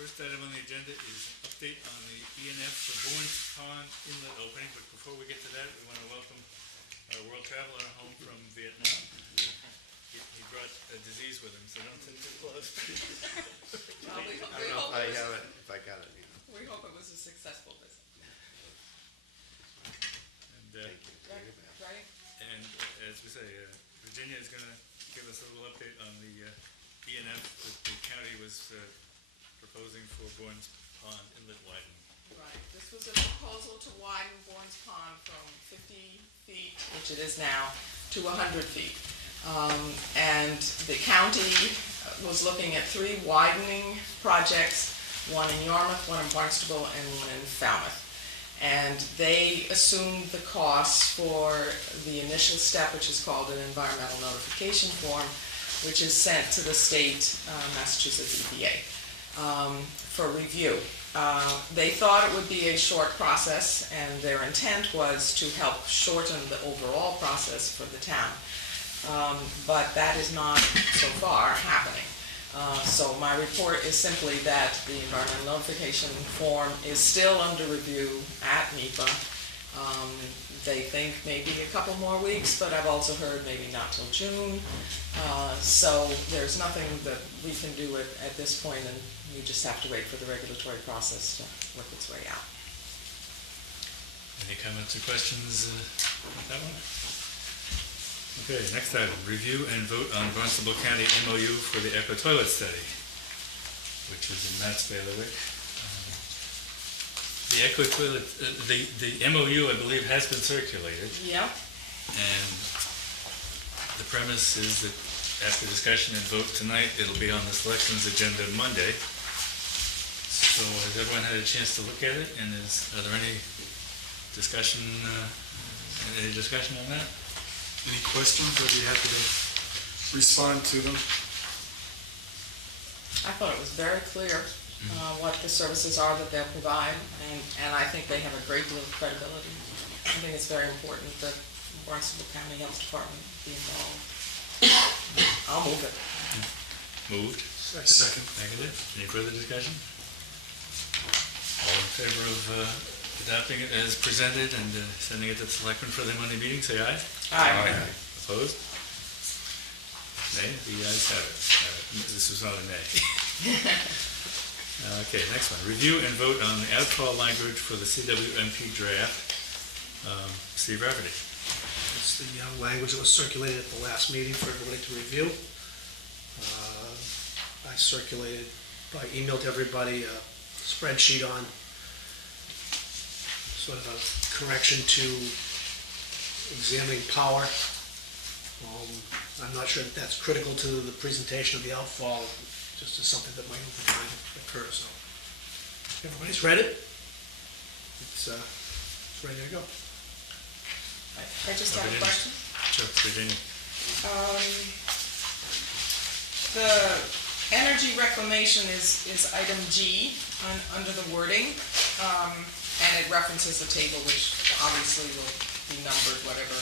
First item on the agenda is an update on the E&F for Bourne's Pond Inlet opening, but before we get to that, we want to welcome our world traveler home from Vietnam. He brought a disease with him, so don't sit too close. I don't know if I got it. We hope it was a successful visit. And, Thank you. Right? and as we say, Virginia is going to give us a little update on the E&F that the county was proposing for Bourne's Pond Inlet widening. Right. This was a proposal to widen Bourne's Pond from 50 feet, which it is now, to 100 feet. And the county was looking at 3 widening projects, one in Yarmouth, one in Barnstable, and one in Falmouth. And they assumed the costs for the initial step, which is called an environmental notification form, which is sent to the state Massachusetts EPA for review. They thought it would be a short process, and their intent was to help shorten the overall process for the town. But that is not so far happening. So my report is simply that the environmental notification form is still under review at MEPA. They think maybe a couple more weeks, but I've also heard maybe not till June. So there's nothing that we can do at this point, and we just have to wait for the regulatory process to work its way out. Any comments or questions about that one? Okay, next item, review and vote on Barnstable County MOU for the Eco Toilet Study, which is in Matt's bailiwick. The Eco Toilet, the MOU, I believe, has been circulated. Yeah. And the premise is that after discussion and vote tonight, it'll be on the selectmen's agenda Monday. So has everyone had a chance to look at it? And are there any discussion on that? Any questions? I'd be happy to respond to them. I thought it was very clear what the services are that they'll provide, and I think they have a great deal of credibility. I think it's very important that Barnstable County Health Department be involved. I'll move it. Moved. Second. Seconded. Any further discussion? All in favor of adopting it as presented and sending it to the selectmen for the Monday meeting, say aye. Aye. Opposed? Nay? The ayes have it. This was not a nay. Okay, next one. Review and vote on the outfall language for the CWMP draft. Steve Rafferty. It's the language that was circulated at the last meeting for everybody to review. I emailed everybody a spreadsheet on sort of a correction to examining power. I'm not sure that that's critical to the presentation of the outfall, just as something that might over time occur. So everybody's read it. It's ready to go. I just have a question. Sure, Virginia. The energy reclamation is item G under the wording, and it references a table which obviously will be numbered whatever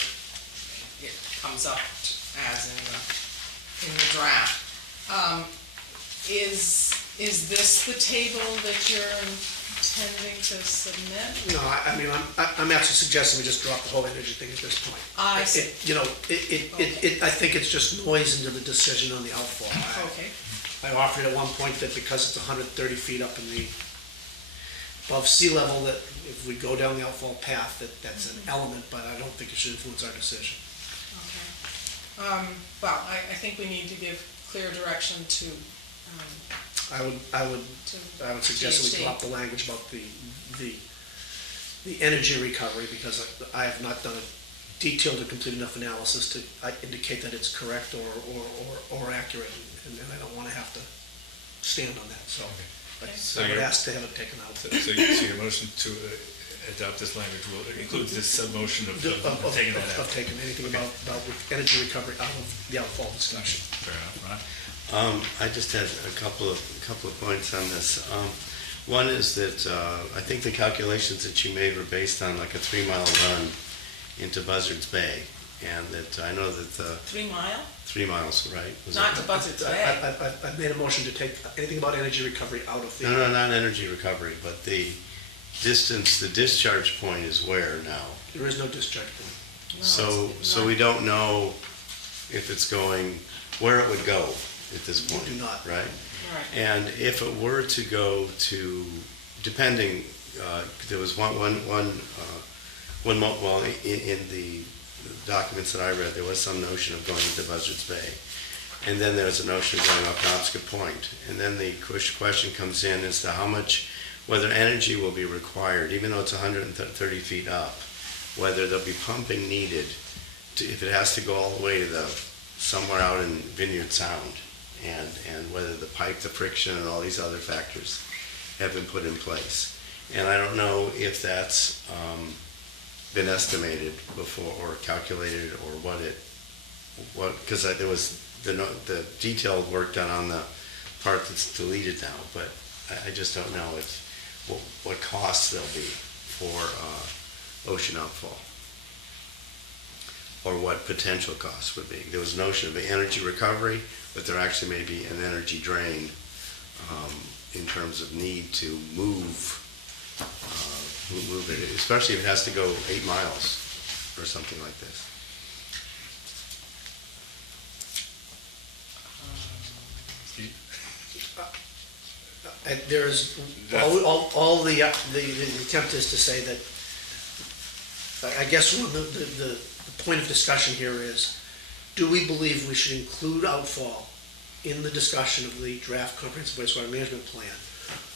it comes up as in the draft. Is this the table that you're intending to submit? No, I mean, I'm actually suggesting we just drop the whole energy thing at this point. I see. I think it's just noise into the decision on the outfall. Okay. I offered at one point that because it's 130 feet up in the above sea level, that if we go down the outfall path, that's an element, but I don't think it should influence our decision. Okay. Well, I think we need to give clear direction to. I would suggest that we drop the language about the energy recovery, because I have not done a detailed and complete enough analysis to indicate that it's correct or accurate, and I don't want to have to stand on that. So, Okay. I would ask to have it taken out. So your motion to adopt this language will include this sub-motion of taking that out? Of taking anything about energy recovery out of the outfall discussion. Fair enough, Ron? I just had a couple of points on this. One is that I think the calculations that you made were based on like a 3-mile run into Buzzards Bay. And that, I know that the 3 mile? 3 miles, right? Was Not that- to Buzzards Bay. I made a motion to take anything about energy recovery out of the. No, not energy recovery, but the distance, the discharge point is where now? There is no discharge point. No, So, it's so we don't know if it's going, where it would go at this We point. do not. Right? Right. And if it were to go to, depending, there was well, in the documents that I read, there was some notion of going to Buzzards Bay. And then there's a notion of going up Knobscoot Point. And then the question comes in as to how much, whether energy will be required, even though it's 130 feet up, whether there'll be pumping needed to, if it has to go all the way to the, somewhere out in Vineyard Sound, and whether the pipe, the friction, and all these other factors have been put in place. And I don't know if that's been estimated before, or calculated, or because there was the detailed work done on the part that's deleted now, but I just don't know what costs there'll be for ocean outfall, or what potential costs would be. There was a notion of the energy recovery, but there actually may be an energy drain in terms of need to move it, especially if it has to go 8 miles or something like this. And there's, all the attempt is to say that, I guess the point of discussion here is, do we believe we should include outfall in the discussion of the draft Comprehensive Wastewater Management Plan?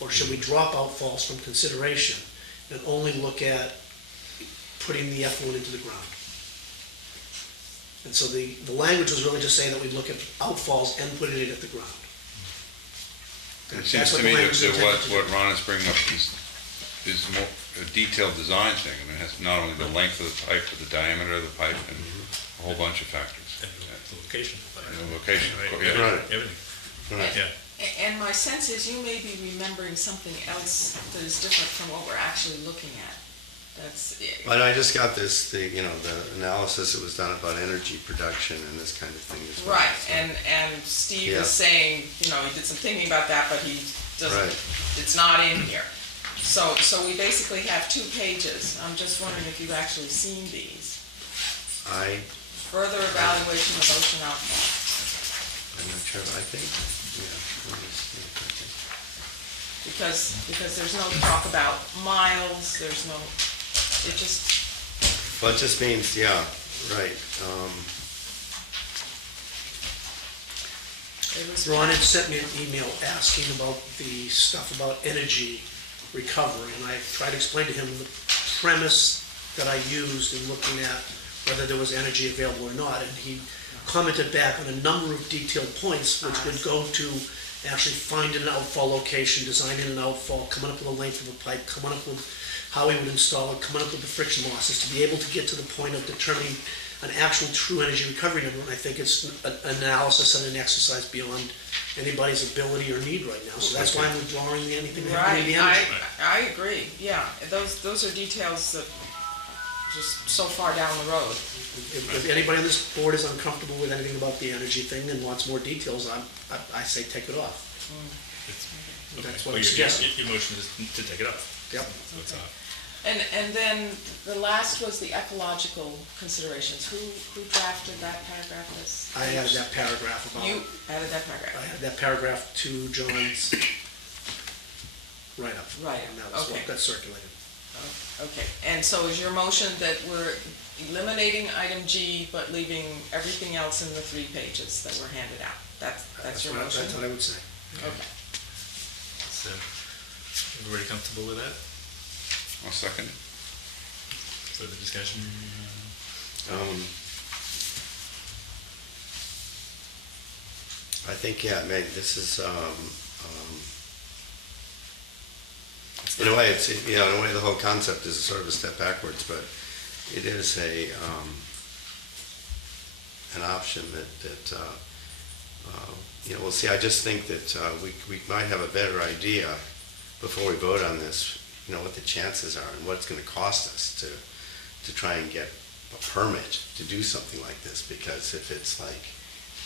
Or should we drop outfalls from consideration and only look at putting the effluent into the ground? And so the language was really just saying that we'd look at outfalls and put it at the ground. It That's seems what to the me language that is intended to do. what Ron is bringing up is more a detailed design thing. I mean, it has not only the length of the pipe, but the diameter of the pipe, and a whole bunch of factors. And the location. And the location, Right, yeah. Right. everything, Right. yeah. And my sense is you may be remembering something else that is different from what we're actually looking at. That's, But I just got this, the analysis that was done about energy production and this kind of thing as well. right, and Steve Yeah. was saying, he did some thinking about that, but he doesn't, Right. it's not in here. So we basically have 2 pages. I'm just wondering if you've actually seen these. Further evaluation of ocean outfall. I'm not sure, I think, yeah. Let me see if I can- Because there's no talk about miles, there's no, it just, Well, it just means, yeah, right. it was. Ron had sent me an email asking about the stuff about energy recovery, and I tried to explain to him the premise that I used in looking at whether there was energy available or not, and he commented back on a number of detailed points, which would go to actually finding an outfall location, designing an outfall, coming up with the length of a pipe, coming up with how he would install it, coming up with the friction losses, to be able to get to the point of determining an actual true energy recovery number. And I think it's an analysis and an exercise beyond anybody's ability or need right now. So that's why I'm withdrawing anything that Right, happened to the energy. I agree, yeah. Those are details that just so far down the road. If anybody on this board is uncomfortable with anything about the energy thing and wants more details, I say take it off. Okay. That's what Well, I'm suggesting. Your motion is to take it up. Yep. So it's off. And then the last was the ecological considerations. Who drafted that paragraph? I added that paragraph about. You added that I paragraph. had that paragraph to John's write-up. Write-up, And that was what okay. got circulated. Okay, and so is your motion that we're eliminating item G, but leaving everything else in the 3 pages that were handed out? That's your motion? That's what I would say. Okay. So, everybody comfortable with that? I'll second it. Further discussion? I think, yeah, maybe this is, in a way, it's, in a way, the whole concept is sort of a step backwards, but it is an option that we'll see. I just think that we might have a better idea before we vote on this, what the chances are and what it's going to cost us to try and get permit to do something like this, because if it's like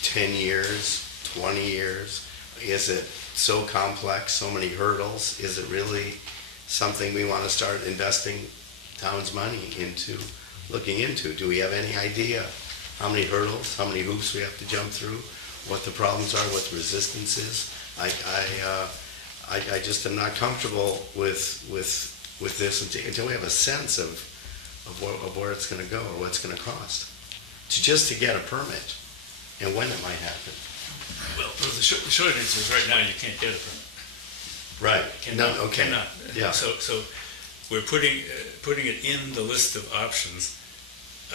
10 years, 20 years, is it so complex, so many hurdles? Is it really something we want to start investing town's money into, looking into? Do we have any idea how many hurdles, how many hoops we have to jump through, what the problems are, what the resistance is? I just am not comfortable with this until we have a sense of where it's going to go or what's going to cost, just to get a permit and when it might happen. Well, the short answer is right now you can't get a permit. Right. Cannot, No, okay. cannot. Yeah. So we're putting it in the list of options.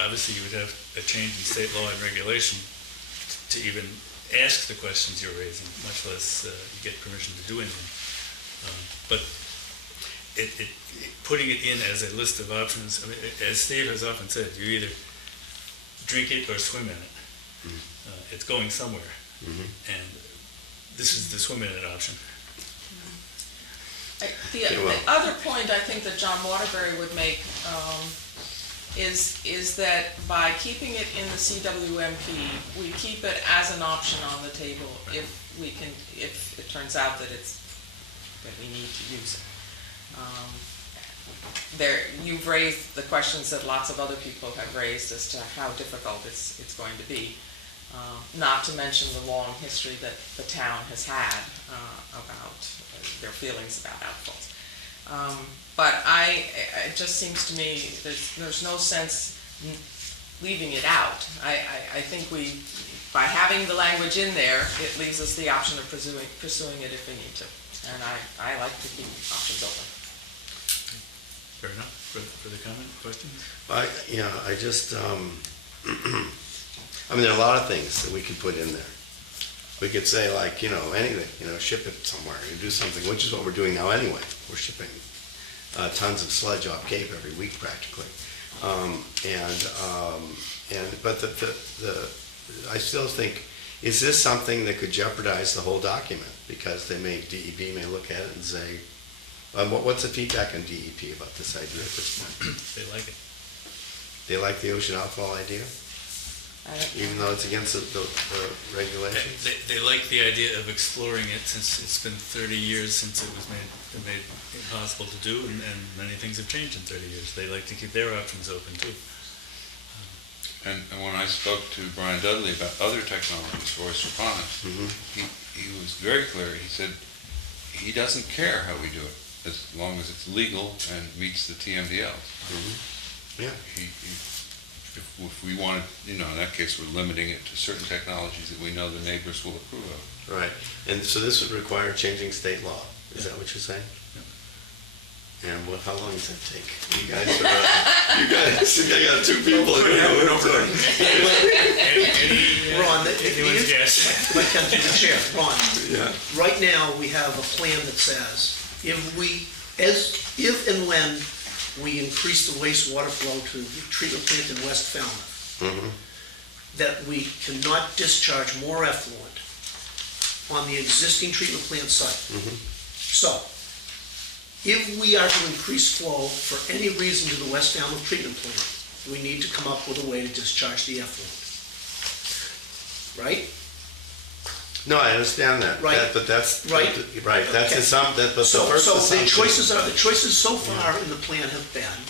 Obviously, you would have a change in state law and regulation to even ask the questions you're raising, much less get permission to do anything. But putting it in as a list of options, I mean, as Steve has often said, you either drink it or swim in it. It's going somewhere. And this is the swim in it option. The other point I think that John Waterbury would make is that by keeping it in the CWMP, we keep it as an option on the table if it turns out that we need to use it. You've raised the questions that lots of other people have raised as to how difficult it's going to be. Not to mention the long history that the town has had about their feelings about outfalls. But it just seems to me there's no sense leaving it out. I think by having the language in there, it leaves us the option of pursuing it if we need to. And I like to keep options open. Fair enough. Further comment, questions? I just, I mean, there are a lot of things that we could put in there. We could say like, anything, ship it somewhere, do something, which is what we're doing now anyway. We're shipping tons of sludge off Cape every week practically. But I still think, is this something that could jeopardize the whole document? Because DEP may look at it and say, what's the feedback on DEP about this idea at this point? They like it. They like the ocean outfall idea? Even though it's against the regulations? They like the idea of exploring it, since it's been 30 years since it was made impossible to do, and many things have changed in 30 years. They like to keep their options open too. And when I spoke to Brian Dudley about other technologies for oyster ponds, he was very clear. He said he doesn't care how we do it, as long as it's legal and meets the TMDLs. Yeah. If we wanted, in that case, we're limiting it to certain technologies that we know the neighbors will approve of. Right. And so this would require changing state law. Is that what you're saying? Yeah. And how long does that take? You guys, I got two people in here. Ron, Anyone's guess? if I can through the chair, Ron. Yeah. Right now, we have a plan that says, if and when we increase the wastewater flow to the treatment plant in West Falmouth, that we cannot discharge more effluent on the existing treatment plant site. So, if we are to increase flow for any reason to the West Falmouth treatment plant, we need to come up with a way to discharge the effluent. Right? No, I understand that. Right. But that's Right. Right. That's Okay. but the So first the assumption. choices so far in the plan have been,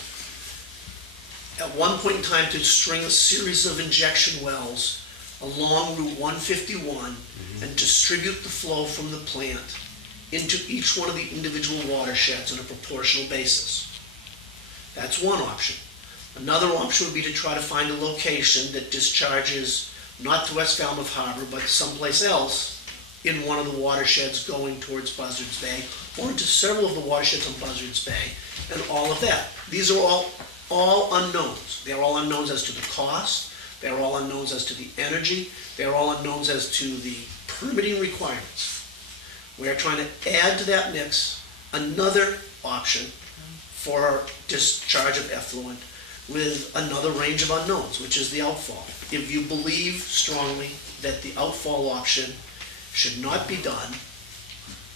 at one point in time, to string a series of injection wells along Route 151 and distribute the flow from the plant into each one of the individual watersheds on a proportional basis. That's one option. Another option would be to try to find a location that discharges not to West Falmouth Harbor, but someplace else in one of the watersheds going towards Buzzards Bay, or into several of the watersheds on Buzzards Bay, and all of that. These are all unknowns. They're all unknowns as to the cost, they're all unknowns as to the energy, they're all unknowns as to the permitting requirements. We're trying to add to that mix another option for discharge of effluent with another range of unknowns, which is the outfall. If you believe strongly that the outfall option should not be done,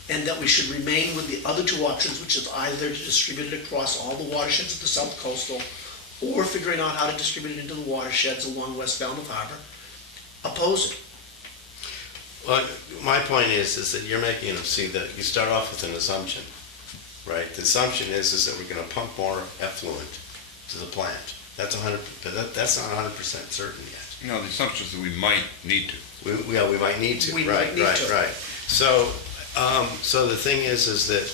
and that we should remain with the other two options, which is either to distribute it across all the watersheds of the South Coastal, or figuring out how to distribute it into the watersheds along West Falmouth Harbor, oppose it. Well, my point is that you're making them see that you start off with an assumption, right? The assumption is that we're gonna pump more effluent to the plant. That's that's not 100% certain yet. No, the assumption is that we might need to. We might need to, We right, might need right, to. right. So, so the thing is that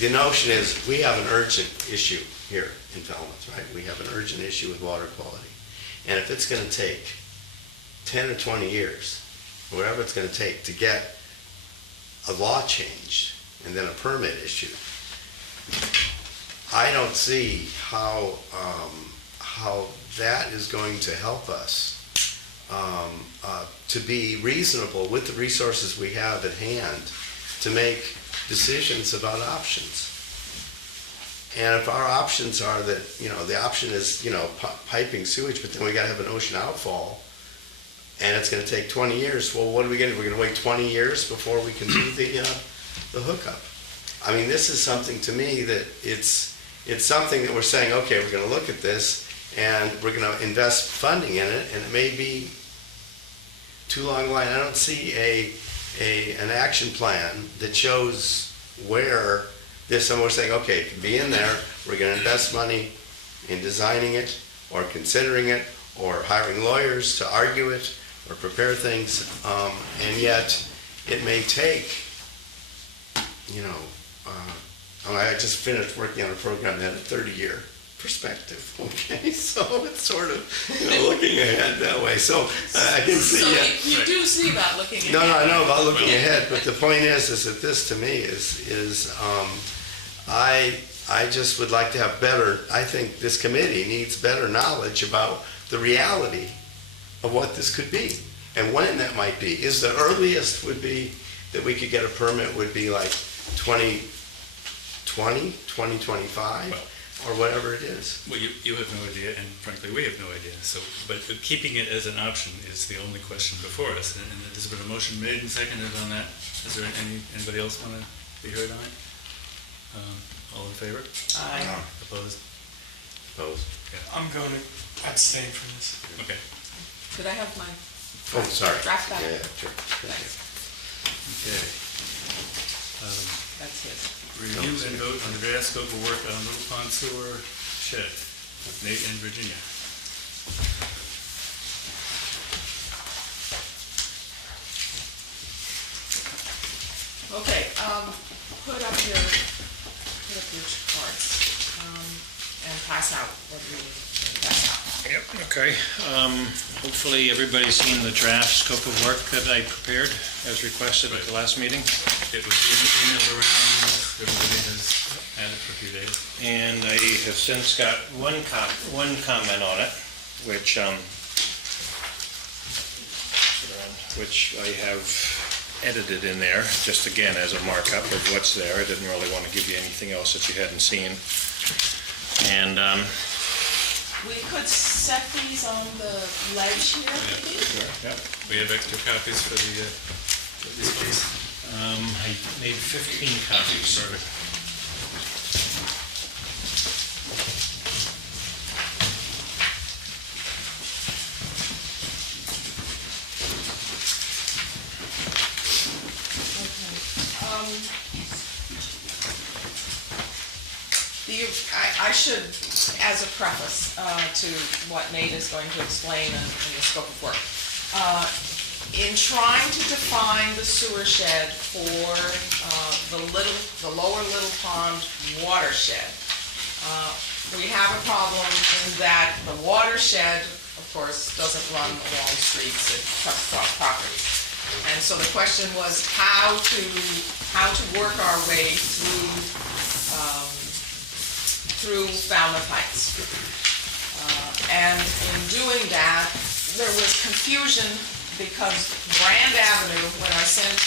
the notion is, we have an urgent issue here in Falmouth, right? We have an urgent issue with water quality. And if it's gonna take 10 or 20 years, whatever it's gonna take to get a law changed and then a permit issued, I don't see how that is going to help us to be reasonable with the resources we have at hand to make decisions about options. And if our options are that, the option is, piping sewage, but then we gotta have an ocean outfall, and it's gonna take 20 years, well, what are we gonna do? We're gonna wait 20 years before we can do the hookup. I mean, this is something to me that it's something that we're saying, okay, we're gonna look at this, and we're gonna invest funding in it, and it may be too long a line. I don't see an action plan that shows where this, and we're saying, okay, to be in there, we're gonna invest money in designing it, or considering it, or hiring lawyers to argue it, or prepare things, and yet it may take, I just finished working on a program that had a 30-year perspective, okay? So it's sort of, looking ahead that way. So I can see, So you do see that looking ahead. no, I know about looking ahead, but the point is that this to me is I just would like to have better, I think this committee needs better knowledge about the reality of what this could be and when that might be. Is the earliest would be that we could get a permit would be like 2020, 2025, or whatever it is. Well, you have no idea, and frankly, we have no idea. So, but keeping it as an option is the only question before us. And there's been a motion made and seconded on that. Is there anybody else want to be heard on it? All in favor? Aye. Opposed? Opposed? I'm going to abstain from this. Okay. Could I have my Oh, sorry. draft back? Yeah, sure. Thanks. Okay. That's his. Review and vote on the draft scope of work on Little Pond Sewer Shed. Nate and Virginia. Okay, put up your cards, and pass out what you need to pass out. Yep, okay. Hopefully everybody's seen the draft scope of work that I prepared as requested at the last meeting. It was emailed around, everybody has had it for a few days. And I have since got one comment on it, which I have edited in there, just again as a markup of what's there. I didn't really want to give you anything else that you hadn't seen. And We could set these on the ledge here, maybe? yep, We have extra copies for these folks. I made 15 copies. I should, as a preface to what Nate is going to explain in the scope of work, in trying to define the sewer shed for the lower Little Pond watershed, we have a problem in that the watershed, of course, doesn't run along streets, it cuts across properties. And so the question was how to work our way through Falmouth Heights. And in doing that, there was confusion because Grand Avenue, when I sent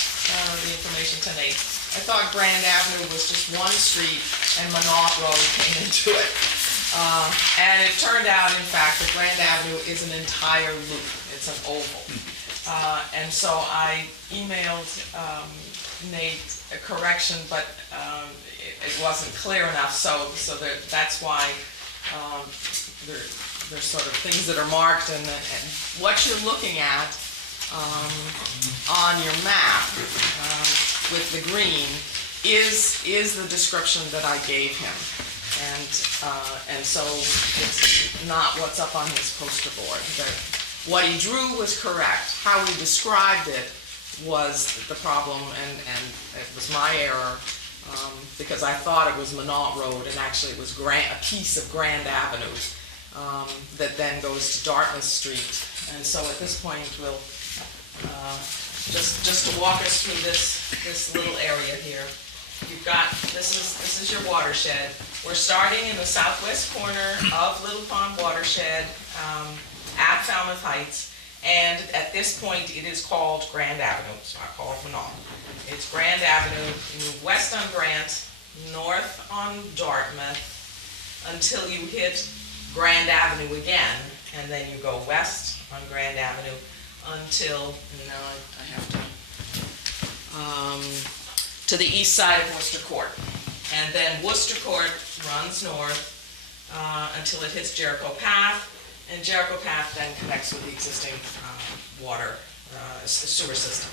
the information to Nate, I thought Grand Avenue was just one street and Monot Road came into it. And it turned out, in fact, that Grand Avenue is an entire loop. It's an oval. And so I emailed Nate a correction, but it wasn't clear enough, so that's why There's sort of things that are marked, and what you're looking at on your map with the green is the description that I gave him. And so it's not what's up on his poster board. What he drew was correct. How he described it was the problem, and it was my error, because I thought it was Minot Road, and actually it was a piece of Grand Avenue that then goes to Dartmouth Street. And so at this point, we'll, just to walk us through this little area here. You've got, this is your watershed. We're starting in the southwest corner of Little Pond Watershed at Falmouth Heights, and at this point it is called Grand Avenue, so I call it Minot. It's Grand Avenue. You move west on Grant, north on Dartmouth, until you hit Grand Avenue again, and then you go west on Grand Avenue until, now I have to the east side of Worcester Court. And then Worcester Court runs north until it hits Jericho Path, and Jericho Path then connects with the existing water sewer system.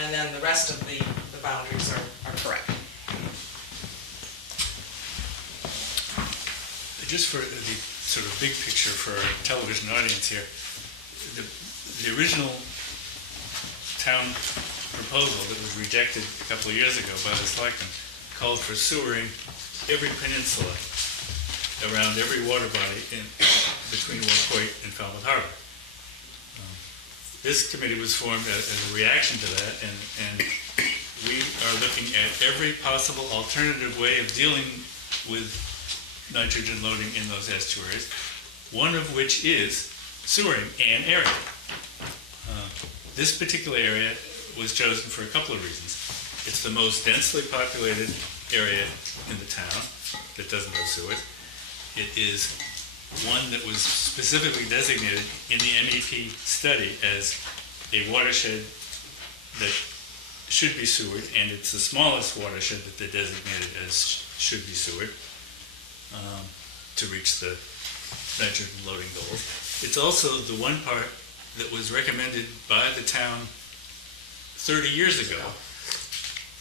And then the rest of the boundaries are correct. Just for the sort of big picture for our television audience here, the original town proposal that was rejected a couple of years ago by the selectmen called for sewering every peninsula around every water body between Walcoit and Falmouth Harbor. This committee was formed as a reaction to that, and we are looking at every possible alternative way of dealing with nitrogen loading in those estuaries, one of which is sewering an area. This particular area was chosen for a couple of reasons. It's the most densely populated area in the town that doesn't have sewers. It is one that was specifically designated in the MEP study as a watershed that should be sewered, and it's the smallest watershed that they designated as should be sewered to reach the nitrogen loading goals. It's also the one part that was recommended by the town 30 years ago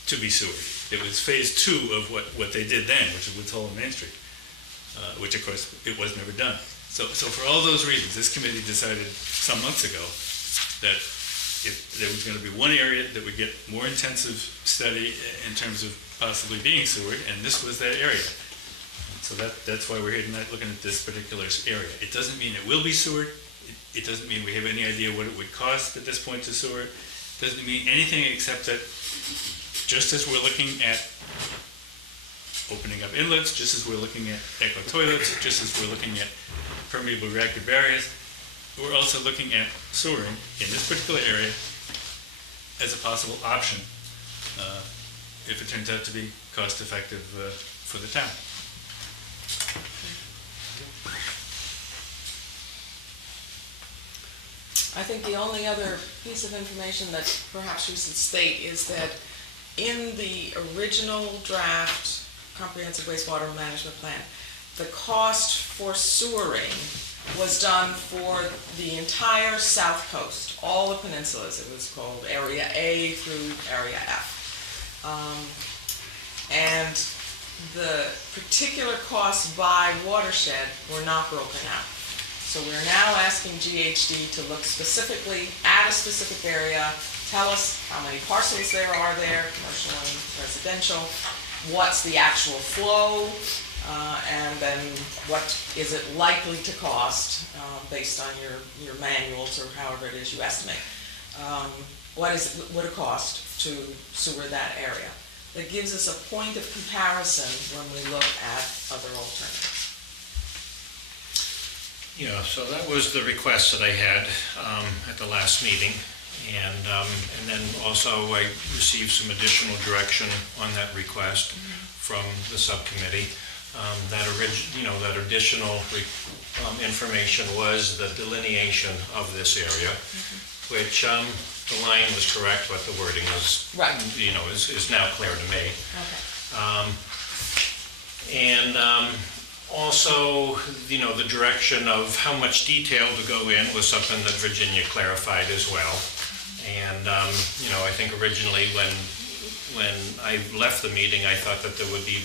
to be sewered. It was phase 2 of what they did then, which is Woods Hole and Main Street, which of course it was never done. So for all those reasons, this committee decided some months ago that if there was going to be one area that would get more intensive study in terms of possibly being sewered, and this was that area. So that's why we're here tonight looking at this particular area. It doesn't mean it will be sewered. It doesn't mean we have any idea what it would cost at this point to sewer it. It doesn't mean anything except that just as we're looking at opening up inlets, just as we're looking at echo toilets, just as we're looking at permeable reactive barriers, we're also looking at sewering in this particular area as a possible option if it turns out to be cost effective for the town. I think the only other piece of information that perhaps we should state is that in the original draft Comprehensive Wastewater Management Plan, the cost for sewering was done for the entire south coast, all the peninsulas. It was called Area A through Area F. And the particular costs by watershed were not broken out. So we're now asking GHD to look specifically at a specific area, tell us how many parcels there are there, commercial and residential, what's the actual flow, and then what is it likely to cost based on your manuals or however it is you estimate. What would it cost to sewer that area? That gives us a point of comparison when we look at other alternatives. Yeah, so that was the request that I had at the last meeting. And then also I received some additional direction on that request from the subcommittee. That additional information was the delineation of this area, which the line was correct, but the wording was, right. Is now clear to me. Okay. And Also, the direction of how much detail to go in was something that Virginia clarified as well. And, I think originally when I left the meeting, I thought that there would be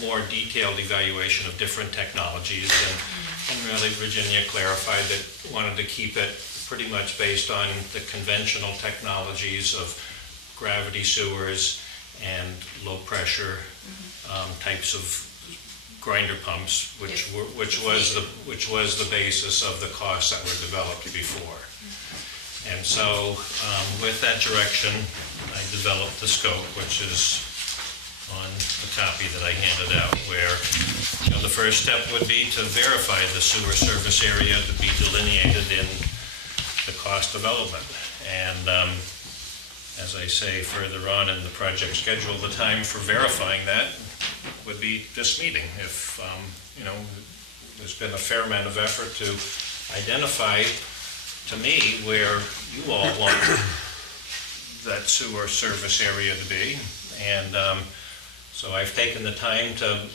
more detailed evaluation of different technologies. And really Virginia clarified that wanted to keep it pretty much based on the conventional technologies of gravity sewers and low pressure types of grinder pumps, which was the basis of the costs that were developed before. And so with that direction, I developed the scope, which is on the copy that I handed out, where the first step would be to verify the sewer service area to be delineated in the cost development. And as I say further on in the project schedule, the time for verifying that would be this meeting. If, there's been a fair amount of effort to identify to me where you all want that sewer service area to be. And so I've taken the time to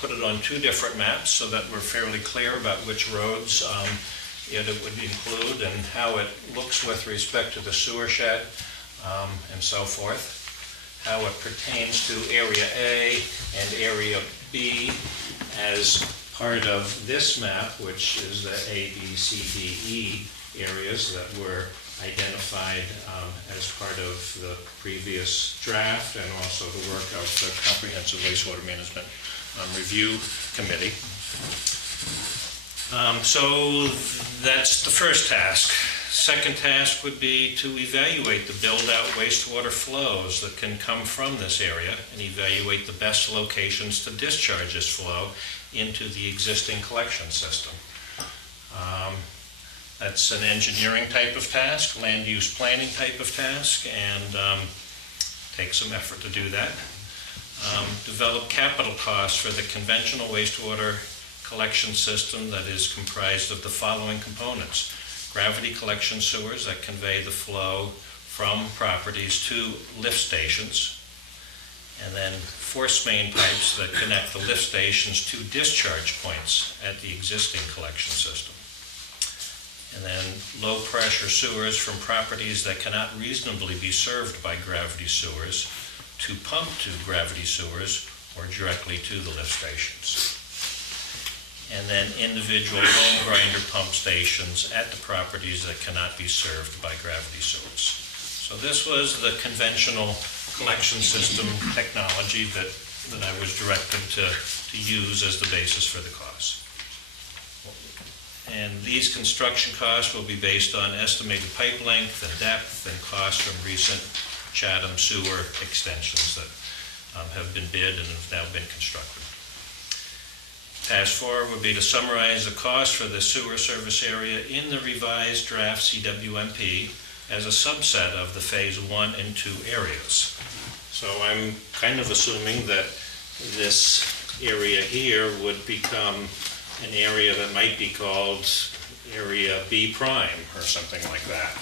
put it on 2 different maps so that we're fairly clear about which roads it would include and how it looks with respect to the sewer shed and so forth, how it pertains to Area A and Area B as part of this map, which is the A, B, C, D, E areas that were identified as part of the previous draft and also the work of the Comprehensive Wastewater Management Review Committee. So that's the first task. Second task would be to evaluate the build-out wastewater flows that can come from this area and evaluate the best locations to discharge this flow into the existing collection system. That's an engineering type of task, land use planning type of task, and takes some effort to do that. Develop capital costs for the conventional wastewater collection system that is comprised of the following components: gravity collection sewers that convey the flow from properties to lift stations, and then force main pipes that connect the lift stations to discharge points at the existing collection system. And then low pressure sewers from properties that cannot reasonably be served by gravity sewers to pump to gravity sewers or directly to the lift stations. And then individual home grinder pump stations at the properties that cannot be served by gravity sewers. So this was the conventional collection system technology that I was directed to use as the basis for the cost. And these construction costs will be based on estimated pipe length and depth and costs from recent Chatham sewer extensions that have been bid and have now been constructed. Task 4 would be to summarize the cost for the sewer service area in the revised draft CWMP as a subset of the phase 1 and 2 areas. So I'm kind of assuming that this area here would become an area that might be called Area B prime or something like that,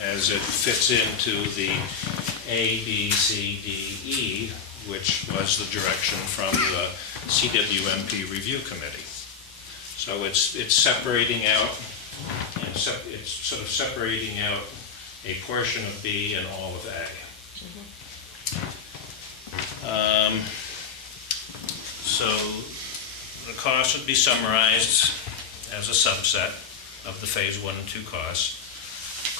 as it fits into the A, B, C, D, E, which was the direction from the CWMP Review Committee. So it's separating out, it's sort of separating out a portion of B and all of A. So the cost would be summarized as a subset of the phase 1 and 2 costs.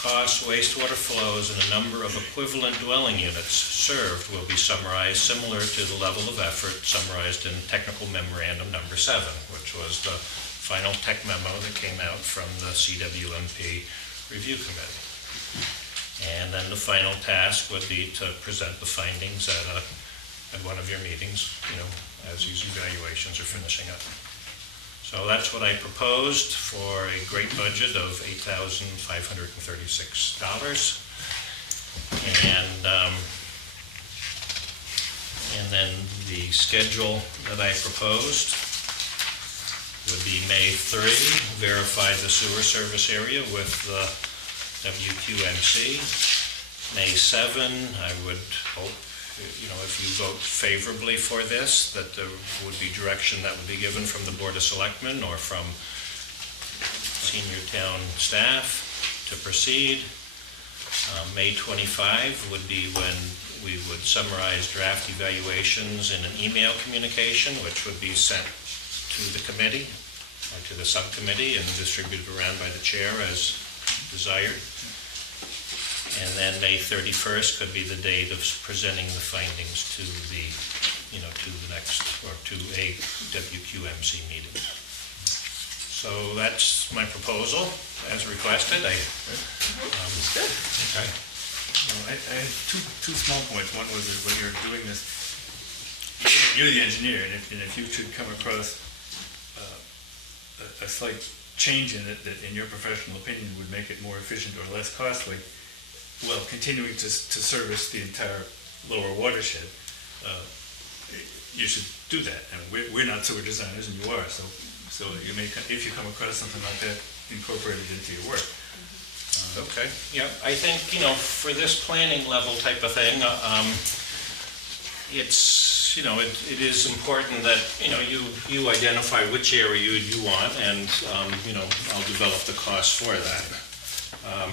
Costs, wastewater flows, and a number of equivalent dwelling units served will be summarized similar to the level of effort summarized in Technical Memorandum Number 7, which was the final tech memo that came out from the CWMP Review Committee. And then the final task would be to present the findings at one of your meetings, as these evaluations are finishing up. So that's what I proposed for a great budget of $8,536. And then the schedule that I proposed would be May 3, verify the sewer service area with the WQMC. May 7, I would hope if you vote favorably for this, that there would be direction that would be given from the Board of Selectmen or from senior town staff to proceed. May 25 would be when we would summarize draft evaluations in an email communication, which would be sent to the committee or to the subcommittee and distributed around by the chair as desired. And then May 31st could be the date of presenting the findings to the, to the next, or to a WQMC meeting. So that's my proposal as requested. Okay. Well, I had two small points. One was that when you're doing this, you're the engineer, and if you should come across a slight change in it that in your professional opinion would make it more efficient or less costly, while continuing to service the entire lower watershed, you should do that. And we're not sewer designers, and you are, so you may, if you come across something like that, incorporate it into your work. Okay, yeah, I think, for this planning level type of thing, it's, it is important that, you identify which area you want, and, I'll develop the cost for that.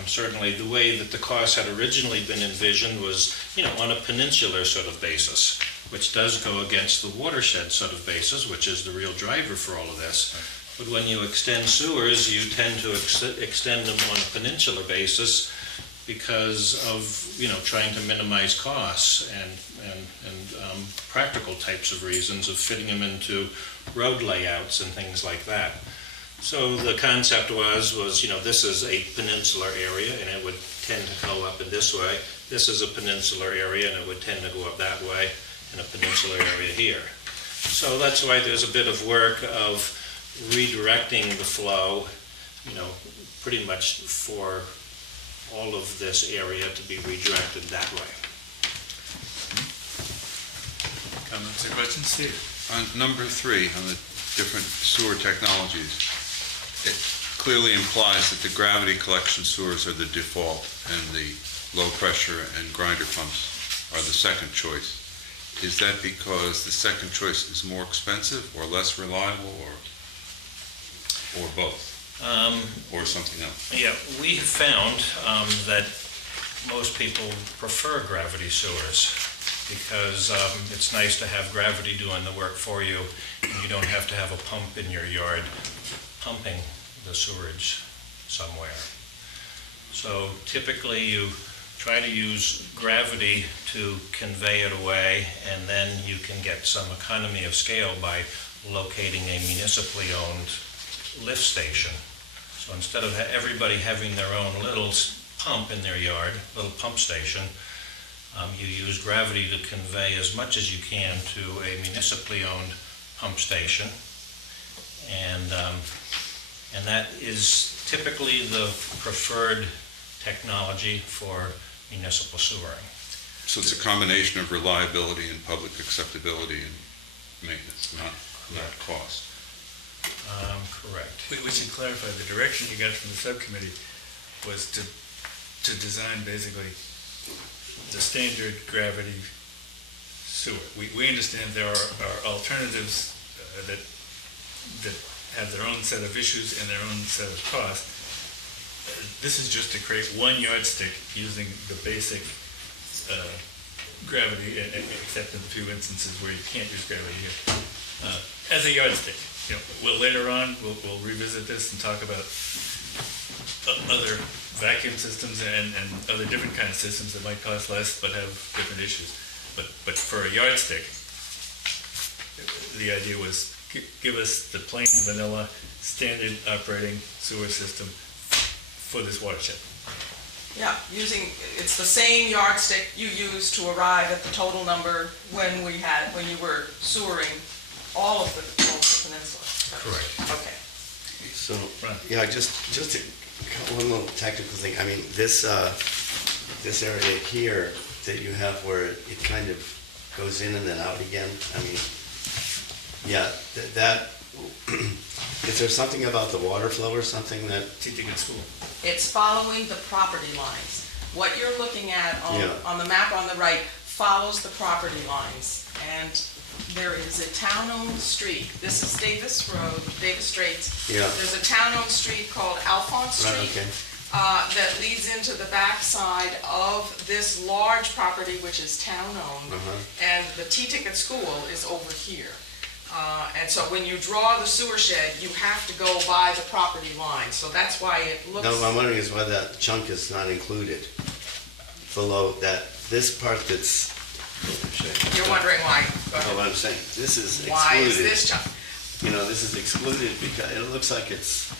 Certainly, the way that the cost had originally been envisioned was, on a peninsular sort of basis, which does go against the watershed sort of basis, which is the real driver for all of this. But when you extend sewers, you tend to extend them on a peninsular basis because of, trying to minimize costs and practical types of reasons of fitting them into road layouts and things like that. So the concept was, this is a peninsular area and it would tend to go up in this way. This is a peninsular area and it would tend to go up that way, and a peninsular area here. So that's why there's a bit of work of redirecting the flow, pretty much for all of this area to be redirected that way. Comments or questions? Steve? On number 3, on the different sewer technologies, it clearly implies that the gravity collection sewers are the default and the low pressure and grinder pumps are the second choice. Is that because the second choice is more expensive or less reliable or both? Or something else? Yeah, we have found that most people prefer gravity sewers because it's nice to have gravity doing the work for you, and you don't have to have a pump in your yard pumping the sewerage somewhere. So typically you try to use gravity to convey it away, and then you can get some economy of scale by locating a municipally owned lift station. So instead of everybody having their own little pump in their yard, little pump station, you use gravity to convey as much as you can to a municipally owned pump station. And that is typically the preferred technology for municipal sewering. So it's a combination of reliability and public acceptability and maintenance, not cost. Correct. We should clarify, the direction you got from the subcommittee was to design basically the standard gravity sewer. We understand there are alternatives that have their own set of issues and their own set of costs. This is just to create one yardstick using the basic gravity, except in a few instances where you can't use gravity here, as a yardstick. Later on, we'll revisit this and talk about other vacuum systems and other different kind of systems that might cost less but have different issues. But for a yardstick, the idea was give us the plain vanilla standard operating sewer system for this watershed. Yeah, it's the same yardstick you used to arrive at the total number when you were sewering all of the peninsula. Correct. Okay. So, Right. yeah, just one little technical thing. I mean, this area here that you have where it kind of goes in and then out again, I mean, yeah, that is there something about the water flow or something that? Teaching at school. It's following the property lines. What you're looking at on the map on the right follows the property lines, and there is a town-owned street. This is Davis Road, Davis Straits. Yeah. There's a town-owned street called Alphonse Right, Street. okay. That leads into the backside of this large property, which is town-owned. And the T-ticket school is over here. And so when you draw the sewer shed, you have to go by the property line, so that's why it looks. No, what I'm wondering is why that chunk is not included below that, this part that's. You're wondering why. Go No, ahead. what I'm saying, this is excluded. Why is this chunk? You know, this is excluded because it looks like it's,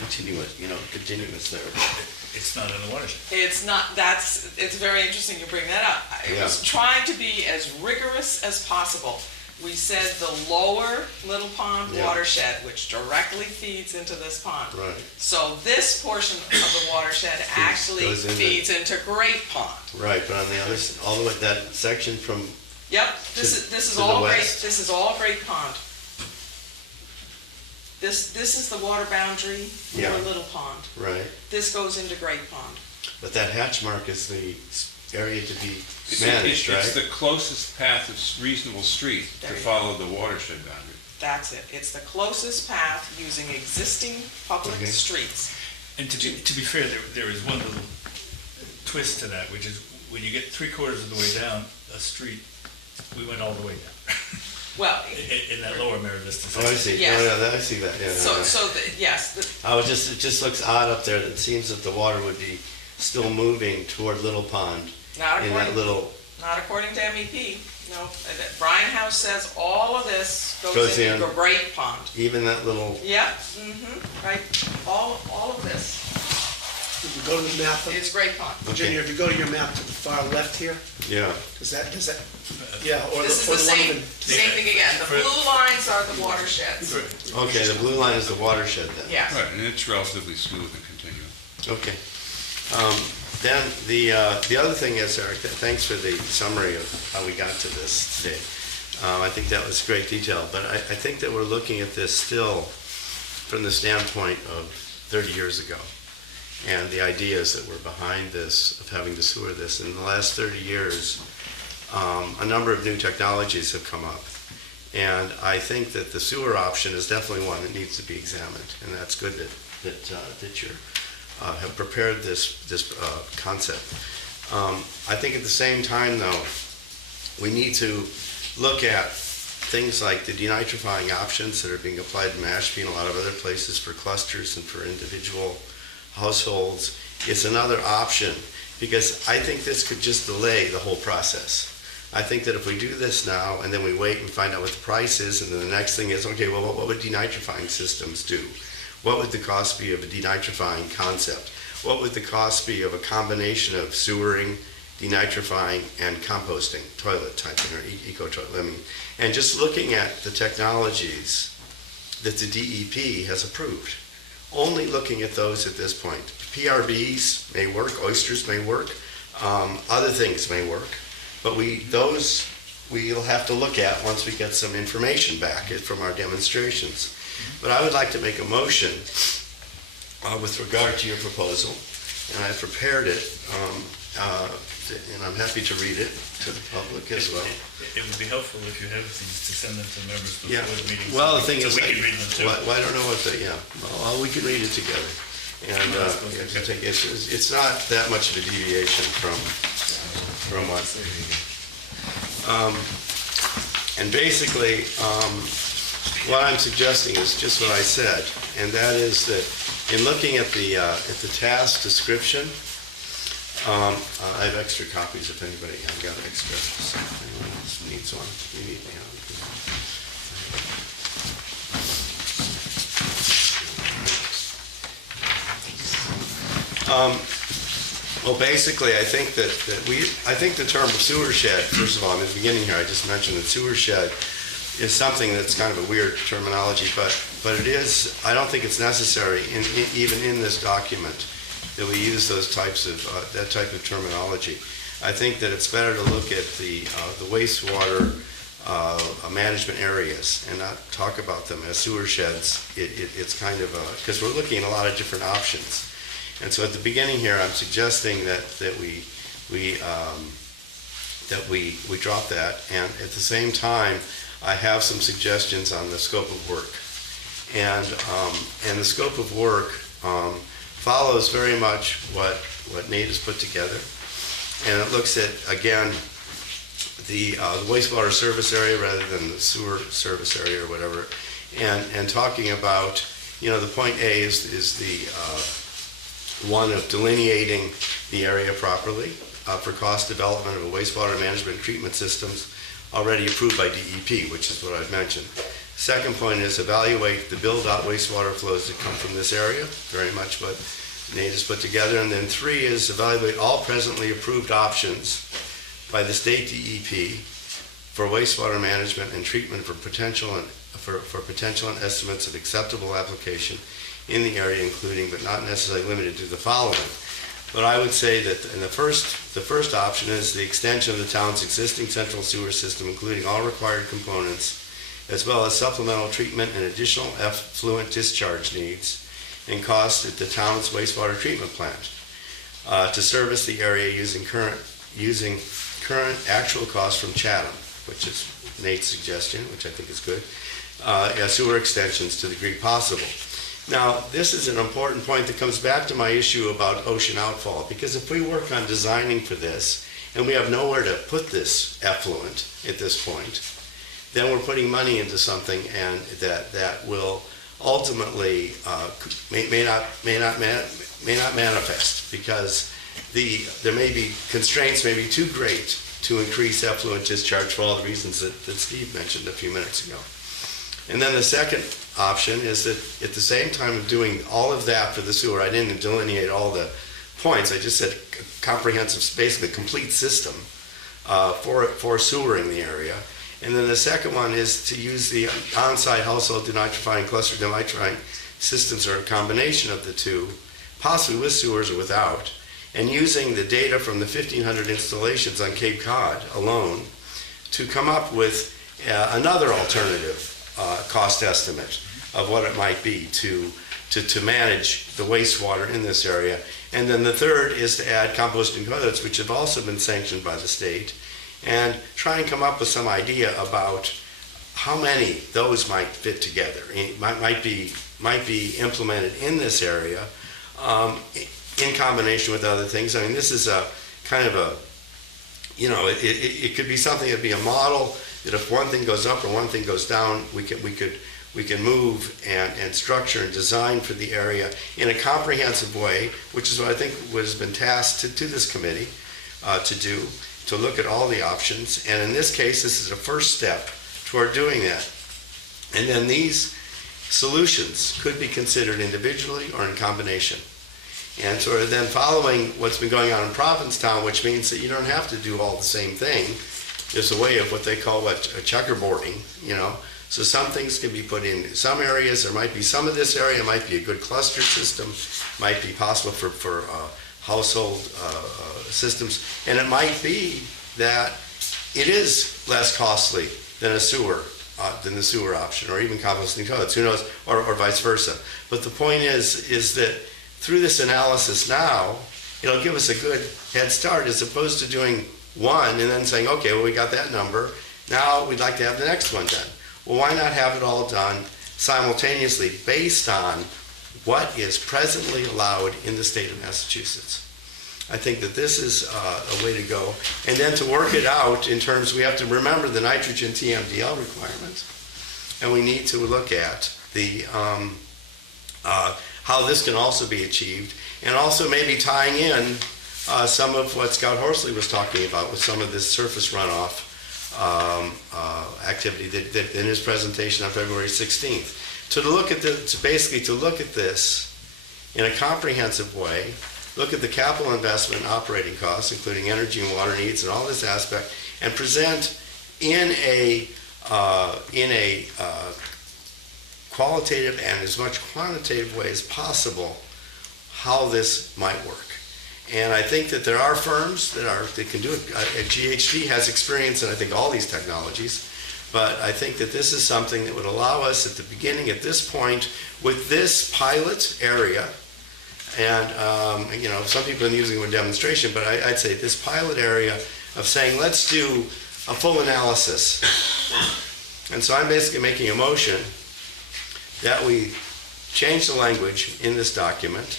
continuous there. It's not in the watershed. It's not, it's very interesting you bring that up. I was trying to be as rigorous as possible. We said the lower Little Pond Yeah. watershed, which directly feeds into this pond. Right. So this portion of the watershed actually goes in feeds into Great Pond. Right, but on the other, all the way, that section from, Yep, this is to the all Great, west? this is all Great Pond. This is the water boundary for Yeah. Little Pond. right, This goes into Great Pond. but that hatch mark is the area to be It's managed, it's right? the closest path of reasonable street to There you follow the watershed boundary. That's it. It's the closest path using existing public Okay. streets. And to be fair, there is one little twist to that, which is when you get 3/4 of the way down a street, we went all the way down. Well, In that lower Mara Vista Oh, I section. see, Yes. no, I see that, yeah. yes, It just looks odd up there, it seems that the water would be still moving toward Little Pond not in that according, little, not according to MEP. No, Brian House says all of this Goes goes in. into Great Pond. even that little, Yep, right. All of this If you go to the map, is Great Pond. Virginia, if you go to your map to the far left here, yeah, does that, yeah, or This is the the one same, even, same thing again. The blue lines are the watersheds. okay, the blue line is the watershed then. Yes. Right, and it's relatively smooth and continuous. Okay. Then the other thing is, Eric, thanks for the summary of how we got to this today. I think that was great detail, but I think that we're looking at this still from the standpoint of 30 years ago. And the ideas that were behind this, of having to sewer this. In the last 30 years, a number of new technologies have come up. And I think that the sewer option is definitely one that needs to be examined. And that's good that you're have prepared this concept. I think at the same time, though, we need to look at things like the denitrifying options that are being applied in Mashpee and a lot of other places for clusters and for individual households. It's another option, because I think this could just delay the whole process. I think that if we do this now, and then we wait and find out what the price is, and then the next thing is, okay, well, what would denitrifying systems do? What would the cost be of a denitrifying concept? What would the cost be of a combination of sewering, denitrifying, and composting, toilet type thing, or eco-toilet, and just looking at the technologies that the DEP has approved. Only looking at those at this point. PRBs may work, oysters may work, other things may work, but we'll have to look at once we get some information back from our demonstrations. But I would like to make a motion with regard to your proposal, and I prepared it, and I'm happy to read it to the public as well. It would be helpful if you have these to send them to members Yeah, before the meeting. well, the thing is, So we can read them too. well, I don't know what well, we can read it together. And it's not that much of a deviation from what. And basically, what I'm suggesting is just what I said, and that is that in looking at the task description, I have extra copies if anybody, I've got extra, so if anyone else needs one, you need me. Well, basically, I think I think the term sewer shed, first of all, in the beginning here, I just mentioned that sewer shed is something that's kind of a weird terminology, but it is, I don't think it's necessary, even in this document, that we use those types of, that type of terminology. I think that it's better to look at the wastewater management areas and not talk about them as sewer sheds. It's kind of because we're looking at a lot of different options. And so at the beginning here, I'm suggesting that we that we drop that. And at the same time, I have some suggestions on the scope of work. And the scope of work follows very much what Nate has put together. And it looks at, again, the wastewater service area rather than the sewer service area or whatever. And talking about, the point A is the one of delineating the area properly for cost development of a wastewater management treatment systems already approved by DEP, which is what I've mentioned. Second point is evaluate the build-out wastewater flows that come from this area, very much what Nate has put together. And then 3 is evaluate all presently approved options by the state DEP for wastewater management and treatment for potential and estimates of acceptable application in the area, including but not necessarily limited to the following. But I would say that the first option is the extension of the town's existing central sewer system, including all required components, as well as supplemental treatment and additional effluent discharge needs and costs at the town's wastewater treatment plant to service the area using current actual costs from Chatham, which is Nate's suggestion, which I think is good, sewer extensions to the degree possible. Now, this is an important point that comes back to my issue about ocean outfall, because if we work on designing for this and we have nowhere to put this effluent at this point, then we're putting money into something and that will ultimately may not manifest, because there may be constraints may be too great to increase effluent discharge for all the reasons that Steve mentioned a few minutes ago. And then the second option is that at the same time of doing all of that for the sewer, I didn't delineate all the points, I just said comprehensive, basically complete system for sewering the area. And then the second one is to use the on-site household denitrifying cluster denitrifying systems, or a combination of the two, possibly with sewers or without, and using the data from the 1,500 installations on Cape Cod alone to come up with another alternative cost estimate of what it might be to manage the wastewater in this area. And then the third is to add composting toilets, which have also been sanctioned by the state, and try and come up with some idea about how many those might fit together, might be implemented in this area in combination with other things. I mean, this is a kind of a, it could be something that'd be a model that if one thing goes up or one thing goes down, we can move and structure and design for the area in a comprehensive way, which is what I think has been tasked to this committee to do, to look at all the options. And in this case, this is a first step toward doing that. And then these solutions could be considered individually or in combination. And sort of then following what's been going on in Provincetown, which means that you don't have to do all the same thing. There's a way of what they call checkerboarding, So some things can be put in some areas. There might be some of this area might be a good cluster system, might be possible for household systems, and it might be that it is less costly than the sewer option, or even composting toilets. Who knows, or vice versa. But the point is that through this analysis now, it'll give us a good head start, as opposed to doing one and then saying, okay, well, we got that number. Now we'd like to have the next one done. Well, why not have it all done simultaneously based on what is presently allowed in the state of Massachusetts? I think that this is a way to go. And then to work it out in terms, we have to remember the nitrogen TMDL requirement. And we need to look at the how this can also be achieved, and also maybe tying in some of what Scott Horsley was talking about with some of this surface runoff activity that in his presentation on February 16th. To look at this in a comprehensive way, look at the capital investment and operating costs, including energy and water needs and all this aspect, and present in a qualitative and as much quantitative way as possible how this might work. And I think that there are firms that can do it. GHD has experience in, I think, all these technologies. But I think that this is something that would allow us at the beginning, at this point, with this pilot area, and some people are using it with demonstration, but I'd say this pilot area of saying, let's do a full analysis. And so I'm basically making a motion that we change the language in this document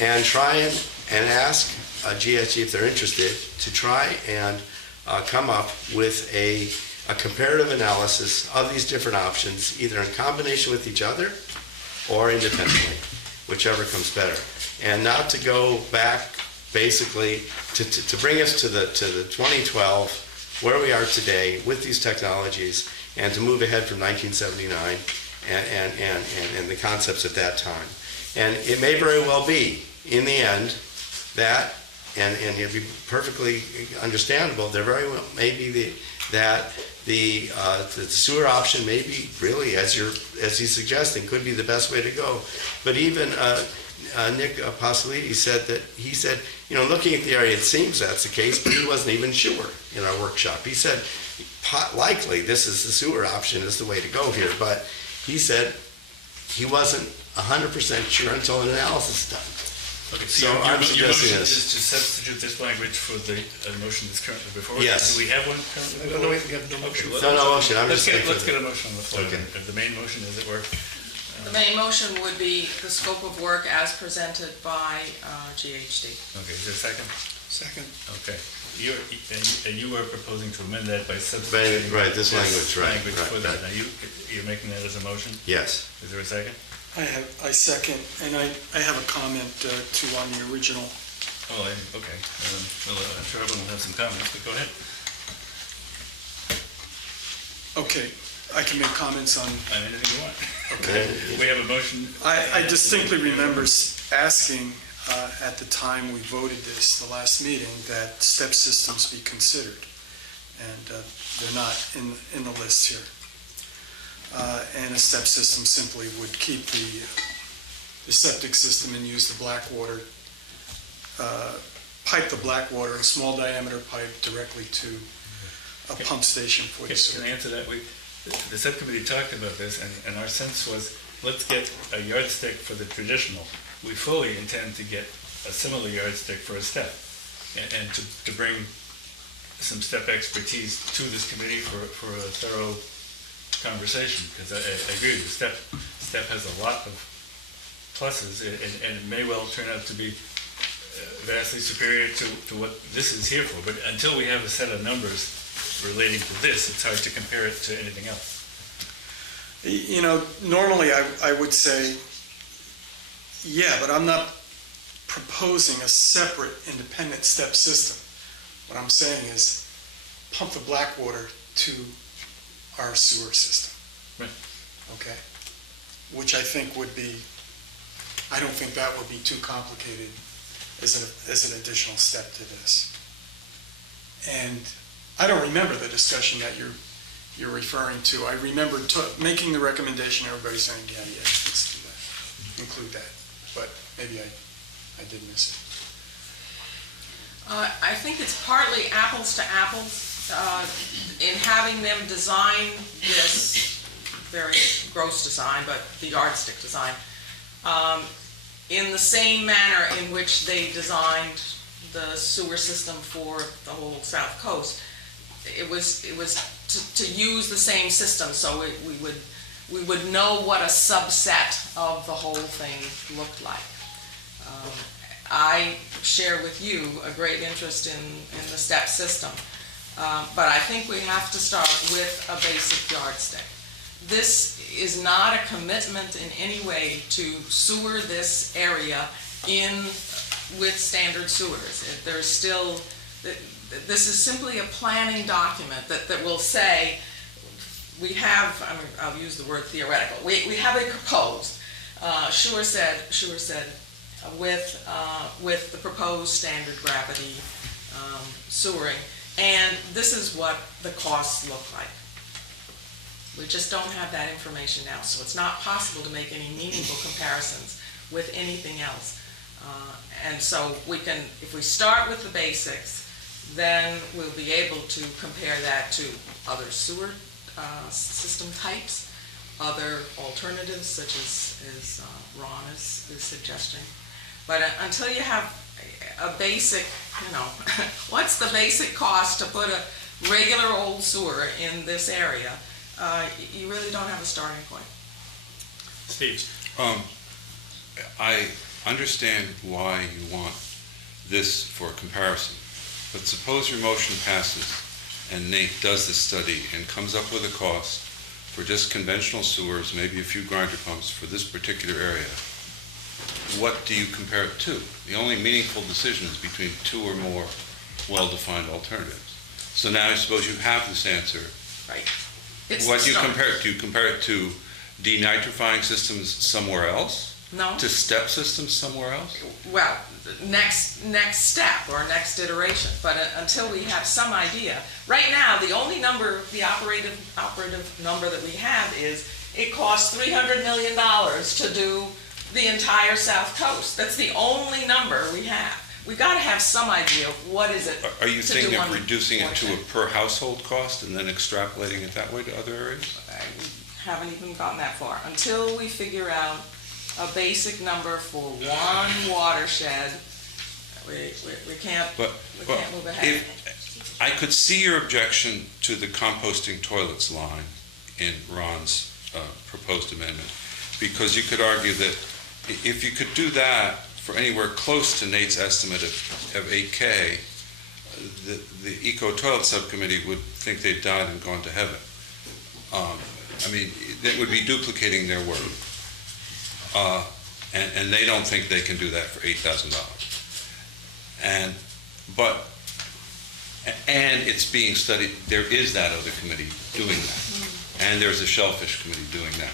and try and ask GSG if they're interested to try and come up with a comparative analysis of these different options, either in combination with each other or independently, whichever comes better. And not to go back, basically, to bring us to the 2012, where we are today with these technologies, and to move ahead from 1979 and the concepts at that time. And it may very well be, in the end, that, and it'd be perfectly understandable, there very well may be that the sewer option may be really, as he's suggesting, could be the best way to go. But even Nick Pasqualiti said, looking at the area, it seems that's the case, but he wasn't even sure in our workshop. He said, likely this is the sewer option is the way to go here, but he said he wasn't 100% sure until an analysis is done. Okay, So your I'm motion suggesting is this. to substitute this language for the motion that's currently before us? Yes. Do we have one currently? No, we have no Okay, motion. well, No motion, I'm let's just saying. Let's get a motion on the floor. Okay. If the main motion, as it were. The main motion would be the scope of work as presented by GHD. Okay, is there a second? Second. Okay. And you are proposing to amend that by substituting. Right, this language, right, for right, that. right. Now, you're making that as a motion? Yes. Is there a second? I second, and I have a comment too on the original. Oh, okay. Well, I'm sure everyone will have some comments, but go ahead. Okay, I can make comments on, Anything you want. Okay. We have a motion. I distinctly remember asking at the time we voted this, the last meeting, that step systems be considered. And they're not in the list here. And a step system simply would keep the septic system and use the black water, pipe the black water, a small diameter pipe directly to a pump station for the Can sewer. I answer that? The subcommittee talked about this, and our sense was, let's get a yardstick for the traditional. We fully intend to get a similar yardstick for a step, and to bring some step expertise to this committee for a thorough conversation, because I agree with you. Step has a lot of pluses, and it may well turn out to be vastly superior to what this is here for. But until we have a set of numbers relating to this, it's hard to compare it to anything else. Normally I would say, yeah, but I'm not proposing a separate independent step system. What I'm saying is pump the black water to our sewer system. Right. Okay? Which I think I don't think that would be too complicated as an additional step to this. And I don't remember the discussion that you're referring to. I remember making the recommendation, everybody saying, yeah, let's do that, include that. But maybe I did miss it. I think it's partly apples to apples in having them design this very gross design, but the yardstick design, in the same manner in which they designed the sewer system for the whole South Coast. It was to use the same system, so we would know what a subset of the whole thing looked like. I share with you a great interest in the step system, but I think we have to start with a basic yardstick. This is not a commitment in any way to sewer this area with standard sewers. There's still, this is simply a planning document that will say, we have, I'll use the word theoretical, we have a proposed, Sure said, with the proposed standard gravity sewering, and this is what the costs look like. We just don't have that information now, so it's not possible to make any meaningful comparisons with anything else. And so we can, if we start with the basics, then we'll be able to compare that to other sewer system types, other alternatives such as Ron is suggesting. But until you have a basic, what's the basic cost to put a regular old sewer in this area, you really don't have a starting point. Steve? I understand why you want this for comparison, but suppose your motion passes and Nate does this study and comes up with a cost for just conventional sewers, maybe a few grinder pumps for this particular area. What do you compare it to? The only meaningful decision is between two or more well-defined alternatives. So now I suppose you have this answer. Right. What do you compare it to? Do you compare it to denitrifying systems somewhere else? No. To step systems somewhere else? Well, next step or next iteration, but until we have some idea. Right now, the only number, the operative number that we have is it costs $300 million to do the entire South Coast. That's the only number we have. We've got to have some idea of what is it. Are you thinking of on reducing it to a watershed. per household cost and then extrapolating it that way to other areas? I haven't even gotten that far. Until we figure out a basic number for one watershed, we can't move ahead. I could see your objection to the composting toilets line in Ron's proposed amendment, because you could argue that if you could do that for anywhere close to Nate's estimate of 8K, the Eco Toilet Subcommittee would think they'd died and gone to heaven. That would be duplicating their work. And they don't think they can do that for $8,000. And it's being studied. There is that other committee doing that. And there's a shellfish committee doing that.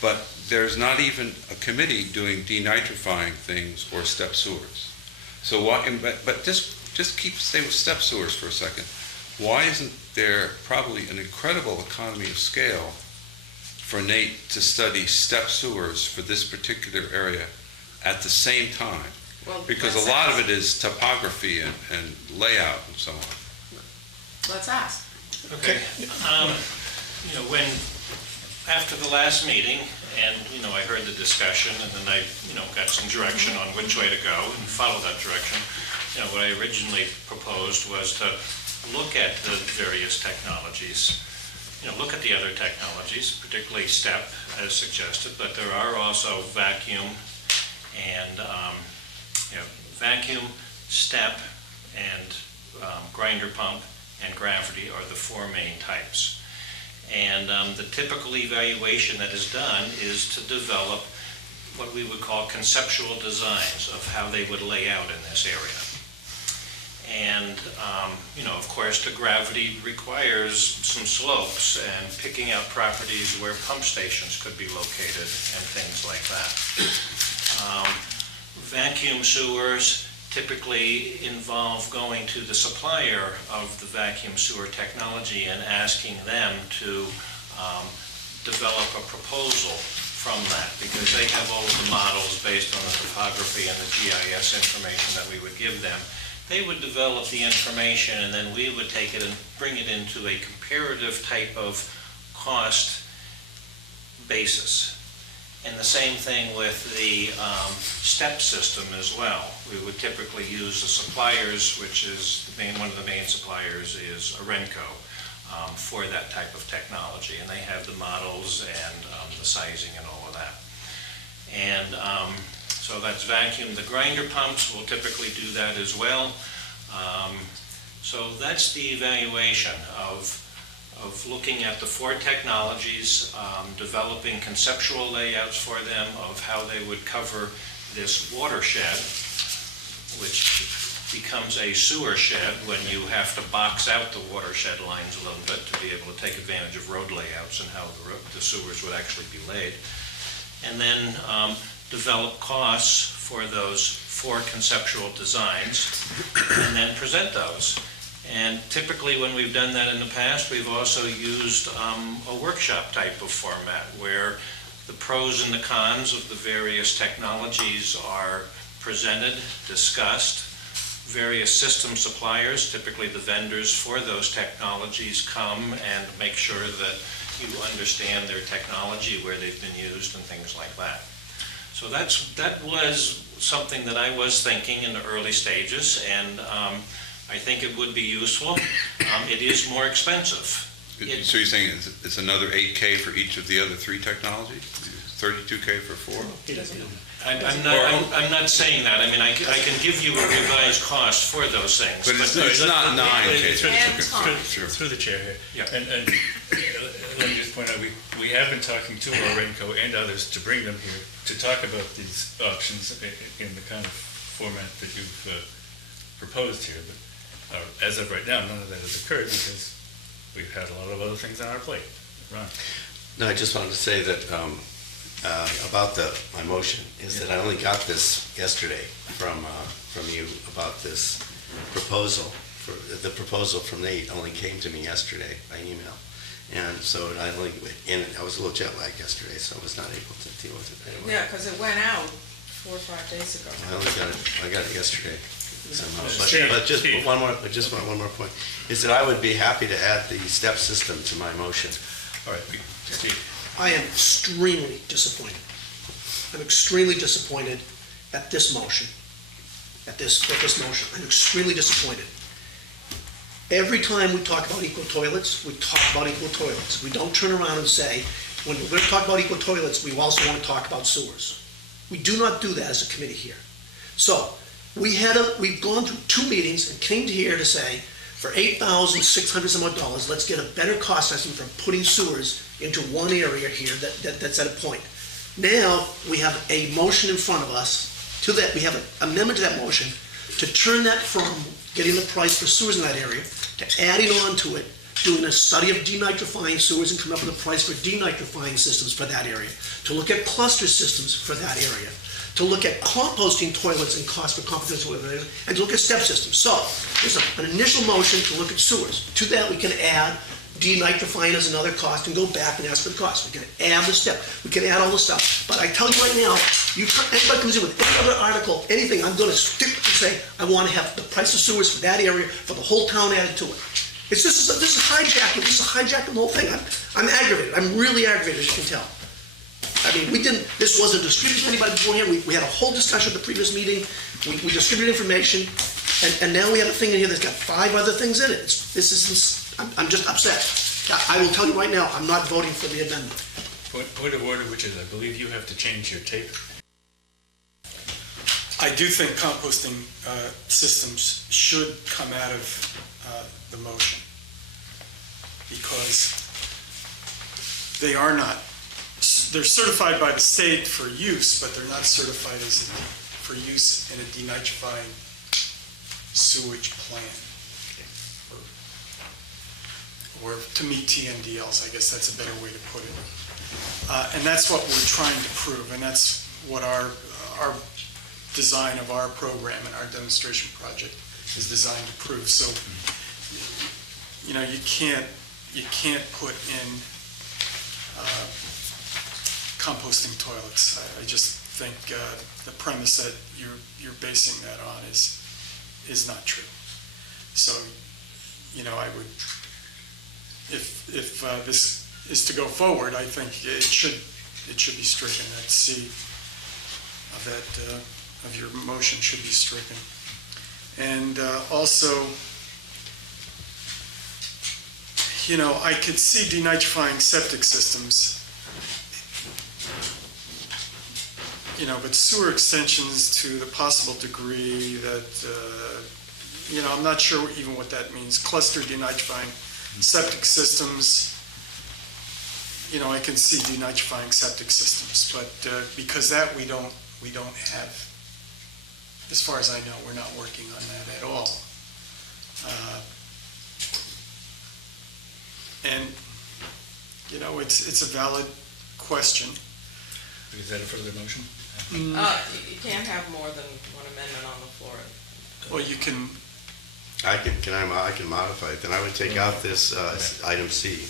But there's not even a committee doing denitrifying things or step sewers. So but just stay with step sewers for a second. Why isn't there probably an incredible economy of scale for Nate to study step sewers for this particular area at the same time? Well, because a lot of it is topography and layout and so on. Let's ask. Okay. After the last meeting, and, I heard the discussion, and then I, got some direction on which way to go and follow that direction. What I originally proposed was to look at the various technologies, look at the other technologies, particularly STEP as suggested, but there are also vacuum and, vacuum, STEP, and grinder pump and gravity are the four main types. And the typical evaluation that is done is to develop what we would call conceptual designs of how they would lay out in this area. And, of course, the gravity requires some slopes and picking out properties where pump stations could be located and things like that. Vacuum sewers typically involve going to the supplier of the vacuum sewer technology and asking them to develop a proposal from that, because they have all of the models based on the topography and the GIS information that we would give them. They would develop the information, and then we would take it and bring it into a comparative type of cost basis. And the same thing with the STEP system as well. We would typically use the suppliers, which is one of the main suppliers is Arenco for that type of technology. And they have the models and the sizing and all of that. And so that's vacuum. The grinder pumps will typically do that as well. So that's the evaluation of looking at the four technologies, developing conceptual layouts for them of how they would cover this watershed, which becomes a sewer shed when you have to box out the watershed lines a little bit to be able to take advantage of road layouts and how the sewers would actually be laid. And then develop costs for those four conceptual designs and then present those. And typically when we've done that in the past, we've also used a workshop type of format where the pros and the cons of the various technologies are presented, discussed. Various system suppliers, typically the vendors for those technologies, come and make sure that you understand their technology, where they've been used and things like that. So that was something that I was thinking in the early stages, and I think it would be useful. It is more expensive. So you're saying it's another 8K for each of the other three technologies? 32K for four? He doesn't know. I'm not saying that. I mean, I can give you a revised cost for those things. But it's not 9K. Through the chair here. Yeah. And let me just point out, we have been talking to our Renco and others to bring them here to talk about these options in the kind of format that you've proposed here. But as of right now, none of that has occurred because we've had a lot of other things on our plate. Ron? No, I just wanted to say that about my motion, is that I only got this yesterday from you about this proposal. The proposal from Nate only came to me yesterday by email. And so I was a little jet lagged yesterday, so I was not able to deal with it anyway. Yeah, because it went out 4 or 5 days ago. I got it yesterday somehow. Steve, But just Steve. one more point, is that I would be happy to add the step system to my motion. All right, Steve. I am extremely disappointed. I'm extremely disappointed at this motion, at this motion. I'm extremely disappointed. Every time we talk about equal toilets, we talk about equal toilets. We don't turn around and say, when we're going to talk about equal toilets, we also want to talk about sewers. We do not do that as a committee here. So, we've gone through 2 meetings and came to here to say, for $8,600 some odd dollars, let's get a better cost estimate from putting sewers into one area here that's at a point. Now, we have a motion in front of us, to that, we have an amendment to that motion, to turn that from getting the price for sewers in that area, to adding on to it, doing a study of denitrifying sewers and coming up with a price for denitrifying systems for that area, to look at cluster systems for that area, to look at composting toilets and cost for composting toilets, and to look at step systems. So, there's an initial motion to look at sewers. To that, we can add denitrifying as another cost and go back and ask for the cost. We can add the step. We can add all the stuff. But I tell you right now, anybody comes in with any other article, anything, I'm going to stick and say, I want to have the price of sewers for that area, for the whole town added to it. This is hijacking. This is hijacking the whole thing. I'm aggravated. I'm really aggravated, as you can tell. I mean, this wasn't distributed to anybody before here. We had a whole discussion at the previous meeting. We distributed information, and now we have a thing in here that's got 5 other things in it. I'm just upset. I will tell you right now, I'm not voting for the amendment. Point of order, which is I believe you have to change your tape. I do think composting systems should come out of the motion, because they're certified by the state for use, but they're not certified for use in a denitrifying sewage plant. Or to meet TMDLs, I guess that's a better way to put it. And that's what we're trying to prove, and that's what our design of our program and our demonstration project is designed to prove. So, you know, you can't put in composting toilets. I just think the premise that you're basing that on is not true. So, you know, I would, if this is to go forward, I think it should be stricken. That C of your motion should be stricken. And also, you know, I could see denitrifying septic systems, you know, but sewer extensions to the possible degree that, you know, I'm not sure even what that means. Cluster denitrifying septic systems, you know, I can see denitrifying septic systems, but because that we don't have, as far as I know, we're not working on that at all. And, you know, it's a valid question. Is that a further motion? You can't have more than one amendment on the floor. Well, you can, I can modify it, then I would take out this item C.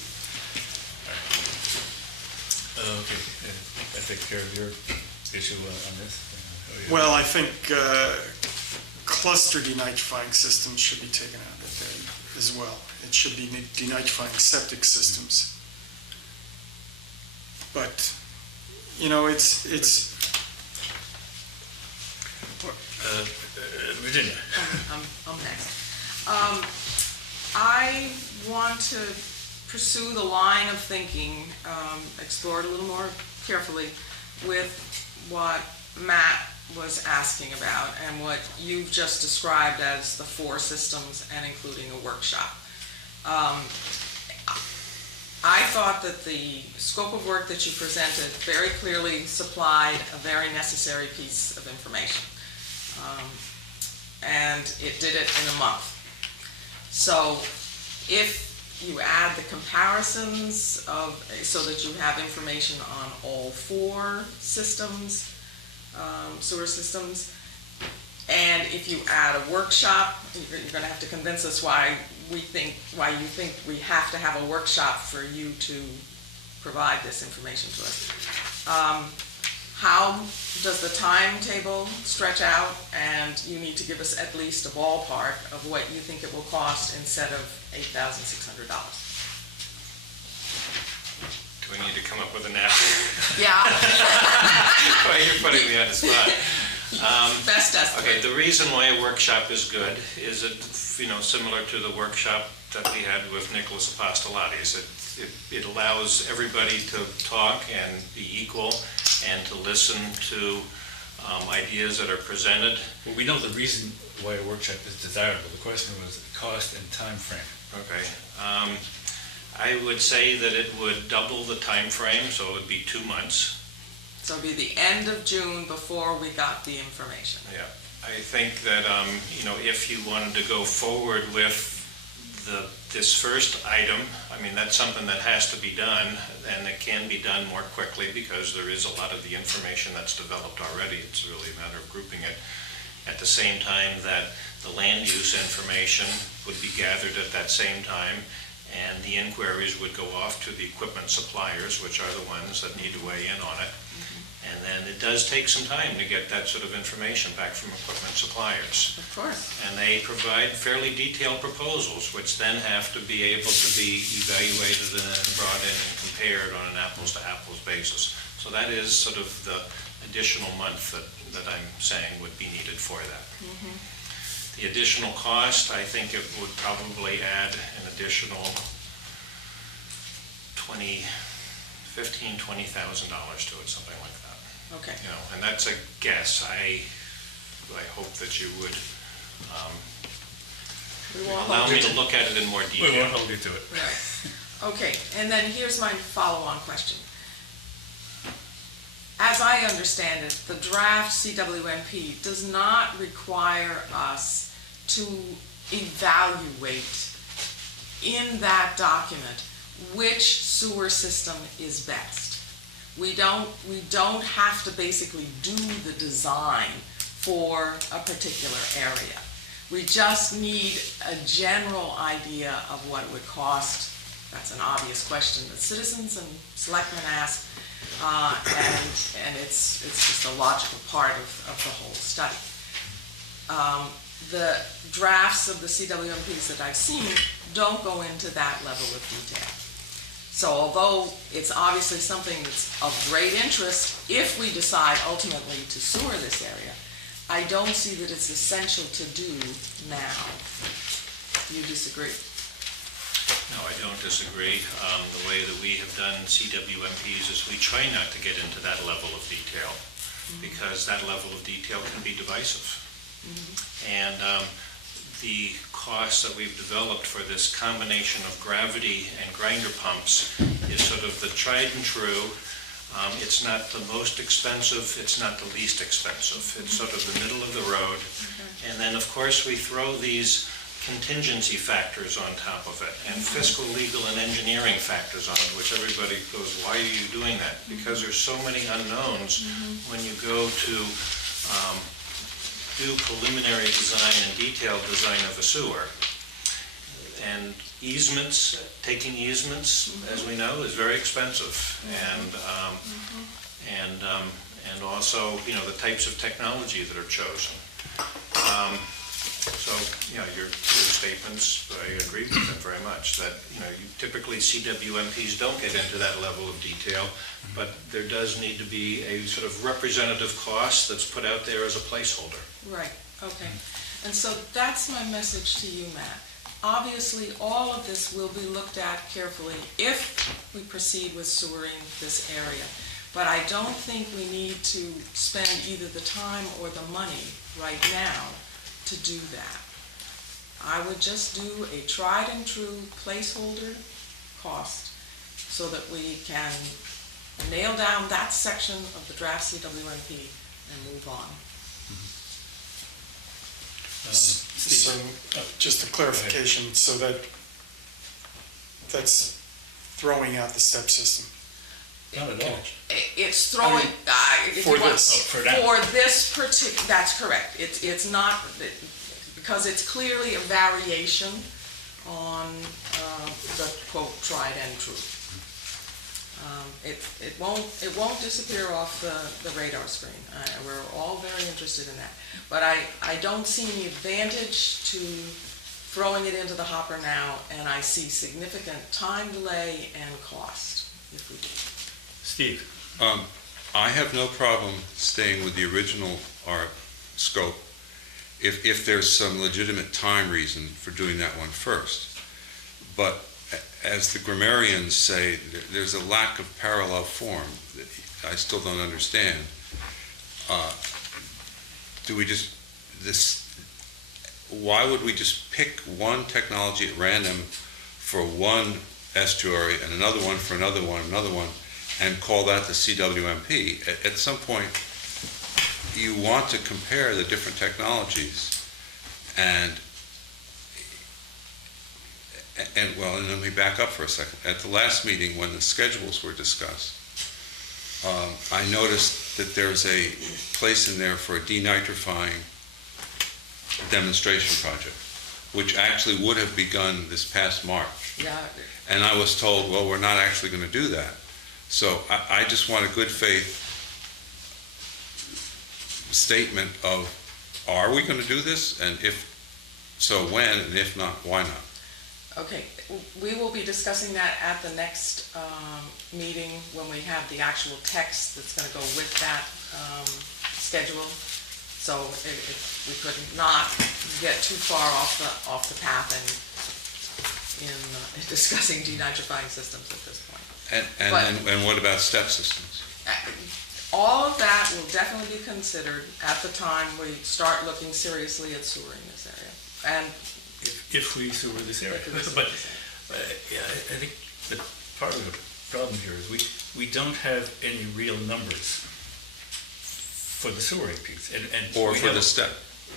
Okay, I take care of your issue on this. well, I think cluster denitrifying systems should be taken out of there as well. It should be denitrifying septic systems. But, you know, it's Virginia. I'm next. I want to pursue the line of thinking, explore it a little more carefully with what Matt was asking about and what you've just described as the 4 systems and including a workshop. I thought that the scope of work that you presented very clearly supplied a very necessary piece of information. And it did it in a month. So if you add the comparisons so that you have information on all 4 systems, sewer systems, and if you add a workshop, you're going to have to convince us why you think we have to have a workshop for you to provide this information to us. How does the timetable stretch out? And you need to give us at least a ballpark of what you think it will cost instead of $8,600. Do we need to come up with an estimate? Yeah. Well, you're putting me on the spot. Best estimate. Okay, the reason why a workshop is good is it, similar to the workshop that we had with Nicholas Apostolates. It allows everybody to talk and be equal and to listen to ideas that are presented. Well, we know the reason why a workshop is desirable. The question was cost and time frame. Okay. I would say that it would double the time frame, so it would be 2 months. So it'll be the end of June before we got the information. Yeah. I think that, if you wanted to go forward with this first item, that's something that has to be done, and it can be done more quickly because there is a lot of the information that's developed already. It's really a matter of grouping it. At the same time that the land use information would be gathered at that same time, and the inquiries would go off to the equipment suppliers, which are the ones that need to weigh in on it. And then it does take some time to get that sort of information back from equipment suppliers. Of course. And they provide fairly detailed proposals, which then have to be able to be evaluated and brought in and compared on an apples-to-apples basis. So that is sort of the additional month that I'm saying would be needed for that. The additional cost, I think it would probably add an additional $15,000 to it, something like that. Okay. And that's a guess. I hope that you would We won't allow hold me you to look at it in more We detail. won't hold you to it. Right. Okay, and then here's my follow-on question. As I understand it, the draft CWMP does not require us to evaluate in that document which sewer system is best. We don't have to basically do the design for a particular area. We just need a general idea of what it would cost. That's an obvious question that citizens and selectmen ask, and it's just a logical part of the whole study. The drafts of the CWMPs that I've seen don't go into that level of detail. So although it's obviously something that's of great interest, if we decide ultimately to sewer this area, I don't see that it's essential to do now. You disagree? No, I don't disagree. The way that we have done CWMPs is we try not to get into that level of detail because that level of detail can be divisive. And the costs that we've developed for this combination of gravity and grinder pumps is sort of the tried and true. It's not the most expensive, it's not the least expensive. It's sort of the middle of the road. And then, of course, we throw these contingency factors on top of it and fiscal, legal, and engineering factors on it, which everybody goes, why are you doing that? Because there's so many unknowns when you go to do preliminary design and detailed design of a sewer. And easements, taking easements, as we know, is very expensive. And also, the types of technology that are chosen. So, yeah, your statements, I agree with them very much, that, typically CWMPs don't get into that level of detail, but there does need to be a sort of representative cost that's put out there as a placeholder. Right, okay. And so that's my message to you, Matt. Obviously, all of this will be looked at carefully if we proceed with sewering this area. But I don't think we need to spend either the time or the money right now to do that. I would just do a tried and true placeholder cost so that we can nail down that section of the draft CWMP and move on. So, just a clarification, so that's throwing out the step system. Not at all. It's throwing, if for you want, this. For that. for this particular, that's correct. It's not, because it's clearly a variation on the quote, tried and true. It won't disappear off the radar screen. We're all very interested in that. But I don't see any advantage to throwing it into the hopper now, and I see significant time delay and cost if we do. Steve? I have no problem staying with the original scope if there's some legitimate time reason for doing that one first. But as the grammarians say, there's a lack of parallel form that I still don't understand. Why would we just pick one technology at random for one estuary and another one for another one, and call that the CWMP? At some point, you want to compare the different technologies, and let me back up for a second. At the last meeting, when the schedules were discussed, I noticed that there's a place in there for a denitrifying demonstration project, which actually would have begun this past March. Yeah. And I was told, well, we're not actually going to do that. So I just want a good faith statement of, are we going to do this? And if so, when? And if not, why not? Okay, we will be discussing that at the next meeting when we have the actual text that's going to go with that schedule. So if we could not get too far off the path in discussing denitrifying systems at this point. And what about step systems? All of that will definitely be considered at the time we start looking seriously at sewering this area. And If we sewer this area. If we sewer But, this yeah, I think that part of the problem here is we don't have any real numbers for the sewering piece. And Or we for have- the step?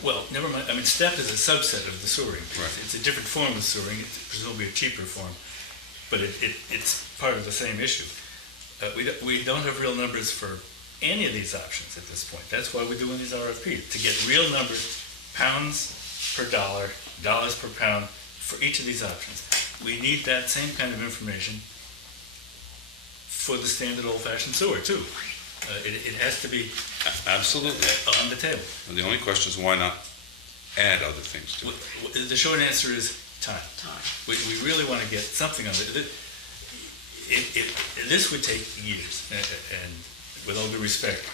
Well, never mind. I mean, STEP is a subset of the sewering piece. Right. It's a different form of sewering. It's presumably a cheaper form, but it's part of the same issue. We don't have real numbers for any of these options at this point. That's why we're doing these RFPs, to get real numbers, pounds per dollar, dollars per pound for each of these options. We need that same kind of information for the standard old-fashioned sewer too. It has to be Absolutely. on the table. And the only question is, why not add other things to it? The short answer is time. time. We really want to get something on it. This would take years, and with all due respect,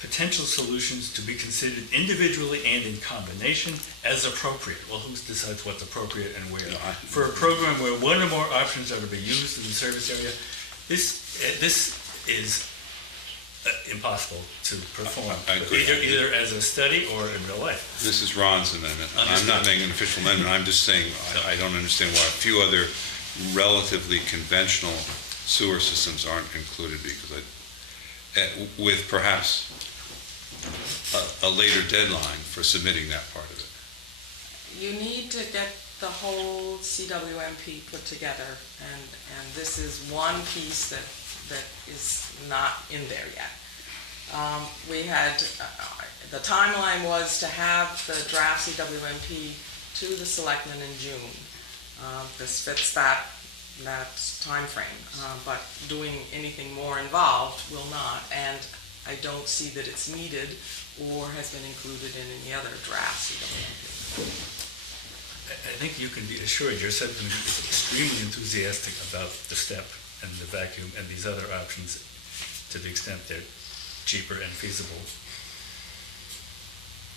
potential solutions to be considered individually and in combination as appropriate. Well, who decides what's appropriate and where? For a program where one or more options are to be used in the service area, this is impossible to perform, I agree. either as a study or in real life. This is Ron's amendment. I'm not making an official amendment. I'm just saying, I don't understand why a few other relatively conventional sewer systems aren't included, because with perhaps a later deadline for submitting that part of it. You need to get the whole CWMP put together, and this is one piece that is not in there yet. We had, the timeline was to have the draft CWMP to the selectmen in June. This fits that timeframe, but doing anything more involved will not. And I don't see that it's needed or has been included in any other draft CWMP. I think you can be assured your subcommittee is extremely enthusiastic about the step and the vacuum and these other options to the extent they're cheaper and feasible.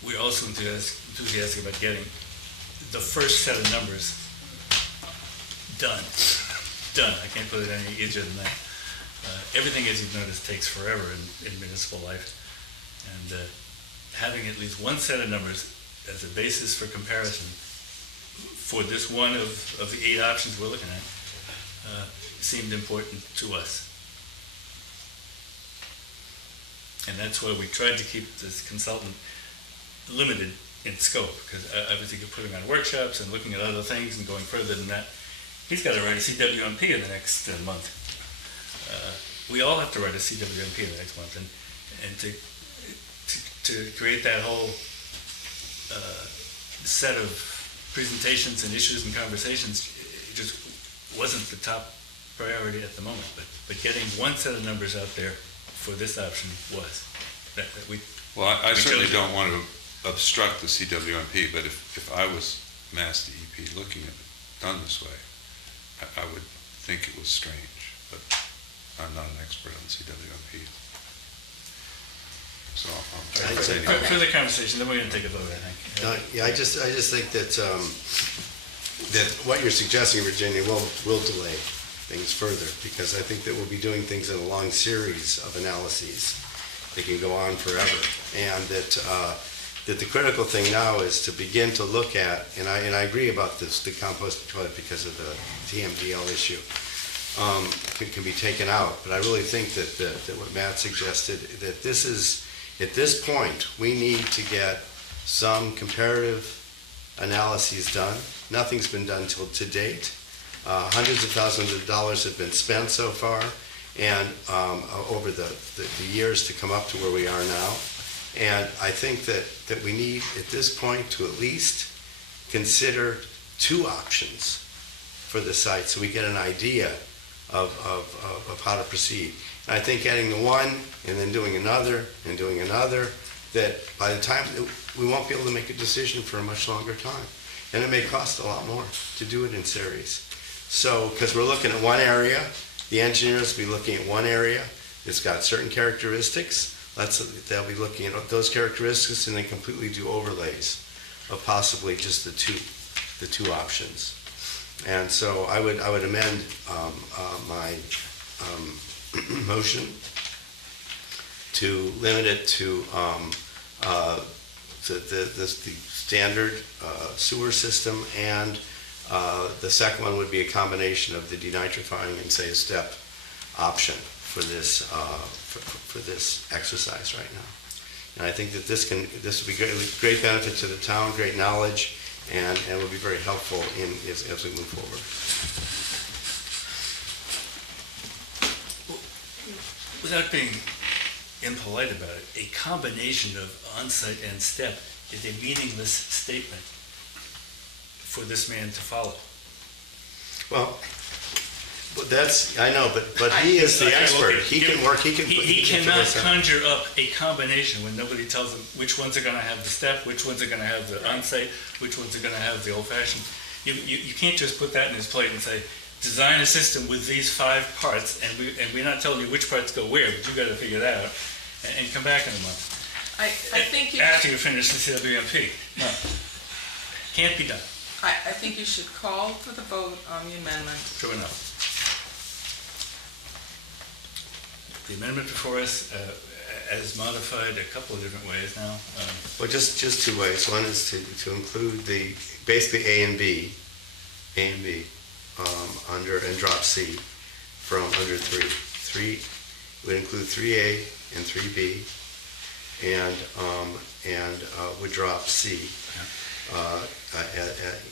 We're also enthusiastic about getting the first set of numbers done. I can't put it any easier than that. Everything, as you've noticed, takes forever in municipal life. And having at least one set of numbers as a basis for comparison for this one of the 8 options we're looking at seemed important to us. And that's why we tried to keep this consultant limited in scope, because obviously you're putting on workshops and looking at other things and going further than that. He's got to write a CWMP in the next month. We all have to write a CWMP in the next month, and to create that whole set of presentations and issues and conversations, it just wasn't the top priority at the moment. But getting one set of numbers out there for this option was. Well, I certainly don't want to obstruct the CWMP, but if I was Mass DEP looking at it done this way, I would think it was strange, but I'm not an expert on CWMP. So I'd say further conversation, then we're going to take a vote, I think. Yeah, I just think that that what you're suggesting, Virginia, will delay things further, because I think that we'll be doing things in a long series of analyses. They can go on forever, and that the critical thing now is to begin to look at, and I agree about this, the composting toilet, because of the TMDL issue, can be taken out. But I really think that what Matt suggested, that this is, at this point, we need to get some comparative analyses done. Nothing's been done till to date. Hundreds of thousands of dollars have been spent so far, and over the years to come up to where we are now. And I think that we need, at this point, to at least consider 2 options for the site, so we get an idea of how to proceed. And I think adding the one and then doing another and doing another, that by the time, we won't be able to make a decision for a much longer time. And it may cost a lot more to do it in series. So, because we're looking at one area, the engineers will be looking at one area, it's got certain characteristics, they'll be looking at those characteristics and then completely do overlays of possibly just the two options. And so I would amend my motion to limit it to the standard sewer system, and the second one would be a combination of the denitrifying and, say, a step option for this for this exercise right now. And I think that this will be great benefit to the town, great knowledge, and will be very helpful as we move forward. Without being impolite about it, a combination of on-site and step is a meaningless statement for this man to follow. Well, but I know, but he is the expert. He can work, he cannot conjure up a combination when nobody tells him which ones are gonna have the step, which ones are gonna have the on-site, which ones are gonna have the old-fashioned. You can't just put that in his plate and say, design a system with these 5 parts, and we're not telling you which parts go where, but you gotta figure that out, and come back in a month. I think you... After you finish the CWMP. No, can't be done. I think you should call for the vote on the amendment. True enough. The amendment before us, as modified a couple of different ways now. Well, just 2 ways. One is to include basically A and B, under, and drop C from under 3. 3 would include 3A and 3B, and would drop C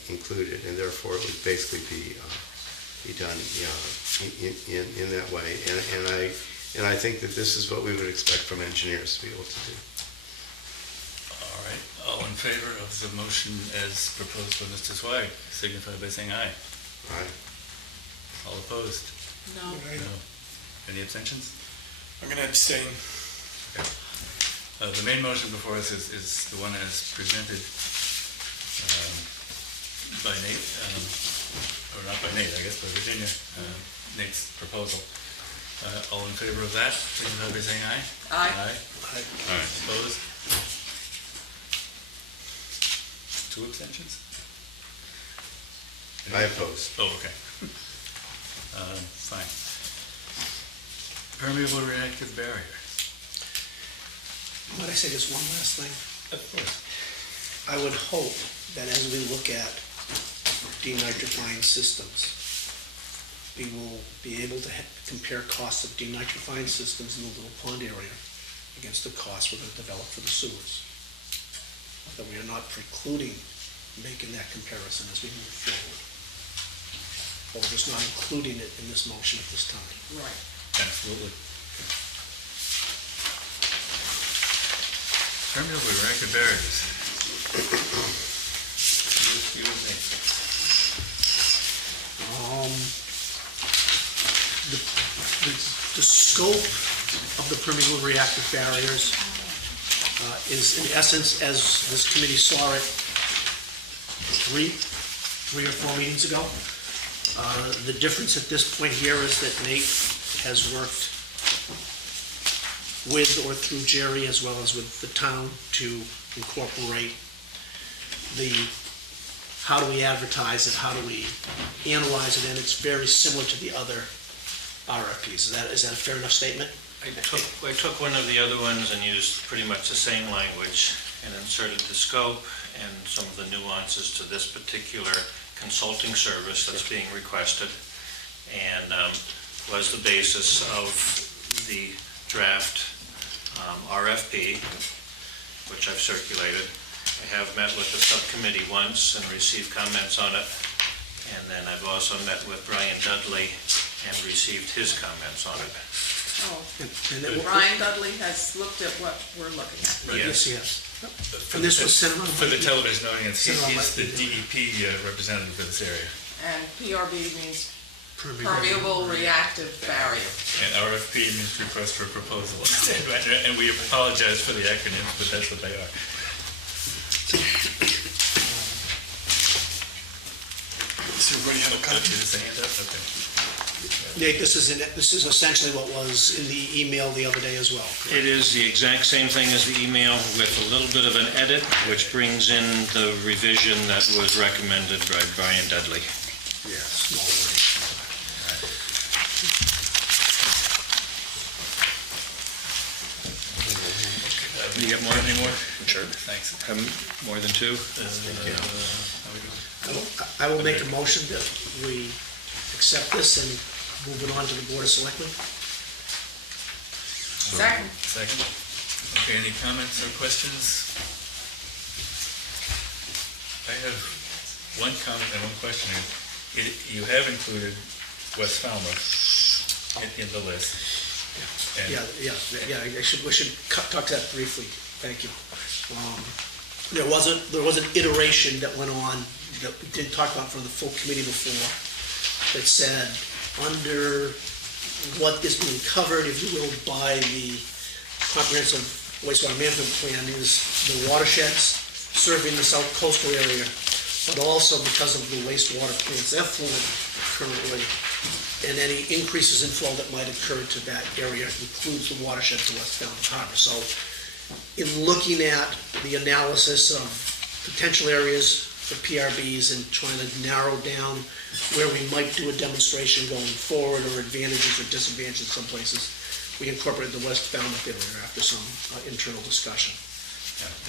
included, and therefore it would basically be done in that way. And I think that this is what we would expect from engineers to be able to do. All right, all in favor of the motion as proposed by Mr. Zweig, signify by saying aye. Aye. All opposed? No. No. Any abstentions? I'm going to abstain. The main motion before us is the one as presented by Nate, or not by Nate, I guess, by Virginia, Nate's proposal. All in favor of that, signify by saying aye. Aye. Aye. All right. Opposed? 2 abstentions? I oppose. Oh, okay. Fine. Permeable reactive barrier. Might I say just one last thing? Of course. I would hope that as we look at denitrifying systems, we will be able to compare costs of denitrifying systems in the Little Pond area against the costs we're going to develop for the sewers. That we are not precluding making that comparison as we move forward. Or we're just not including it in this motion at this time. Right. Absolutely. Permeable reactive barriers. You and me. The scope of the permeable reactive barriers is in essence, as this committee saw it three or 4 meetings ago. The difference at this point here is that Nate has worked with or through Jerry as well as with the town to incorporate the how do we advertise it, how do we analyze it, and it's very similar to the other RFPs. Is that a fair enough statement? I took one of the other ones and used pretty much the same language and inserted the scope and some of the nuances to this particular consulting service that's being requested, and was the basis of the draft RFP, which I've circulated. I have met with the subcommittee once and received comments on it, and then I've also met with Brian Dudley and received his comments on it. Oh, And that- Brian Dudley has looked at what we're looking at. Yes, yes. And this was sent around. For the television audience, Sent around he's by- the DEP representative for this area. And PRB means Permeable. permeable reactive barrier. And RFP means request for proposal. And we apologize for the acronyms, but that's what they are. Does everybody have a copy? Is this a handout? Okay. Nate, this is essentially what was in the email the other day as well. It is the exact same thing as the email with a little bit of an edit, which brings in the revision that was recommended by Brian Dudley. Yes. You get more? Any more? Sure. Thanks. More than two? I will make a motion that we accept this and move it on to the Board of Selectmen. Second. Second. Okay, any comments or questions? I have one comment and one question. You have included West Falmouth in the list. And Yeah, we should talk to that briefly, thank you. There was an iteration that went on that we didn't talk about from the full committee before, that said, under what is being covered, if you will, by the Comprehensive Wastewater Management Plan is the watersheds serving the south coastal area, but also because of the wastewater plant's effluent currently, and any increases in flow that might occur to that area includes the watershed to West Falmouth Harbor. So in looking at the analysis of potential areas for PRBs and trying to narrow down where we might do a demonstration going forward or advantages or disadvantages in some places, we incorporated the West Falmouth area after some internal discussion.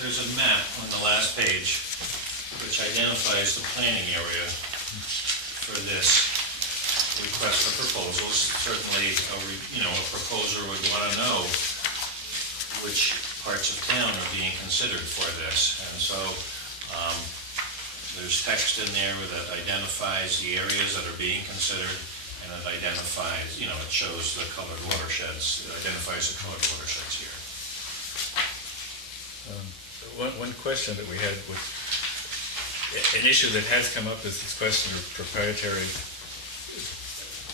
There's a map on the last page which identifies the planning area for this request for proposals. Certainly, a proposer would want to know which parts of town are being considered for this. And so there's text in there that identifies the areas that are being considered, and it identifies, it shows the colored watersheds, it identifies the colored watersheds here. one question that we had was, an issue that has come up is this question of proprietary,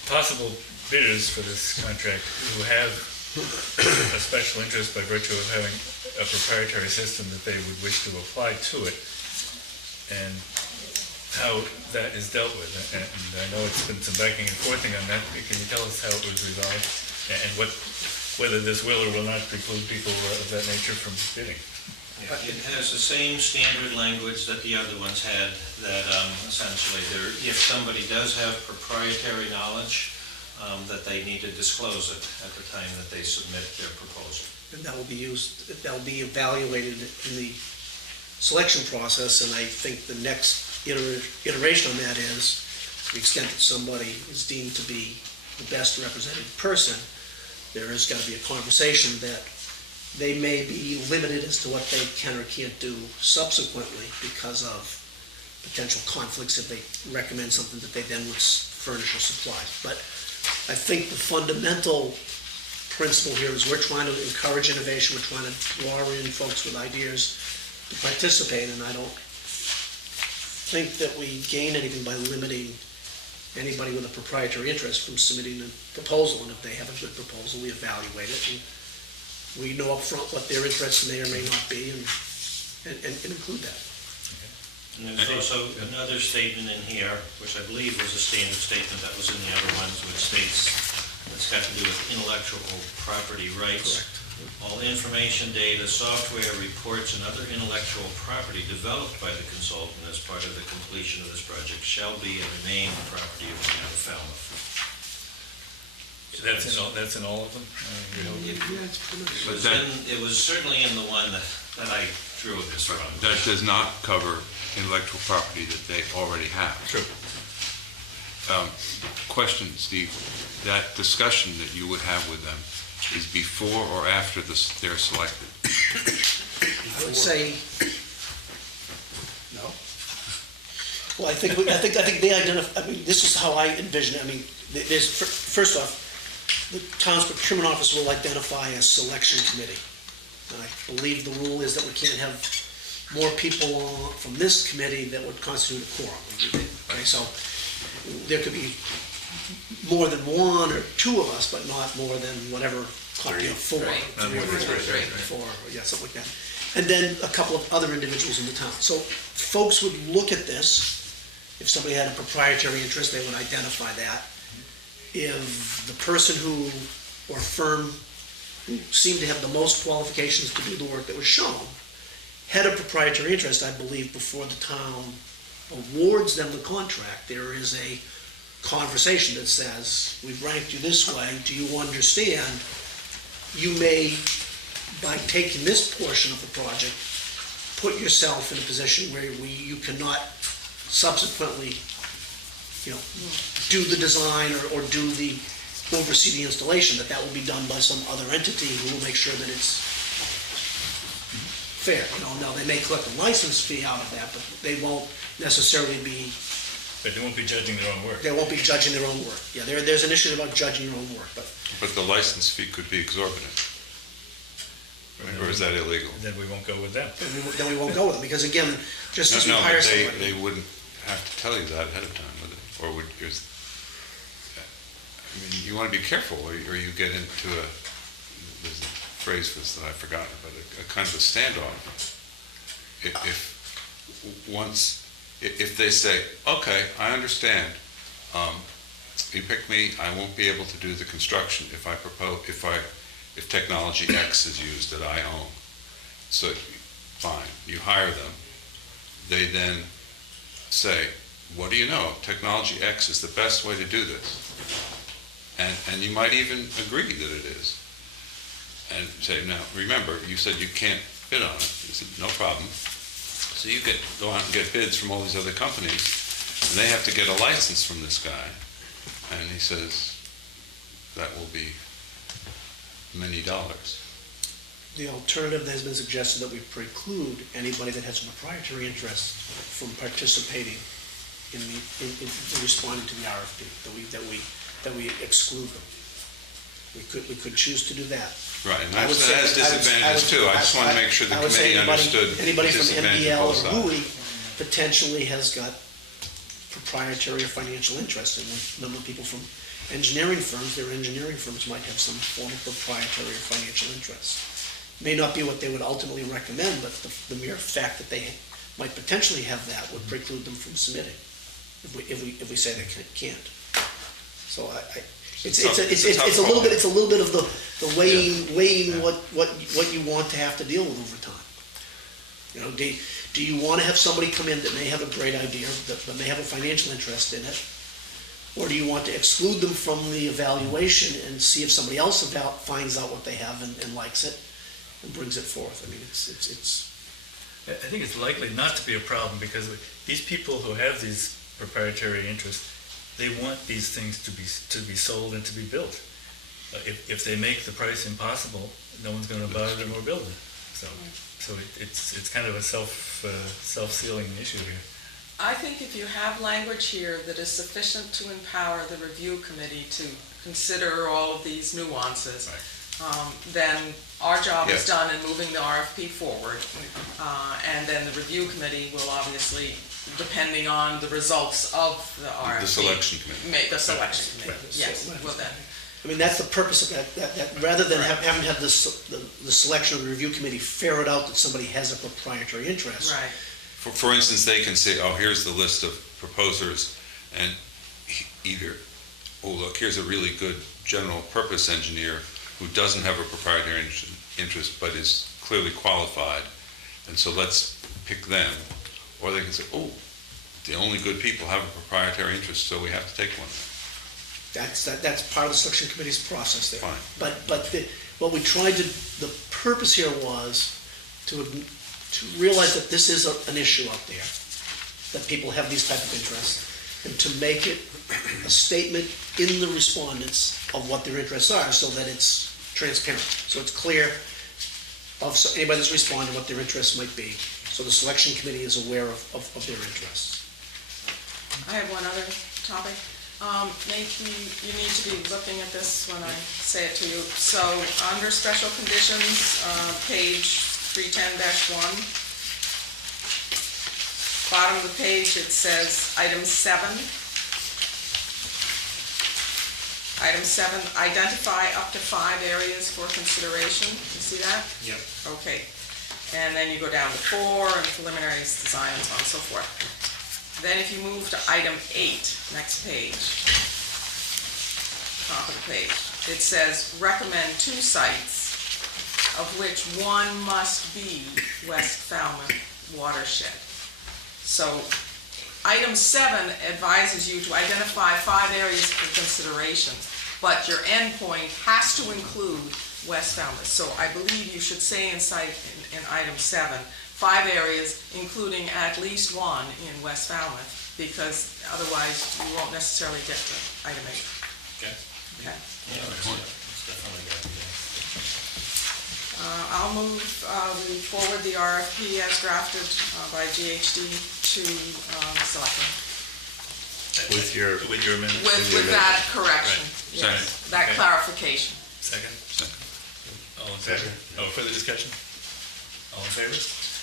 possible bidders for this contract who have a special interest by virtue of having a proprietary system that they would wish to apply to it, and how that is dealt with. And I know it's been some backing and forthing on that. Can you tell us how it was resolved, and whether this will or will not preclude people of that nature from bidding? It has the same standard language that the other ones had, that essentially if somebody does have proprietary knowledge, that they need to disclose it at the time that they submit their proposal. And that will be used, that will be evaluated in the selection process, and I think the next iteration on that is, to the extent that somebody is deemed to be the best represented person, there is going to be a conversation that they may be limited as to what they can or can't do subsequently because of potential conflicts if they recommend something that they then would furnish or supply. But I think the fundamental principle here is we're trying to encourage innovation, we're trying to draw in folks with ideas to participate, and I don't think that we gain anything by limiting anybody with a proprietary interest from submitting a proposal, and if they have a good proposal, we evaluate it, and we know upfront what their interests may or may not be, and include that. And there's also another statement in here, which I believe was a standard statement that was in the other ones, which states it's got to do with intellectual property rights. All information, data, software, reports, and other intellectual property developed by the consultant as part of the completion of this project shall be and remain the property of the town of Falmouth. That's in all of them? It was certainly in the one that I drew this from. That does not cover intellectual property that they already have. True. Question, Steve, that discussion that you would have with them is before or after they're selected? I would say, No? well, I think they identify, I mean, this is how I envision it. I mean, there's, first off, the town's procurement office will identify a selection committee. And I believe the rule is that we can't have more people from this committee that would constitute a quorum. Okay, so there could be more than one or two of us, but not more than whatever, four. Right. Four, yeah, something like that. And then a couple of other individuals in the town. So folks would look at this. If somebody had a proprietary interest, they would identify that. If the person who, or firm, who seemed to have the most qualifications to do the work that was shown, had a proprietary interest, I believe, before the town awards them the contract, there is a conversation that says, we've ranked you this way, do you understand? You may, by taking this portion of the project, put yourself in a position where you cannot subsequently, do the design or oversee the installation, that will be done by some other entity who will make sure that it's fair. Now they may collect a license fee out of that, but they won't necessarily be. But they won't be judging their own work. They won't be judging their own work. Yeah, there's an issue about judging your own work, but. But the license fee could be exorbitant. Or is that illegal? Then we won't go with them. Then we won't go with them, because again, just as we No, hire but somebody. they wouldn't have to tell you that ahead of time, would they? Or would, I mean, you want to be careful, or you get into there's a phrase for this that I've forgotten, but a kind of a standoff. If they say, okay, I understand, you pick me, I won't be able to do the construction if technology X is used that I own. So, fine, you hire them. They then say, what do you know? Technology X is the best way to do this. And you might even agree that it is. And say, now, remember, you said you can't bid on it. You said, no problem. So you go out and get bids from all these other companies, and they have to get a license from this guy. And he says, that will be many dollars. The alternative that has been suggested that we preclude anybody that has a proprietary interest from participating in responding to the RFP, that we exclude them. We could choose to do that. Right, and that has disadvantages too. I just want to make sure the committee understood the anybody from disadvantage of MBL both or sides. WUI potentially has got proprietary or financial interest, and a number of people from engineering firms, their engineering firms might have some form of proprietary or financial interest. May not be what they would ultimately recommend, but the mere fact that they might potentially have that would preclude them from submitting, if we say they can't. So it's a little bit of the weighing what you want to have to deal with over time. You know, do you want to have somebody come in that may have a great idea, that may have a financial interest in it? Or do you want to exclude them from the evaluation and see if somebody else finds out what they have and likes it and brings it forth? I mean, it's. I think it's likely not to be a problem because these people who have these proprietary interests, they want these things to be sold and to be built. If they make the price impossible, no one's going to buy them or build them. So it's kind of a self-sealing issue here. I think if you have language here that is sufficient to empower the review committee to consider all of these nuances, then our job is done in moving the RFP forward. And then the review committee will obviously, depending on the results of the RFP. The selection committee. The selection committee, yes, will then. I mean, that's the purpose of that rather than having to have the selection of the review committee ferret out that somebody has a proprietary interest. Right. For instance, they can say, oh, here's the list of proposers, and either, oh, look, here's a really good general purpose engineer who doesn't have a proprietary interest but is clearly qualified, and so let's pick them. Or they can say, oh, the only good people have a proprietary interest, so we have to take one. That's part of the selection committee's process there. Fine. But what we tried to, the purpose here was to realize that this is an issue out there, that people have these type of interests, and to make it a statement in the respondents of what their interests are, so that it's transparent, so it's clear of anybody that's responding what their interests might be, so the selection committee is aware of their interests. I have one other topic. Maybe you need to be looking at this when I say it to you. So under special conditions, page 310-1, bottom of the page, it says item 7. Item 7, identify up to 5 areas for consideration. You see that? Yep. Okay. And then you go down to 4 and preliminaries, design, and so on and so forth. Then if you move to item 8, next page, top of the page, it says recommend 2 sites, of which one must be West Falmouth watershed. So item 7 advises you to identify 5 areas for consideration, but your endpoint has to include West Falmouth. So I believe you should say in item 7, 5 areas, including at least 1 in West Falmouth, because otherwise you won't necessarily get to item 8. Okay. Okay. Yeah, that's definitely a good idea. I'll move, we forward the RFP as drafted by GHD to selectmen. With your amendment. With that correction, Right. yes, Second. that Okay. clarification. Second? All in favor? Oh, further discussion? All in favor?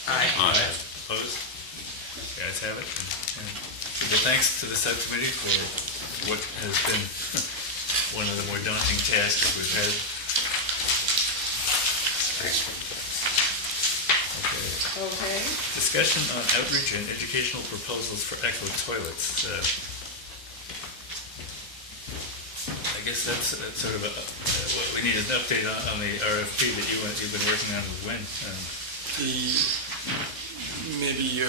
Aye. Aye. Opposed? You guys have it. And so thanks to the subcommittee for what has been one of the more daunting tasks we've had. Okay. Discussion on outreach and educational proposals for echo toilets. I guess that's sort of what we need an update on the RFP that you've been working on with Win. Maybe, you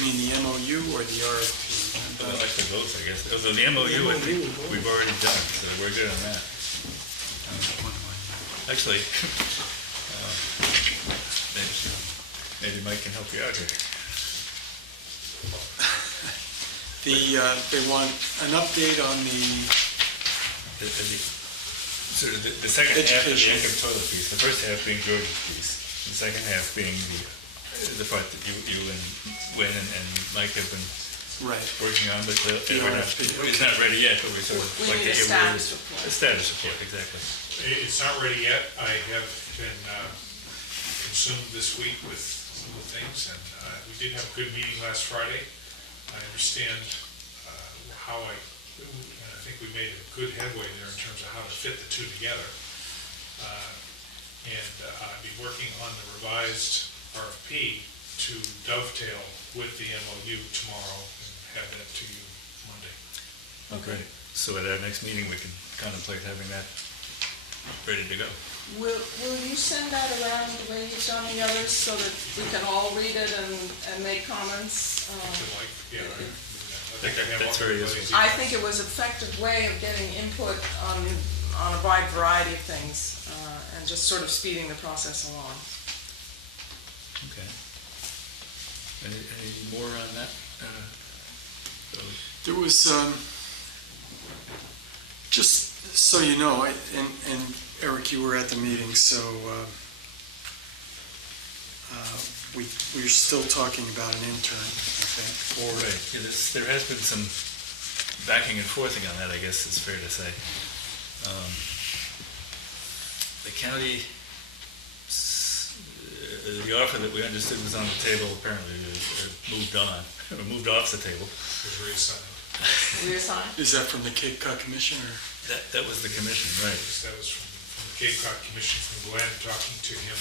mean the MOU or the RFP? I'd like to both, I guess. Although the MOU, I think we've already done, so we're good on that. Actually, maybe Mike can help you out here. They want an update on Sort of the second half of the Education. echo toilet piece, the first half being George's piece, the second half being the part that you and Win and Mike have been right. working on, but The RFP, it's not ready yet, but we sort of We like to need a hear status report. a status report, exactly. It's not ready yet. I have been consumed this week with some of the things, and we did have a good meeting last Friday. I understand how and I think we made a good headway there in terms of how to fit the two together. And I'll be working on the revised RFP to dovetail with the MOU tomorrow and have that to you Monday. Okay. So at our next meeting, we can contemplate having that ready to go. Will you send that around the way you've done the others so that we can all read it and make comments? If you like, yeah, I think I have That's all very everybody's useful. I think it was an effective way of getting input on a wide variety of things and just sort of speeding the process along. Okay. Any more on that? There was, just so you know, and Eric, you were at the meeting, so we're still talking about an intern, I think, or Right. Yeah, there has been some backing and forthing on that, I guess it's fair to say. The county, the offer that we understood was on the table apparently moved on, or moved off the table. It was reassigned. Reassign? is that from the Cape Cod Commission, or? That was the commission, right. That was from the Cape Cod Commission, from Glenn, talking to him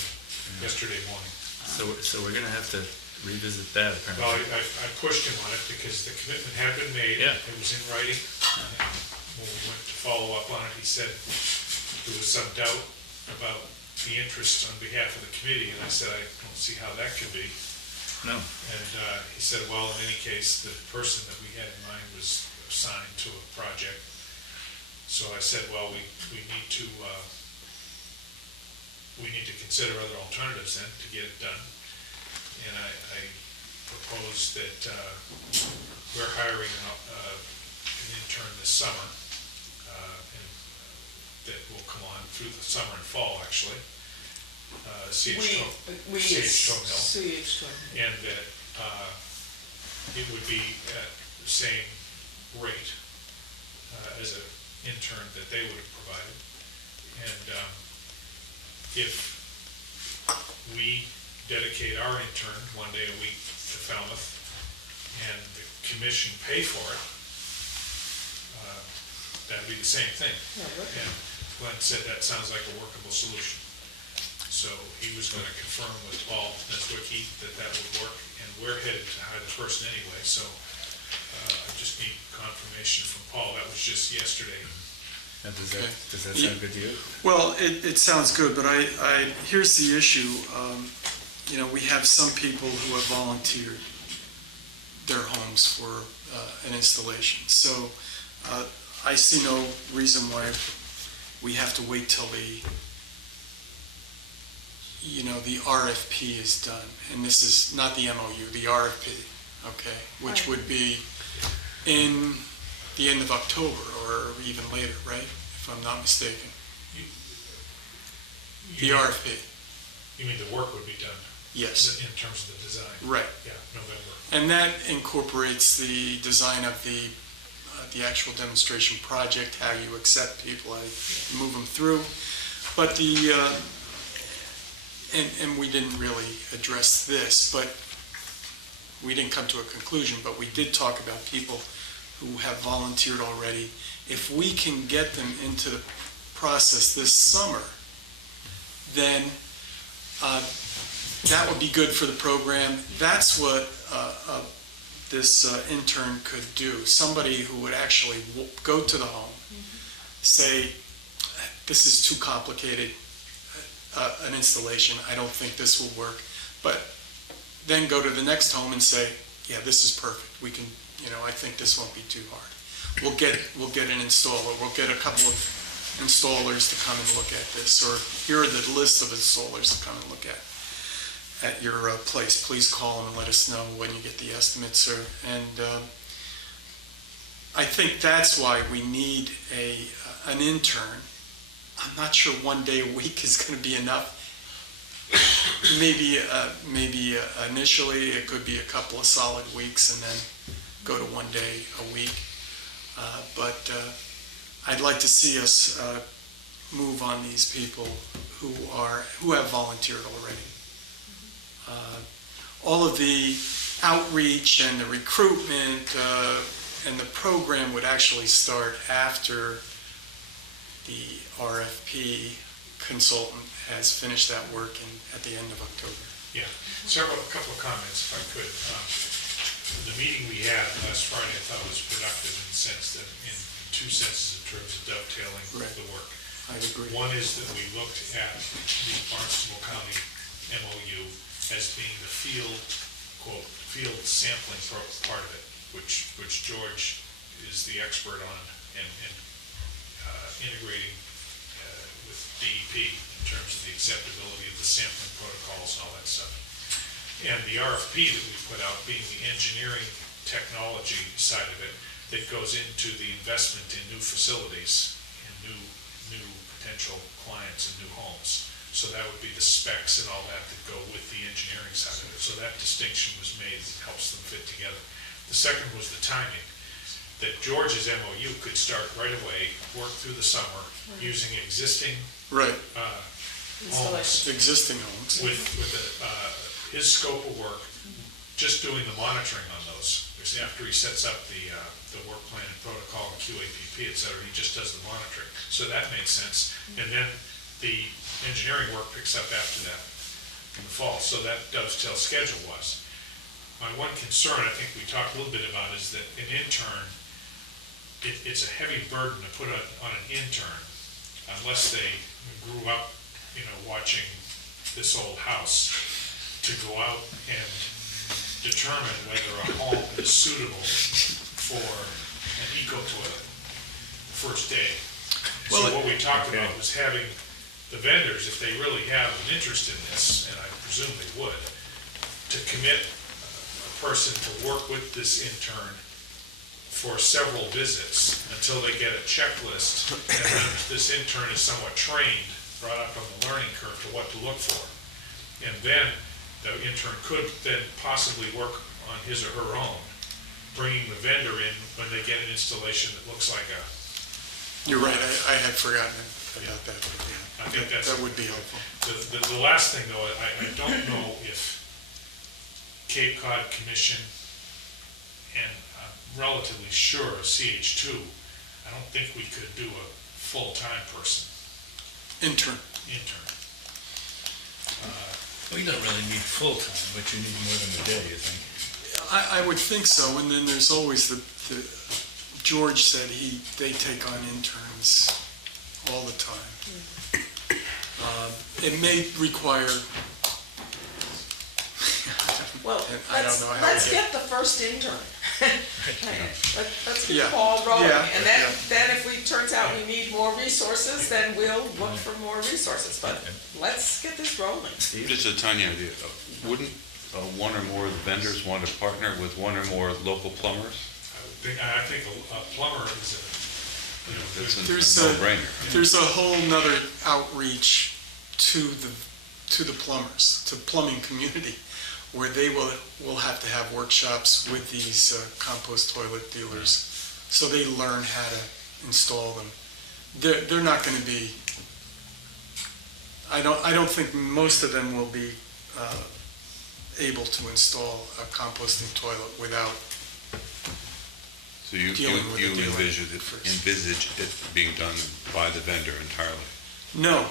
yesterday morning. So we're gonna have to revisit that Well, apparently. I pushed him on it because the commitment had been made. Yeah. It was in writing. When we went to follow up on it, he said there was some doubt about the interest on behalf of the committee, and I said, I don't see how that could be. No, And he said, well, in any case, the person that we had in mind was assigned to a project. So I said, well, we need to consider other alternatives then to get it done. And I proposed that we're hiring an intern this summer, and that will come on through the summer and fall, actually. C.H. Hill. And that it would be at the same rate as an intern that they would have provided. And if we dedicate our intern one day a week to Falmouth and the commission pay for it, that'd be the same thing. And Glenn said that sounds like a workable solution. So he was going to confirm with Paul Neswicki that that would work, and we're headed to hire the person anyway, so I just need confirmation from Paul. That was just yesterday. now does that sound good to you? Well, it sounds good, but here's the issue. We have some people who have volunteered their homes for an installation. So I see no reason why we have to wait till the RFP is done. And this is not the MOU, the RFP, okay? Which would be in the end of October or even later, right? If I'm not mistaken. The RFP, You mean the work would be done? yes, In terms of the design? right. Yeah, November. And that incorporates the design of the actual demonstration project, how you accept people, how you move them through. But and we didn't really address this, but we didn't come to a conclusion, but we did talk about people who have volunteered already. If we can get them into the process this summer, then that would be good for the program. That's what this intern could do. Somebody who would actually go to the home, say, this is too complicated, an installation, I don't think this will work. But then go to the next home and say, yeah, this is perfect. We can, I think this won't be too hard. We'll get an installer. We'll get a couple of installers to come and look at this, or here are the list of installers to come and look at your place. Please call them and let us know when you get the estimates. And I think that's why we need an intern. I'm not sure one day a week is going to be enough. Maybe initially it could be a couple of solid weeks and then go to one day a week. But I'd like to see us move on these people who have volunteered already. All of the outreach and the recruitment, and the program would actually start after the RFP consultant has finished that work at the end of October. Yeah, a couple of comments, if I could. The meeting we had last Friday, I thought was productive in the sense that, in two senses in terms of dovetailing Right. the work. I agree. One is that we looked at the Barnstable County MOU as being the field, quote, field sampling part of it, which George is the expert on, and integrating with DEP in terms of the acceptability of the sampling protocols and all that stuff. And the RFP that we put out being the engineering technology side of it that goes into the investment in new facilities and new potential clients and new homes. So that would be the specs and all that go with the engineering side of it. So that distinction was made that helps them fit together. The second was the timing, that George's MOU could start right away, work through the summer, using existing Right, homes existing homes. with his scope of work, just doing the monitoring on those. Because after he sets up the work plan and protocol and QAPP, et cetera, he just does the monitoring. So that made sense. And then the engineering work picks up after that in the fall. So that dovetails schedule-wise. My one concern, I think we talked a little bit about, is that an intern, it's a heavy burden to put on an intern unless they grew up, watching this old house, to go out and determine whether a home is suitable for an eco-toilet the first day. So what we talked about was having the vendors, if they really have an interest in this, and I presume they would, to commit a person to work with this intern for several visits until they get a checklist, and then this intern is somewhat trained, brought up on the learning curve to what to look for. And then the intern could then possibly work on his or her own, bringing the vendor in when they get an installation that looks like a... You're right, I had forgotten about that, but yeah. I think that would be helpful. The last thing, though, I don't know if Cape Cod Commission, and I'm relatively sure CH2, I don't think we could do a full-time person, Intern. intern. Well, you don't really need full-time, but you need more than a day, you think? I would think so, and then there's always George said they take on interns all the time. It may require, Well, I don't know how let's to get the first intern. Let's Yeah. get Paul rolling, Yeah. and then if we, turns out we need more resources, then we'll look for more resources, but let's get this rolling. Just a tiny idea. Wouldn't one or more of the vendors want to partner with one or more local plumbers? I think a plumber is That's There's a a- no-brainer. there's a whole nother outreach to the plumbers, to the plumbing community, where they will have to have workshops with these compost toilet dealers, so they learn how to install them. They're not going to be, I don't think most of them will be able to install a composting toilet without, So you dealing with the dealer first. envisage it being done by the vendor entirely? no,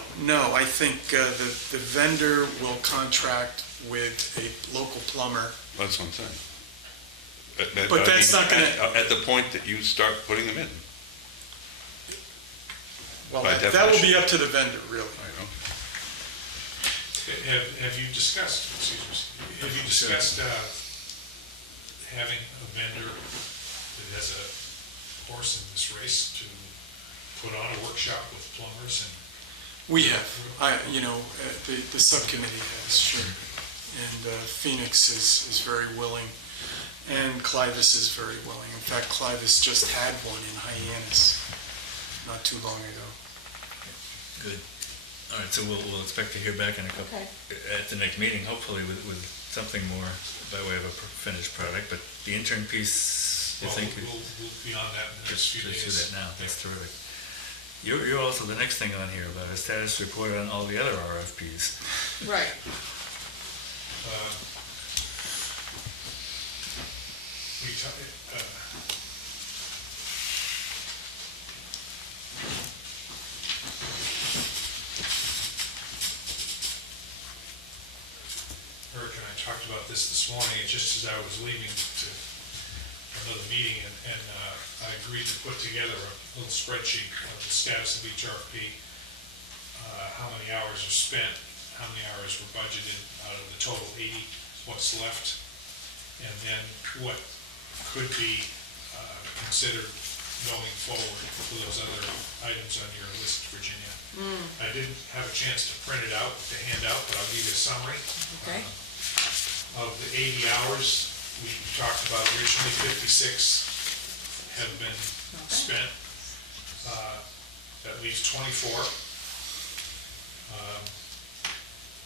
I think the vendor will contract with a local plumber. That's what I'm saying. But that's not gonna- At the point that you start putting them in. Well, By that will be definition. up to the vendor, really. Have you discussed, having a vendor that has a horse in this race to put on a workshop with plumbers and... We have, the subcommittee has, sure. And Phoenix is very willing, and Clivus is very willing. In fact, Clivus just had one in Hyannis not too long ago. Good. All right, so we'll expect to hear back in a couple, Okay. at the next meeting, hopefully with something more by way of a finished product, but the intern piece, you Well, think? we'll be on that in the next few days. Let's do that now, that's terrific. You're also the next thing on here about a status report on all the other RFPs. Right. this morning, and just as I was leaving to another meeting, and I agreed to put together a little spreadsheet of the status of each RFP, how many hours are spent, how many hours were budgeted out of the total 80, what's left, and then what could be considered going forward for those other items on your list, Virginia. I didn't have a chance to print it out, to hand out, but I'll give you a summary. Okay. Of the 80 hours, we talked about originally 56 have been spent. That leaves 24.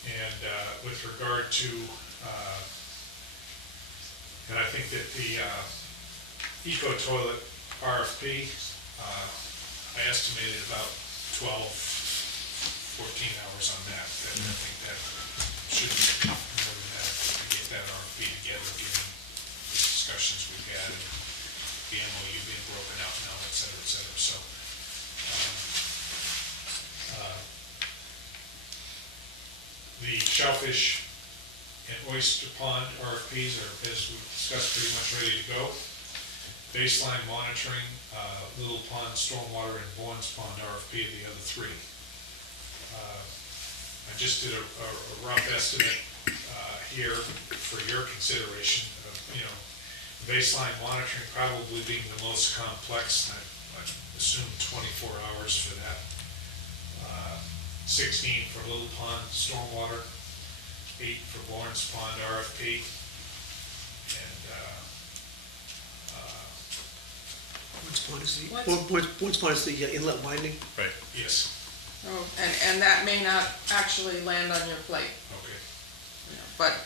And with regard to, and I think that the eco toilet RFP, I estimated about 12, 14 hours on that. And I think that should be more than that to get that RFP together, given the discussions we've had and the MOU being broken out now, et cetera, et cetera. So, the shellfish and oyster pond RFPs are, as we discussed, pretty much ready to go. Baseline monitoring, Little Pond Stormwater and Bourne's Pond RFP are the other three. I just did a rough estimate here for your consideration of, baseline monitoring probably being the most complex. I assume 24 hours for that. 16 for Little Pond Stormwater, 8 for Bourne's Pond RFP, and Board's Pond is the inlet widening. Right. yes, Oh, and that may not actually land on your plate, okay. but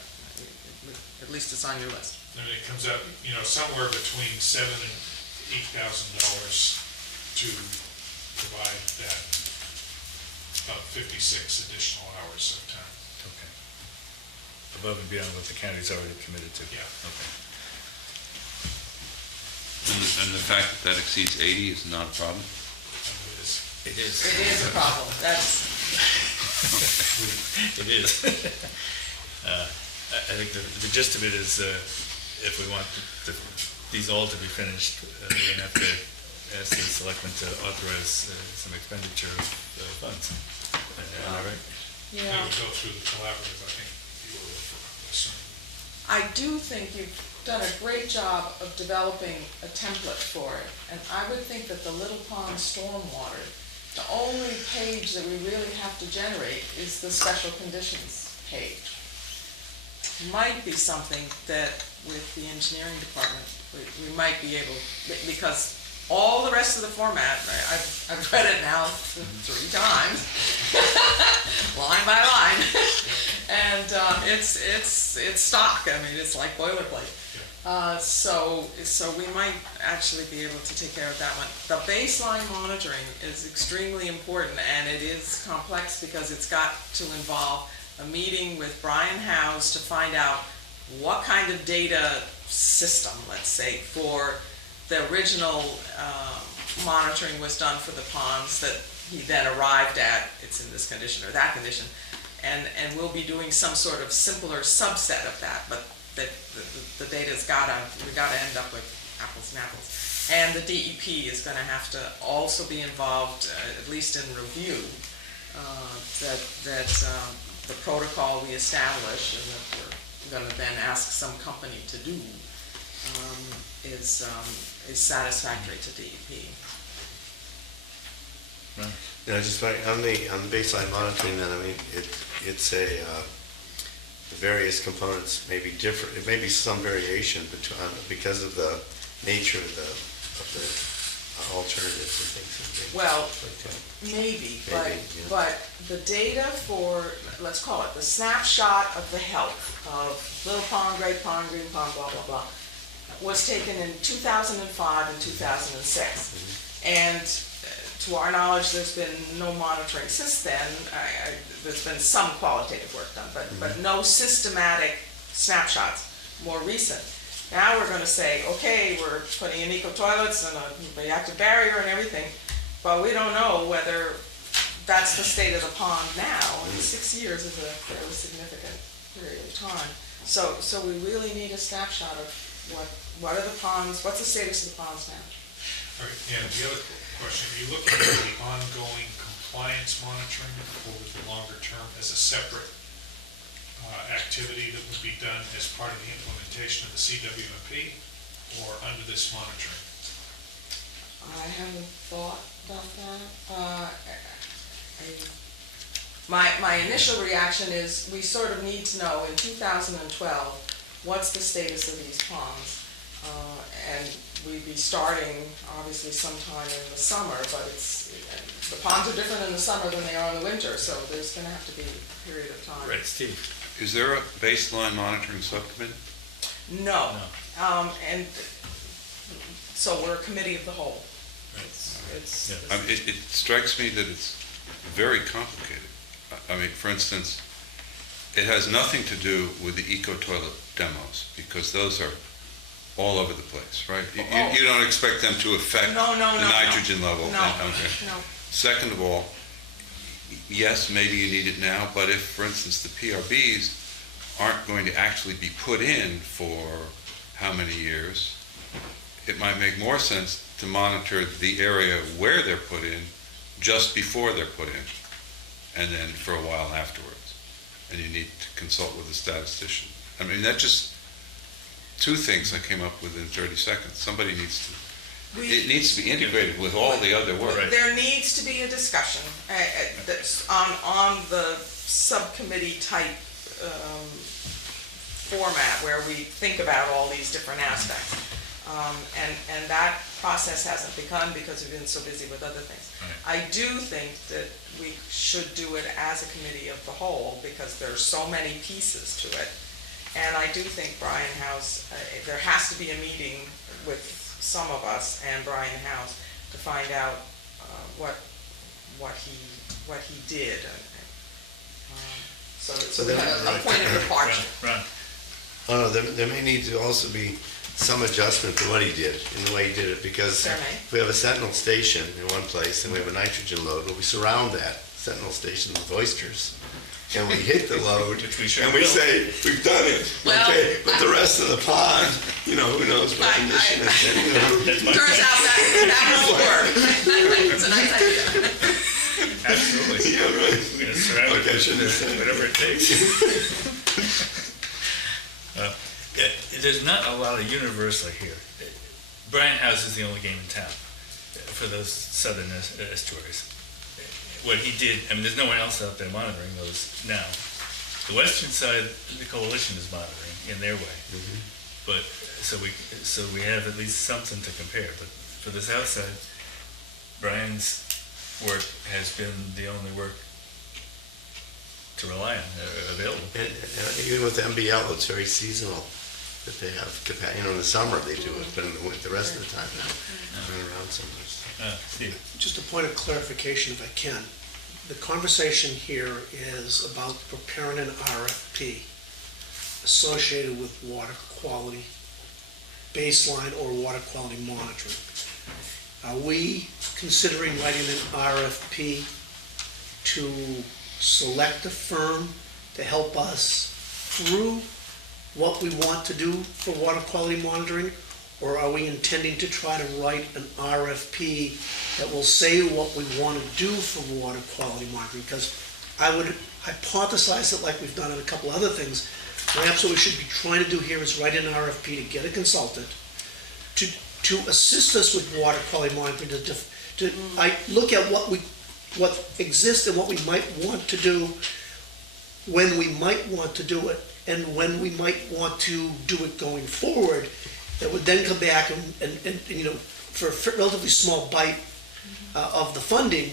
at least it's on your list. And it comes up, somewhere between $7,000 and $8,000 to provide that, about 56 additional hours of time. Okay. Above and beyond what the county's already committed to? Yeah. Okay. And the fact that that exceeds 80 is not a problem? It is. It is. It is a problem, that's, It is. I think the gist of it is, if we want these all to be finished, we're gonna have to ask the selectmen to authorize some expenditure of funds. Am I right? It yeah. would go through the collaborative, I think you were assuming. I do think you've done a great job of developing a template for it, and I would think that the Little Pond Stormwater, the only page that we really have to generate is the special conditions page. Might be something that with the engineering department, we might be able, because all the rest of the format, I've read it now 3 times, line by line, and it's stock. I mean, it's like boilerplate. So we might actually be able to take care of that one. The baseline monitoring is extremely important, and it is complex because it's got to involve a meeting with Brian Howes to find out what kind of data system, let's say, for the original monitoring was done for the ponds that he then arrived at, it's in this condition or that condition, and we'll be doing some sort of simpler subset of that, but the data's we gotta end up with apples and apples. And the DEP is gonna have to also be involved, at least in review, that the protocol we establish and that we're gonna then ask some company to do is satisfactory to DEP. Right. Just on the baseline monitoring, then, I mean, it's the various components may be different. It may be some variation between because of the nature of the alternatives and things. Well, Like that. maybe, Maybe, yeah. but the data for, let's call it, the snapshot of the health of Little Pond, Great Pond, Green Pond, blah, blah, blah, was taken in 2005 and 2006. And to our knowledge, there's been no monitoring since then. There's been some qualitative work done, but no systematic snapshots, more recent. Now we're going to say, okay, we're putting in eco toilets and a reactive barrier and everything, but we don't know whether that's the state of the pond now. And 6 years is a fairly significant period of time. So we really need a snapshot of what are the ponds, what's the status of the ponds now? All right, and the other question, are you looking at the ongoing compliance monitoring over the longer term as a separate activity that would be done as part of the implementation of the CWMP or under this monitoring? I haven't thought about that. My initial reaction is we sort of need to know in 2012, what's the status of these ponds? And we'd be starting obviously sometime in the summer, but the ponds are different in the summer than they are in the winter, so there's gonna have to be a period of time. Right, Steve? Is there a baseline monitoring subcommittee? No. And so we're a committee of the whole. It's, Yeah. I mean, it strikes me that it's very complicated. I mean, for instance, it has nothing to do with the eco-toilet demos, because those are all over the place, right? You don't expect them to affect No, the nitrogen level? No, Okay. no. Second of all, yes, maybe you need it now, but if, for instance, the PRBs aren't going to actually be put in for how many years, it might make more sense to monitor the area where they're put in just before they're put in, and then for a while afterwards. And you need to consult with a statistician. I mean, that's just two things I came up with in 30 seconds. Somebody needs to, it needs to be integrated with all the other work. Right. There needs to be a discussion that's on the subcommittee type format where we think about all these different aspects. And that process hasn't begun because we've been so busy with other things. Right. I do think that we should do it as a committee of the whole because there's so many pieces to it. And I do think Brian House, there has to be a meeting with some of us and Brian House to find out what he did. So we have a point of departure. Ron? Oh, no, there may need to also be some adjustment to what he did, in the way he did it, because There may. if we have a sentinel station in one place and we have a nitrogen load, well, we surround that sentinel station with oysters. And we hit the load, Which we sure and we will. say, we've done it, Well, okay, but the rest of the pond, who knows what condition it's in, That's my Turns point. out that won't work. It's a nice idea. Absolutely. Yeah, right. We're gonna surround it Okay, I shouldn't have with said it. whatever it takes. There's not a lot of universal here. Brian House is the only game in town for those southern estuaries. What he did, I mean, there's no one else out there monitoring those now. The western side, the coalition is monitoring in their way. But, so we have at least something to compare. But for the south side, Brian's work has been the only work to rely on, available. And even with MBL, it's very seasonal, that they have capacity, in the summer they do it, but in the rest of the time, they're not around so much. Steve? Just a point of clarification, if I can. The conversation here is about preparing an RFP associated with water quality baseline or water quality monitoring. Are we considering writing an RFP to select a firm to help us through what we want to do for water quality monitoring? Or are we intending to try to write an RFP that will say what we want to do for water quality monitoring? Because I would hypothesize that, like we've done in a couple other things, perhaps what we should be trying to do here is write an RFP to get a consultant to assist us with water quality monitoring, I look at what exists and what we might want to do, when we might want to do it, and when we might want to do it going forward. That would then come back and for a relatively small bite of the funding,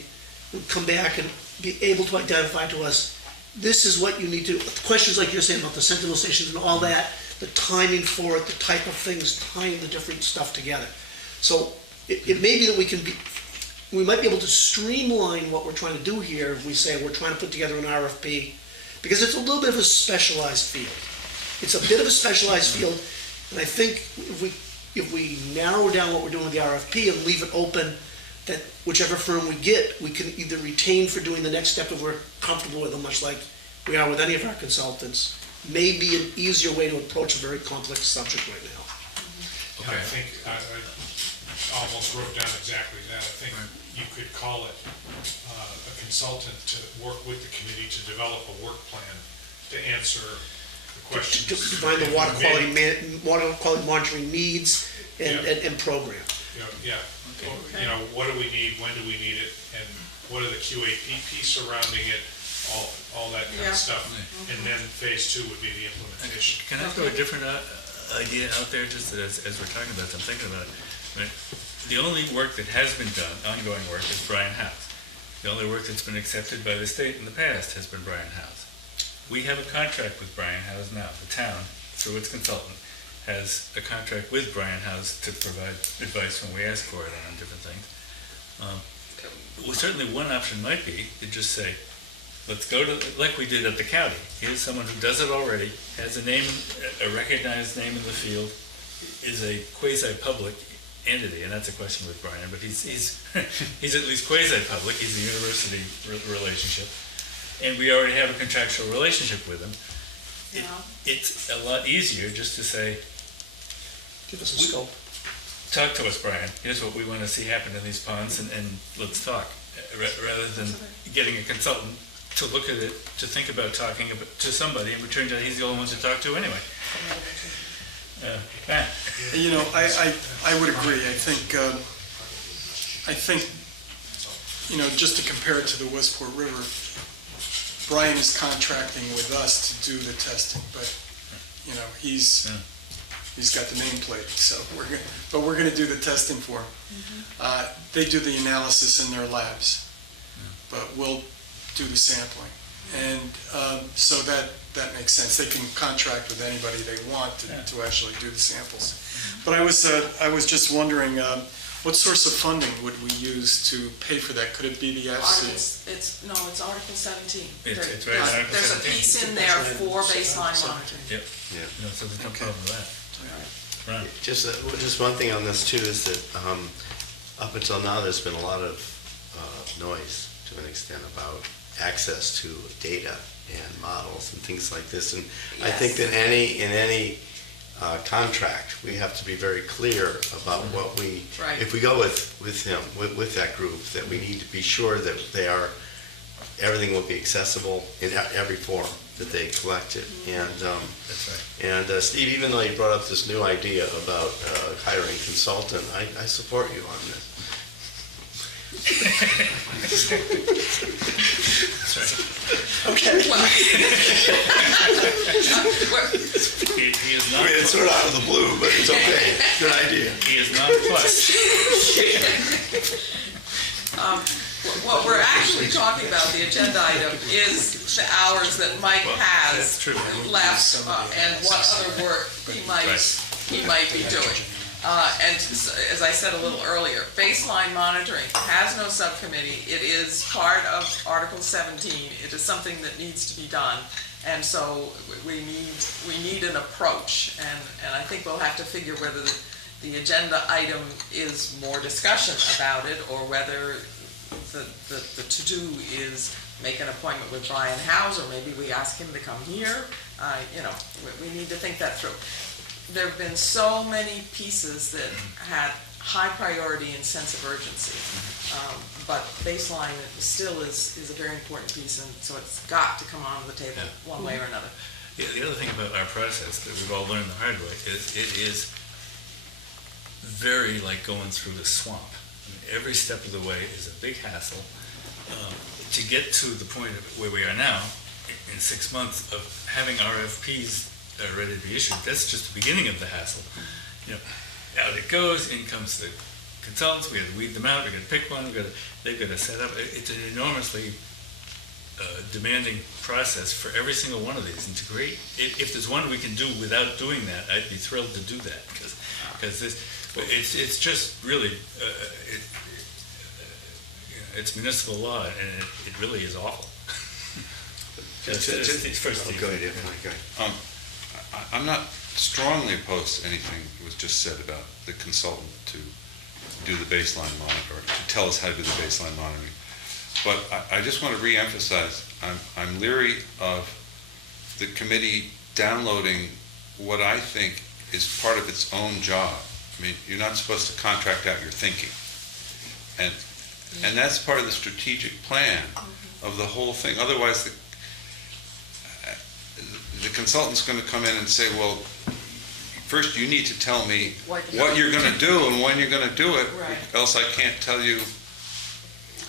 would come back and be able to identify to us, this is what you need to do. Questions like you're saying about the sentinel stations and all that, the timing for it, the type of things, tying the different stuff together. So it may be that we might be able to streamline what we're trying to do here if we say we're trying to put together an RFP, because it's a little bit of a specialized field. It's a bit of a specialized field. And I think if we narrow down what we're doing with the RFP and leave it open, that whichever firm we get, we can either retain for doing the next step if we're comfortable with them, much like we are with any of our consultants, may be an easier way to approach a very complex subject right now. I think, I almost wrote down exactly that. I think you could call it a consultant to work with the committee to develop a work plan to answer the questions. To define the water quality monitoring needs and program. Yeah, you know, what do we need, when do we need it, and what are the QAP surrounding it, all that kind of stuff. And then phase 2 would be the implementation. Can I throw a different idea out there, just as we're talking about it, I'm thinking about it, right? The only work that has been done, ongoing work, is Bryan House. The only work that's been accepted by the state in the past has been Bryan House. We have a contract with Bryan House now. The town, through its consultant, has a contract with Bryan House to provide advice when we ask for it on different things. Well, certainly one option might be to just say, let's go to, like we did at the county. Here's someone who does it already, has a name, a recognized name in the field, is a quasi-public entity, and that's a question with Brian, but he's he's at least quasi-public, he's a university relationship, and we already have a contractual relationship with him. It's a lot easier just to say, Give us a scope. talk to us, Brian, here's what we want to see happen in these ponds, and let's talk, rather than getting a consultant to look at it, to think about talking to somebody, and it turns out he's the only one to talk to anyway. Matt? You know, I would agree. I think, you know, just to compare it to the Westport River, Brian is contracting with us to do the testing, but, you know, he's got the nameplate, so we're gonna do the testing for him. They do the analysis in their labs, but we'll do the sampling. And so that makes sense. They can contract with anybody they want to actually do the samples. But I was just wondering, what source of funding would we use to pay for that? Could it be the FC? It's Article 17. It's right in Article There's a 17. piece in there for baseline monitoring. Yep. No, so there's no problem with that. Right. Just one thing on this too is that up until now, there's been a lot of noise to an extent about access to data and models and things like this. And I think that in any contract, we have to be very clear about what we, if we go with him, with that group, that we need to be sure that everything will be accessible in every form that they collect it. And That's right. and Steve, even though you brought up this new idea about hiring a consultant, I support you on this. That's right. Okay. He is not. It's sort of out of the blue, but it's okay. Good idea. He is not plus. What we're actually talking about, the agenda item, is the hours that Mike has That's true. left and what other work he might be doing. And as I said a little earlier, baseline monitoring has no subcommittee. It is part of Article 17. It is something that needs to be done. And so we need an approach. And I think we'll have to figure whether the agenda item is more discussion about it, or whether the to-do is make an appointment with Brian House, or maybe we ask him to come here. You know, we need to think that through. There have been so many pieces that had high priority and sense of urgency, but baseline still is a very important piece, and so it's got to come onto the table one way or another. Yeah, the other thing about our process that we've all learned the hard way is it is very like going through a swamp. I mean, every step of the way is a big hassle. To get to the point of where we are now, in 6 months, of having RFPs ready to be issued, that's just the beginning of the hassle. You know, out it goes, in comes the consultants, we got to weed them out, we got to pick one, they've got to set up. It's an enormously demanding process for every single one of these. And to create, if there's one we can do without doing that, I'd be thrilled to do that, because it's just really, it's municipal law, and it really is awful. Go ahead. I'm not strongly opposed to anything that was just said about the consultant to do the baseline monitor, to tell us how to do the baseline monitoring. But I just want to reemphasize, I'm leery of the committee downloading what I think is part of its own job. I mean, you're not supposed to contract out your thinking. And that's part of the strategic plan of the whole thing. Otherwise, the consultant's going to come in and say, well, first you need to tell me what you're going to do and when you're going to do it, Right. else I can't tell you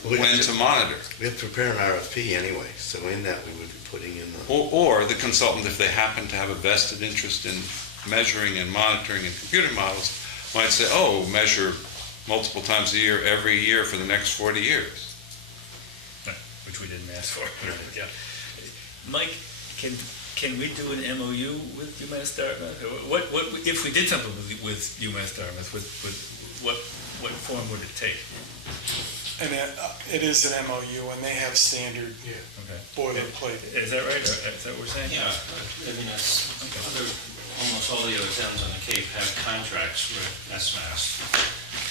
We when have to monitor. We have to prepare an RFP anyway, so in that we would be putting in the, Or the consultant, if they happen to have a vested interest in measuring and monitoring and computer models, might say, oh, measure multiple times a year, every year for the next 40 years. Which we didn't ask for. Yeah. Mike, can we do an MOU with UMass Dartmouth? What if we did something with UMass Dartmouth? What form would it take? And it is an MOU, and they have standard Okay. boilerplate. Is that right? Or is that what we're saying? Yeah, I mean, almost all the other towns on the Cape have contracts with SMAS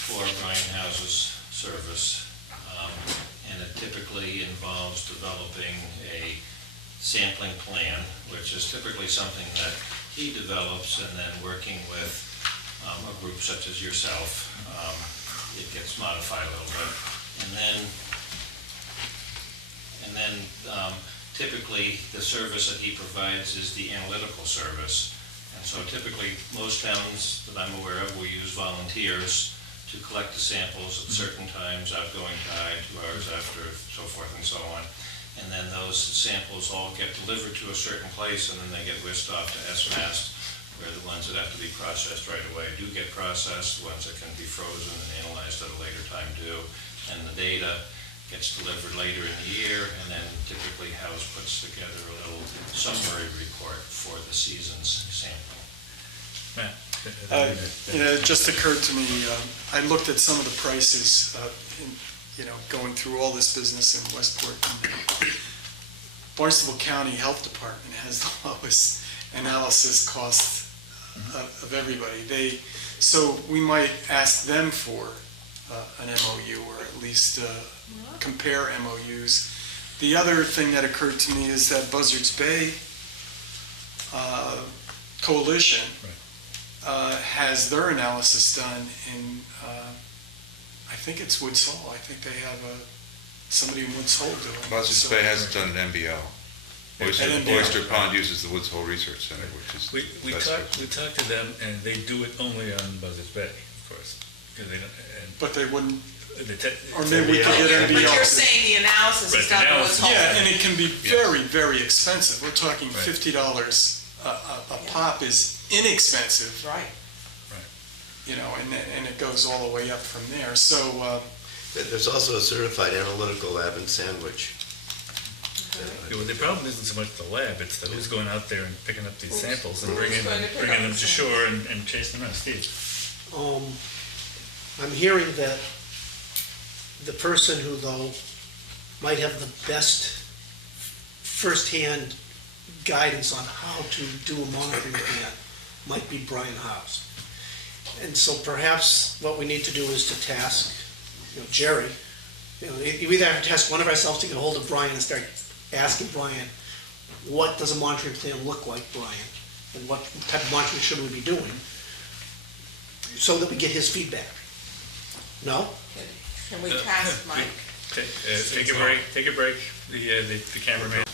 for Bryan House's service. And it typically involves developing a sampling plan, which is typically something that he develops, and then working with a group such as yourself, it gets modified a little bit. And then typically the service that he provides is the analytical service. And so typically most towns that I'm aware of will use volunteers to collect the samples at certain times, outgoing tide, 2 hours after, so forth and so on. And then those samples all get delivered to a certain place, and then they get whisked off to SMAS, where the ones that have to be processed right away do get processed, the ones that can be frozen and analyzed at a later time do. And the data gets delivered later in the year, and then typically House puts together a little summary report for the season's sampling. Matt? It just occurred to me, I looked at some of the prices, going through all this business in Westport. Barnstable County Health Department has the lowest analysis cost of everybody. So we might ask them for an MOU, or at least compare MOUs. The other thing that occurred to me is that Buzzards Bay Coalition has their analysis done in, I think it's Woods Hole. I think they have somebody in Woods Hole doing it. Buzzards Bay hasn't done an MBL. NBL. Oyster Pond uses the Woods Hole Research Center, which is... We talked to them, and they do it only on Buzzards Bay, of course. 'Cause they don't, But they wouldn't, and or maybe we could get But NBL. you're saying the analysis is done in Woods Hole. Yeah, and it can be very, very expensive. We're talking Right. $50 a pop is inexpensive, Right. and it goes all the way up from there. So, there's also a certified analytical lab in Sandwich. Yeah, well, the problem isn't so much the lab, it's the who's going out there and picking up these samples and Who's bringing going to pick them up to the shore and chasing them out. Steve? I'm hearing that the person who, though, might have the best firsthand guidance on how to do a monitoring plan might be Brian House. And so perhaps what we need to do is to task, Jerry, you either have to task one of ourselves to get a hold of Brian and start asking Brian, what does a monitoring plan look like, Brian? And what type of monitoring should we be doing? So that we get his feedback. No? Can we task Mike? Take a break, the cameraman.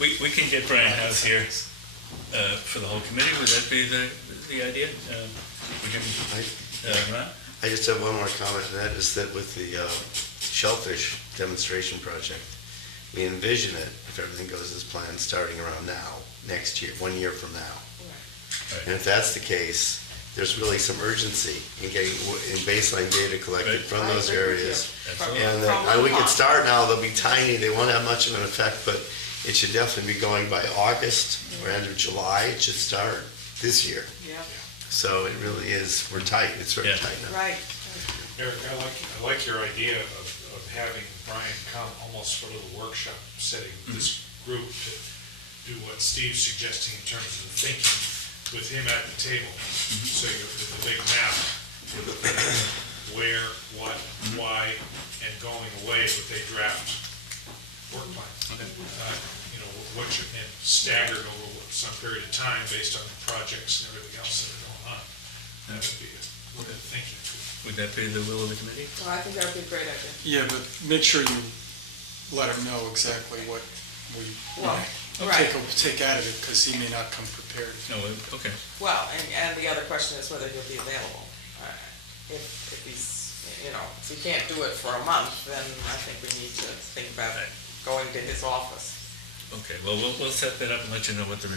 We can get Brian House here for the whole committee, would that be the idea? We can, Ron? I just have one more comment, and that is that with the shellfish demonstration project, we envision it, if everything goes as planned, starting around now, next year, 1 year from now. Right. And if that's the case, there's really some urgency in getting baseline data collected Right. from those areas. Absolutely. And we could start now, they'll be tiny, they won't have much of an effect, but it should definitely be going by August or end of July, it should start this year. Yeah, So it really is, we're tight, it's very Yeah. tight now. right. Eric, I like your idea of having Brian come almost for a little workshop setting with this group to do what Steve's suggesting in terms of the thinking with him at the table. So with the big map, where, what, why, and going away with a draft work plan. Okay. You know, and staggered over some period of time based on the projects and everything else that are going on. That would be a little bit of thinking to it. Would that be the will of the committee? Well, I think that would be a great idea. Yeah, but make sure you let him know exactly what we Well, right. take out of it, because he may not come prepared. No, okay. Well, and the other question is whether he'll be available. If he's, you know, if he can't do it for a month, then I think we need to think about going to his office. Okay, well, we'll set that up and let you know what the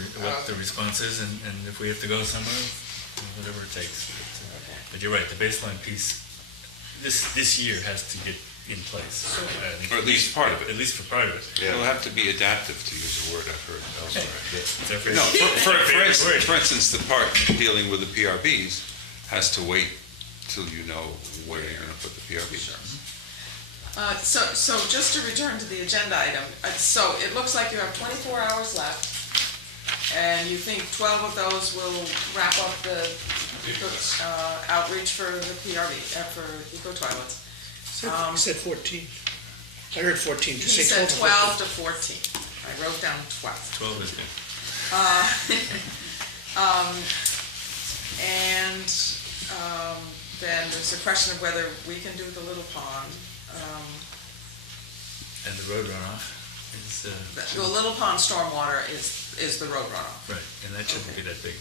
response is, and if we have to go somewhere, whatever it takes. Okay. But you're right, the baseline piece, this year has to get in place. Or at least part of it. At least for part of it. It'll have to be adaptive, to use a word I've heard elsewhere. Is that fair? No, Favorite word. for instance, the part dealing with the PRBs has to wait till you know where you're gonna put the PRBs. So just to return to the agenda item, so it looks like you have 24 hours left, and you think 12 of those will wrap up the outreach for the PRB, for eco toilets. He said 14. I heard 14. Did you He say said 12 12 to 14. I wrote down 12. 12 is good. And then there's a question of whether we can do the little pond. And the road runoff is, The little pond stormwater is the road runoff. right, and that shouldn't be that big.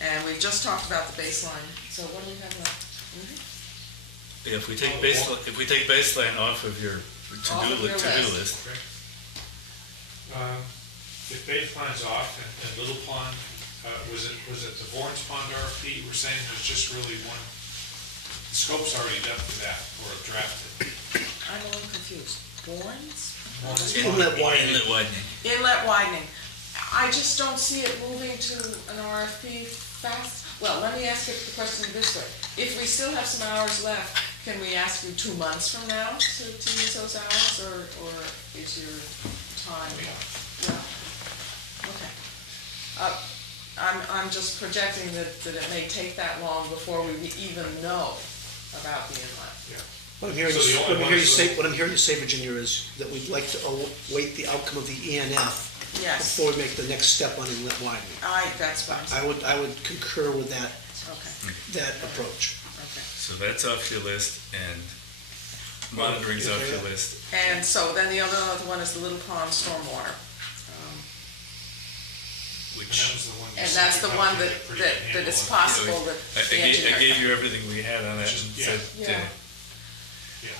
And we just talked about the baseline, so what do we have left? Yeah, if we take baseline off of your Off of your to-do list. list, Okay. If baseline's off and Little Pond, was it the Vorns Pond RFP, you were saying there's just really one, the scope's already done for that, or drafted. I'm a little confused. Borns? Inlet widening. inlet widening. Inlet widening. I just don't see it moving to an RFP fast. Well, let me ask it the question this way. If we still have some hours left, can we ask you 2 months from now to use those hours, or is your time? Yeah. Okay. I'm just projecting that it may take that long before we even know about the inlet. Yeah. What I'm hearing So the only one is what I'm hearing you say, Virginia, is that we'd like to await the outcome of the ENF Yes, before we make the next step on inlet widening. that's what I'm saying. I would concur with that Okay, approach. okay. So that's off your list, and monitoring's off your list. And so then the other one is the Little Pond stormwater. And that was the one. you And said that's you the thought one you that, had a pretty good that it's handle on. possible that I the gave engineer. you everything we had on that, and Yeah. said, Yeah. Yeah.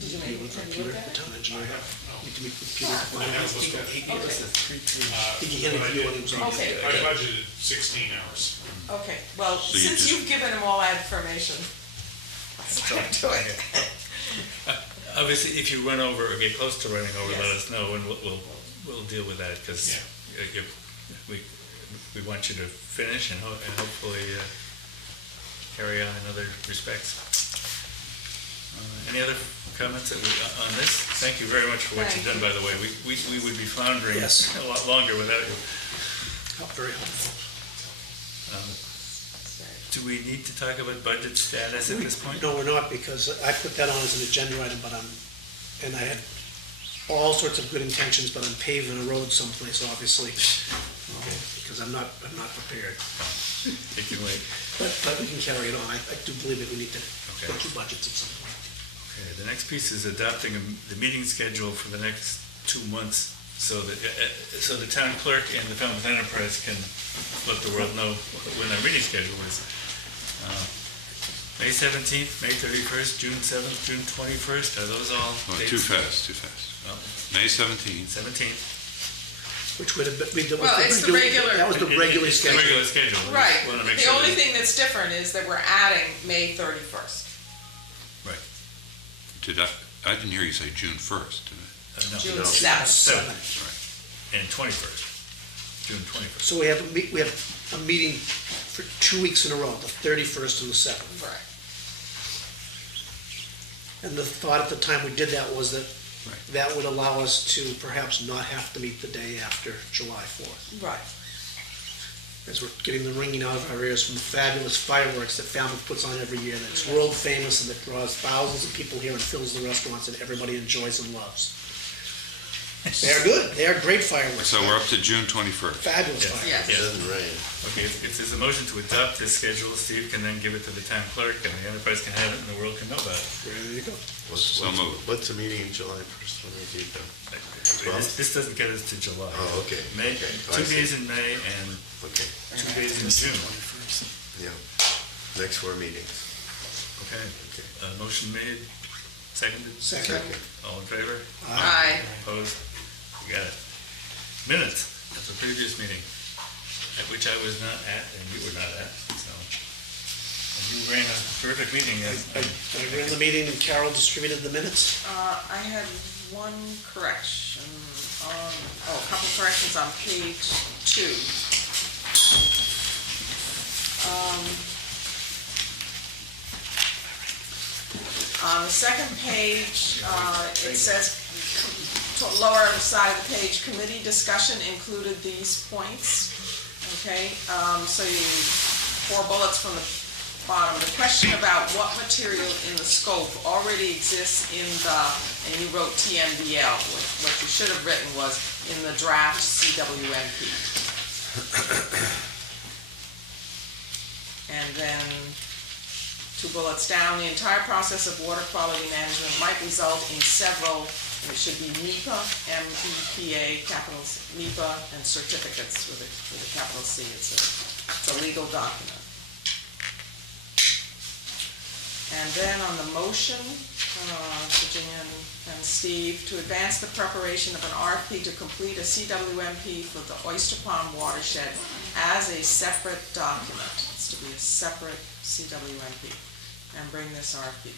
Did you Meet with have you Peter, looked the at it? town engineer. No. Need to meet with Peter. I haven't looked at it. He gave us Okay. he handed But I you did- what he was on. Okay. I budgeted 16 hours. Okay, well, So you since just- you've given him all that information, let's get to it. obviously, if you run over or get close to running over, let Yes. us know, and we'll deal with that, because Yeah. we want you to finish and hopefully carry on in other respects. Any other comments on this? Thank you very much for what you've done, by the way. We would be floundering Yes. a lot longer without you. Very helpful. Do we need to talk about budget status at this point? No, we're not, because I put that on as an agenda item, and I had all sorts of good intentions, but I'm paving a road someplace, obviously, because I'm not prepared. It can wait. But we can carry it on. I do believe that we need to Okay. go through budgets at some point. Okay, the next piece is adopting the meeting schedule for the next 2 months, so the town clerk and the Falmouth Enterprise can let the world know when our meeting schedule is. May 17th, May 31st, June 7th, June 21st, are those all Well, dates? too fast. Well, May 17th. 17th, Which would have been. Well, it's the regular- That was the regularly it's the scheduled. regular schedule. We Right, wanna make the sure only that- thing that's different is that we're adding May 31st. Right. I didn't hear you say June 1st, did I? No, June no, 7th. 7th, and 21st, June 21st. So we have a meeting for 2 weeks in a row, the 31st and the 7th. Right. And the thought at the time we did that was that Right. that would allow us to perhaps not have to meet the day after July 4th. Right. As we're getting the ringing out of our ears from the fabulous fireworks that Falmouth puts on every year, that's world famous and that draws thousands of people here and fills the restaurants and everybody enjoys and loves. They are good. They are great fireworks. So we're up to June 21st. Fabulous Yeah. fireworks. It doesn't rain. Okay, if there's a motion to adopt this schedule, Steve can then give it to the town clerk, and the enterprise can have it, and the world can know about it. There you go. So moved. What's the meeting in July 1st? Let me read that. This doesn't get us to July. Oh, okay. May, I 2 see. days in May and Okay, 2 days in June. yeah. Next 4 meetings. Okay, Okay. motion made, seconded? Second. All in favor? Aye. Opposed? You got it. Minutes of the previous meeting, at which I was not at and you were not at, so. And you ran a terrific meeting. I ran the meeting and Carol distributed the minutes. I had one correction on, a couple corrections on page 2. On the second page, it says, lower side of the page, committee discussion included these points, okay? So 4 bullets from the bottom. The question about what material in the scope already exists in the, and you wrote TMDL, what you should have written was in the draft CWMP. And then 2 bullets down, the entire process of water quality management might result in several, and it should be MEPA, MEPA, capital MEPA, and certificates with a capital C. It's a legal document. And then on the motion, Virginia and Steve, to advance the preparation of an RFP to complete a CWMP for the Oyster Pond watershed as a separate document. It's to be a separate CWMP, and bring this RFP.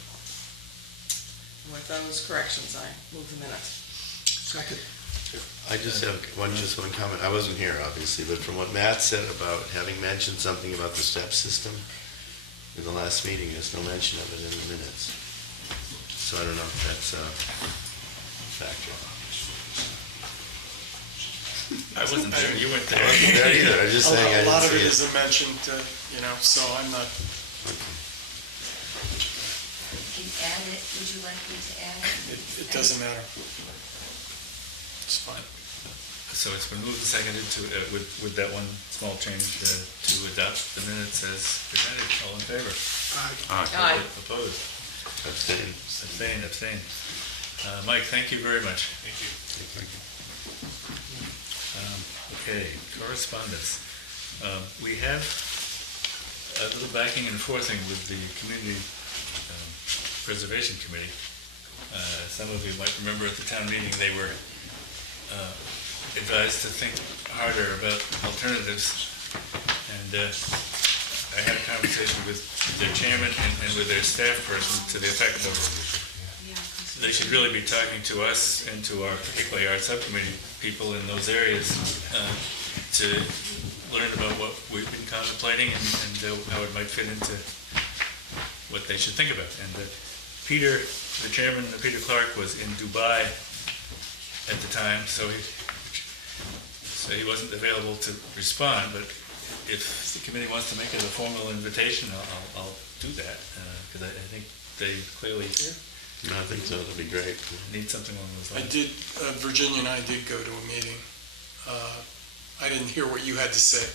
With those corrections, I move the minutes. Second. I just have one comment. I wasn't here, obviously, but from what Matt said about having mentioned something about the step system in the last meeting, there's no mention of it in the minutes. So I don't know if that's a factor. I wasn't there, you weren't I there. wasn't there either. I'm just saying I A lot didn't of it see it. isn't mentioned, so I'm not, Can you add it, would you like me to add it? it doesn't matter. It's fine. So it's been moved and seconded to, with that one small change, to adopt the minutes as presented. All in favor? Aye. Opposed? Abstain. Abstain. Mike, thank you very much. Thank you. Okay, correspondence. We have a little backing and forthing with the Community Preservation Committee. Some of you might remember at the town meeting, they were advised to think harder about alternatives. And I had a conversation with their chairman and with their staff person to the effect of they should really be talking to us and to our, particularly our subcommittee people in those areas to learn about what we've been contemplating and how it might fit into what they should think about. And Peter, the chairman, Peter Clark, was in Dubai at the time, so he wasn't available to respond, but if the committee wants to make it a formal invitation, I'll do that, because I think they clearly No, I think so. That'd be great. need something along those I lines. did, Virginia and I did go to a meeting. I didn't hear what you had to say.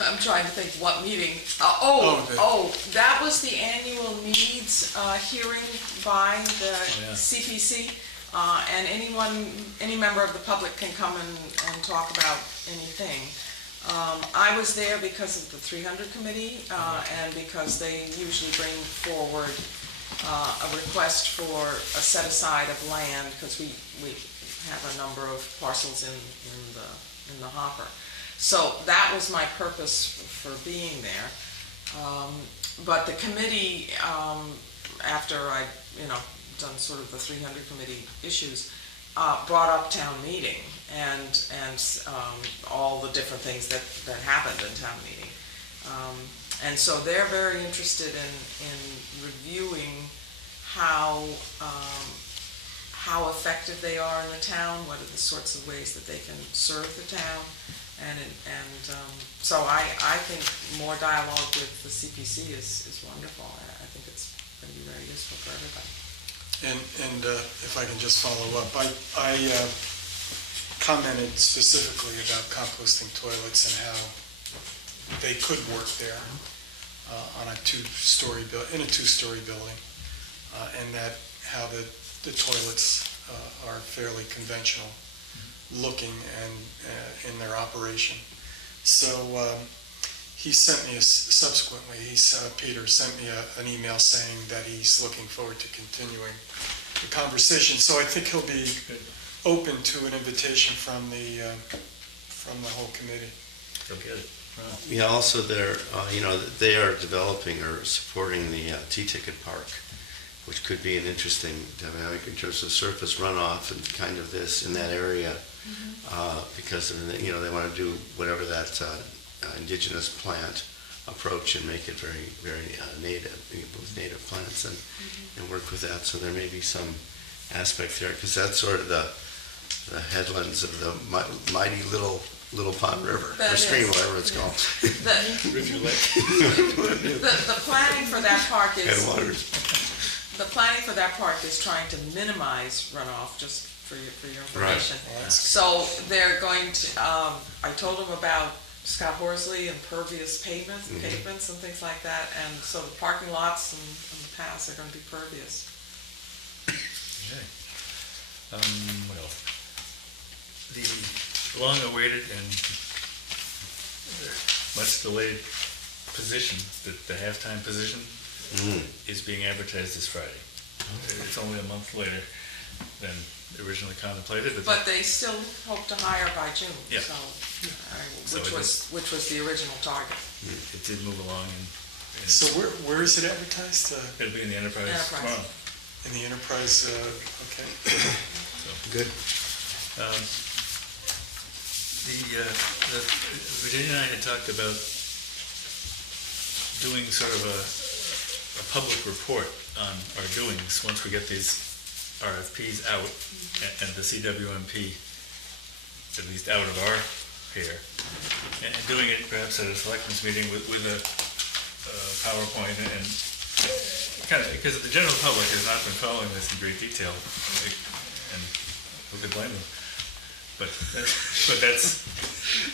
I'm trying to think what meeting. That was the annual needs hearing by the yeah. CPC. And any member of the public can come and talk about anything. I was there because of the 300 committee and because they usually bring forward a request for a set aside of land because we have a number of parcels in the hopper. So that was my purpose for being there. But the committee, after I, done sort of the 300 committee issues, brought up town meeting and all the different things that happened in town meeting. And so they're very interested in reviewing how effective they are in the town, what are the sorts of ways that they can serve the town. So I think more dialogue with the CPC is wonderful. I think it's going to be very useful for everybody. And if I can just follow up, commented specifically about composting toilets and how they could work there on a two-story building, and that how the toilets are fairly conventional looking and in their operation. So he sent me subsequently, Peter sent me an email saying that he's looking forward to continuing the conversation. So I think he'll be open to an invitation from the whole committee. They'll get it. Wow. Yeah, also they are developing or supporting the T-ticket park, which could be an interesting dynamic in terms of surface runoff and kind of this in that area, because they want to do whatever that indigenous plant approach and make it very, very native, with native plants and work with that. So there may be some aspect there, because that's sort of the headlands of the mighty little Pond River, or stream, whatever it's called. The planning for that park is, Headwaters. the planning for that park is trying to minimize runoff, just for your information. Right. So they're going to, I told them about Scott Horsley and pervious pavements and things like that, and so the parking lots and the paths are going to be pervious. Okay. What else? The long-awaited and much delayed position, the halftime position, is being advertised this Friday. It's only a month later than originally contemplated. But they still hope to hire by June, Yeah. which was the original target. It did move along, and So where is it advertised? it'll be in the Enterprise tomorrow. In the Enterprise, okay. Good. Virginia and I had talked about doing sort of a public report on our doings once we get these RFPs out and the CWMP at least out of our hair, and doing it perhaps at a selectmen's meeting with a PowerPoint and kind of, because the general public has not been following this in great detail, and who could blame them? But that's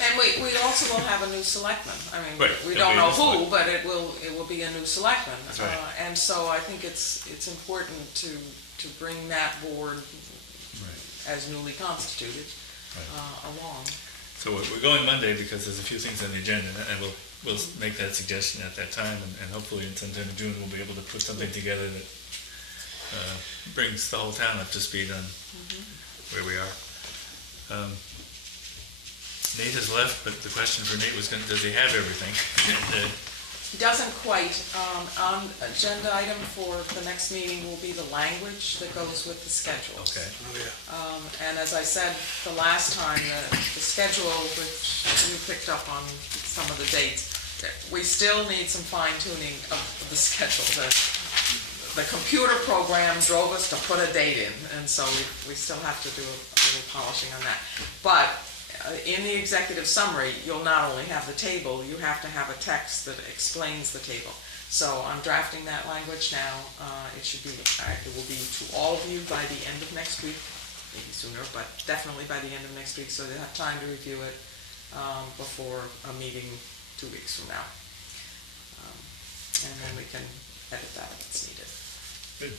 And we also will have a new selectman. I mean, Right. we There'll don't be a know new who, select- but it will be a new selectman. That's right. And so I think it's important to bring that board as newly constituted along. So we're going Monday because there's a few things on the agenda, and we'll make that suggestion at that time, and hopefully in sometime in June we'll be able to put something together that brings the whole town up to speed on where we are. Nate has left, but the question for Nate was, does he have everything? He doesn't quite. On agenda item for the next meeting will be the language that goes with the schedules. Okay. And as I said the last time, the schedule, which you picked up on some of the dates, we still need some fine tuning of the schedule. The computer program drove us to put a date in, and so we still have to do a little polishing on that. But in the executive summary, you'll not only have the table, you have to have a text that explains the table. So I'm drafting that language now. It will be to all of you by the end of next week, maybe sooner, but definitely by the end of next week, so you'll have time to review it before a meeting 2 weeks from now. And then we can edit that if it's needed. Good.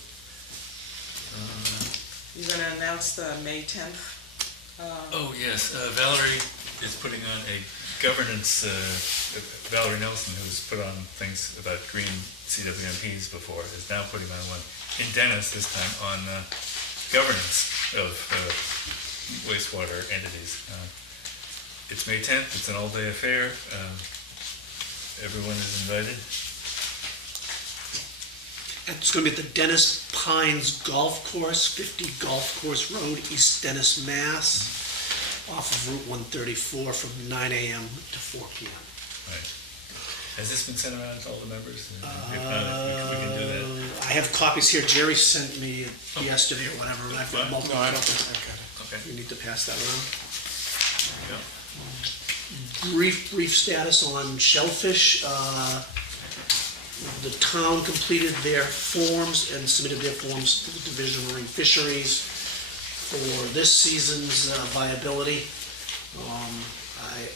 You're going to announce the May 10th? Oh, yes, Valerie is putting on a governance, Valerie Nelson, who's put on things about green CWMPs before, is now putting on one in Dennis this time on governance of wastewater entities. It's May 10th, it's an all-day affair, everyone is invited. It's going to be at the Dennis Pines Golf Course, 50 Golf Course Road, East Dennis, Mass, off of Route 134 from 9 a.m. to 4 p.m. Right. Has this been sent around to all the members? If not, we can do that. I have copies here. Jerry sent me it yesterday or whatever, and I've got multiple No, I don't copies. think I've got it. Okay. We need to pass that around. Yeah. Brief status on shellfish. The town completed their forms and submitted their forms to the Division of Marine Fisheries. for this season's viability.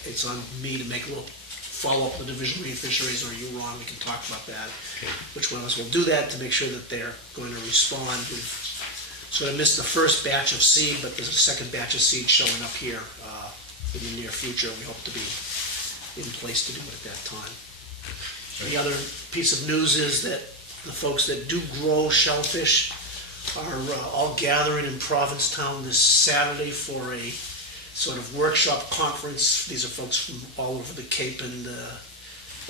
It's on me to make a little follow-up with the Division of Marine Fisheries, or you, Ron, we can talk about that. Which one of us will do that to make sure that they're going to respond. We've sort of missed the first batch of seed, but there's a second batch of seed showing up here in the near future. We hope to be in place to do it at that time. The other piece of news is that the folks that do grow shellfish are all gathering in Provincetown this Saturday for a sort of workshop conference. These are folks from all over the Cape and a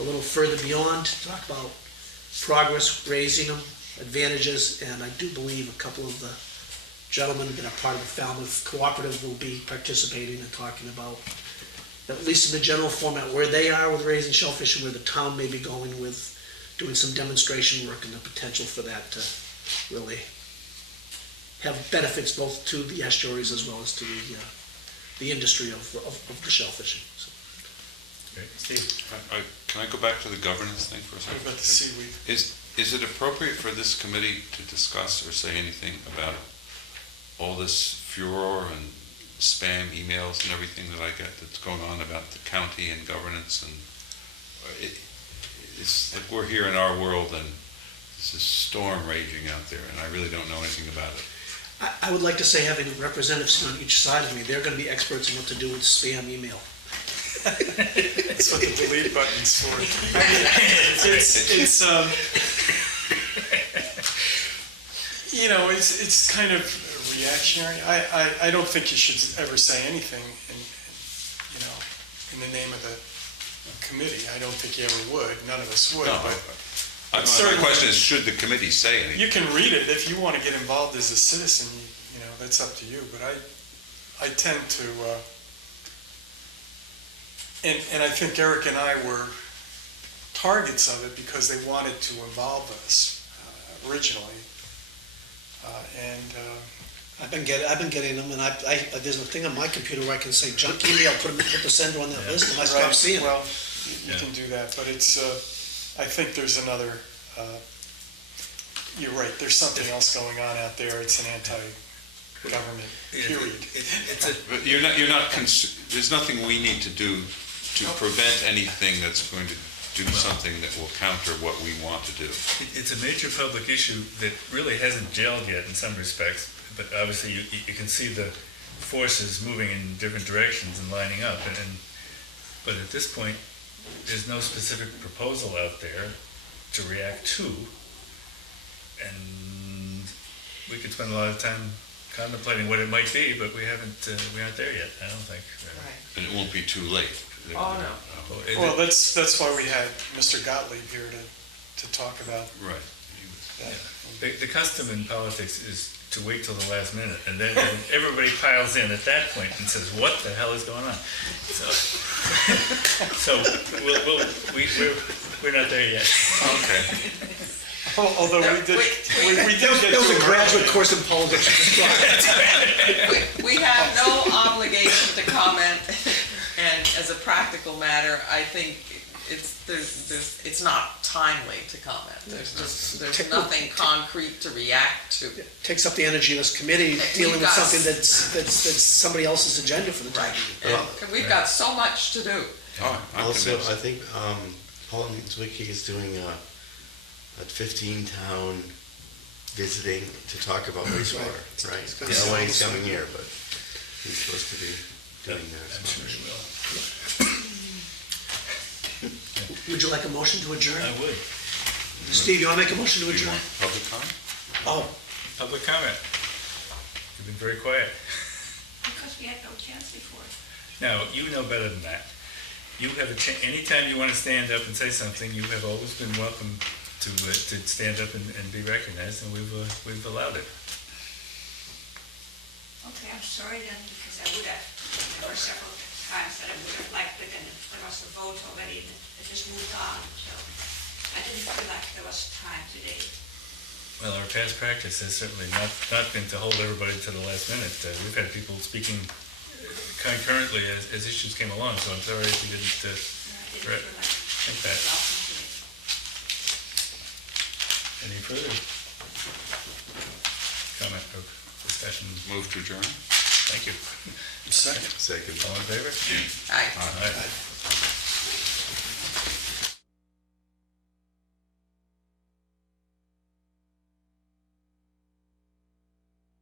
little further beyond to talk about progress, raising them, advantages, and I do believe a couple of the gentlemen that are part of the Falmouth Cooperative will be participating and talking about, at least in the general format, where they are with raising shellfish and where the town may be going with doing some demonstration work and the potential for that to really have benefits both to the estuaries as well as to the industry of the shellfishing. So. Great. Steve? Can I go back to the governance thing for a What second? about the seaweed? Is it appropriate for this committee to discuss or say anything about all this furor and spam emails and everything that I get that's going on about the county and governance? And it's like we're here in our world and there's this storm raging out there and I really don't know anything about it. I would like to say, having representatives on each side of me, they're going to be experts in what to do with spam email. That's what the delete button's for. It's kind of reactionary. I don't think you should ever say anything in the name of the committee. I don't think you ever would. None of us would. No, my question is, should the committee say anything? You can read it if you want to get involved as a citizen. That's up to you. But I tend to, and I think Eric and I were targets of it because they wanted to involve us originally. I've been getting them, and there's a thing on my computer where I can say junk email, put the sender on that list, and I stop seeing it. Well, you can do that, but it's. I think there's another. You're right. There's something else going on out there. It's an anti-government period. But you're not. There's nothing we need to do to prevent anything that's going to do something that will counter what we want to do. It's a major public issue that really hasn't gelled yet in some respects, but obviously you can see the forces moving in different directions and lining up. But at this point, there's no specific proposal out there to react to, and we could spend a lot of time contemplating what it might be, but we aren't there yet, I don't think. And it won't be too late. Oh, no. Well, that's why we had Mr. Gottlieb here to talk about Right. that. The custom in politics is to wait till the last minute, and then everybody piles in at that point and says, "What the hell is going on?" So we're not there yet. Okay. Although we did get That was to a graduate course in politics. We have no obligation to comment, and as a practical matter, I think it's not timely to comment. There's nothing concrete to react to. Takes up the energy of this committee dealing with got- something that's somebody else's agenda for the time being. And we've got so much to do. Oh, I'm Also, convinced. I think Paul Zwicky is doing a 15-town visiting to talk about wastewater, right? I don't know when he's coming here, but he's supposed to be doing that. I'm sure you will. Would you like a motion to adjourn? I would. Steve, you want to make a motion to Do you adjourn? want public comment? Oh, Public comment. You've been very quiet. Because we had no chance before. Now, you know better than that. You have anytime you want to stand up and say something, you have always been welcome to stand up and be recognized, and we've allowed it. Okay, I'm sorry then, because there were several times that I would have liked it, and there was a vote already, and it just moved on, so I didn't feel like there was time today. Well, our past practice has certainly not been to hold everybody to the last minute. We've had people speaking concurrently as issues came along, so I'm sorry if you didn't I didn't feel like think that. welcome today. Any further comment or discussion? Move to adjourn? Thank you. Second. Second. All in favor? Aye. All right.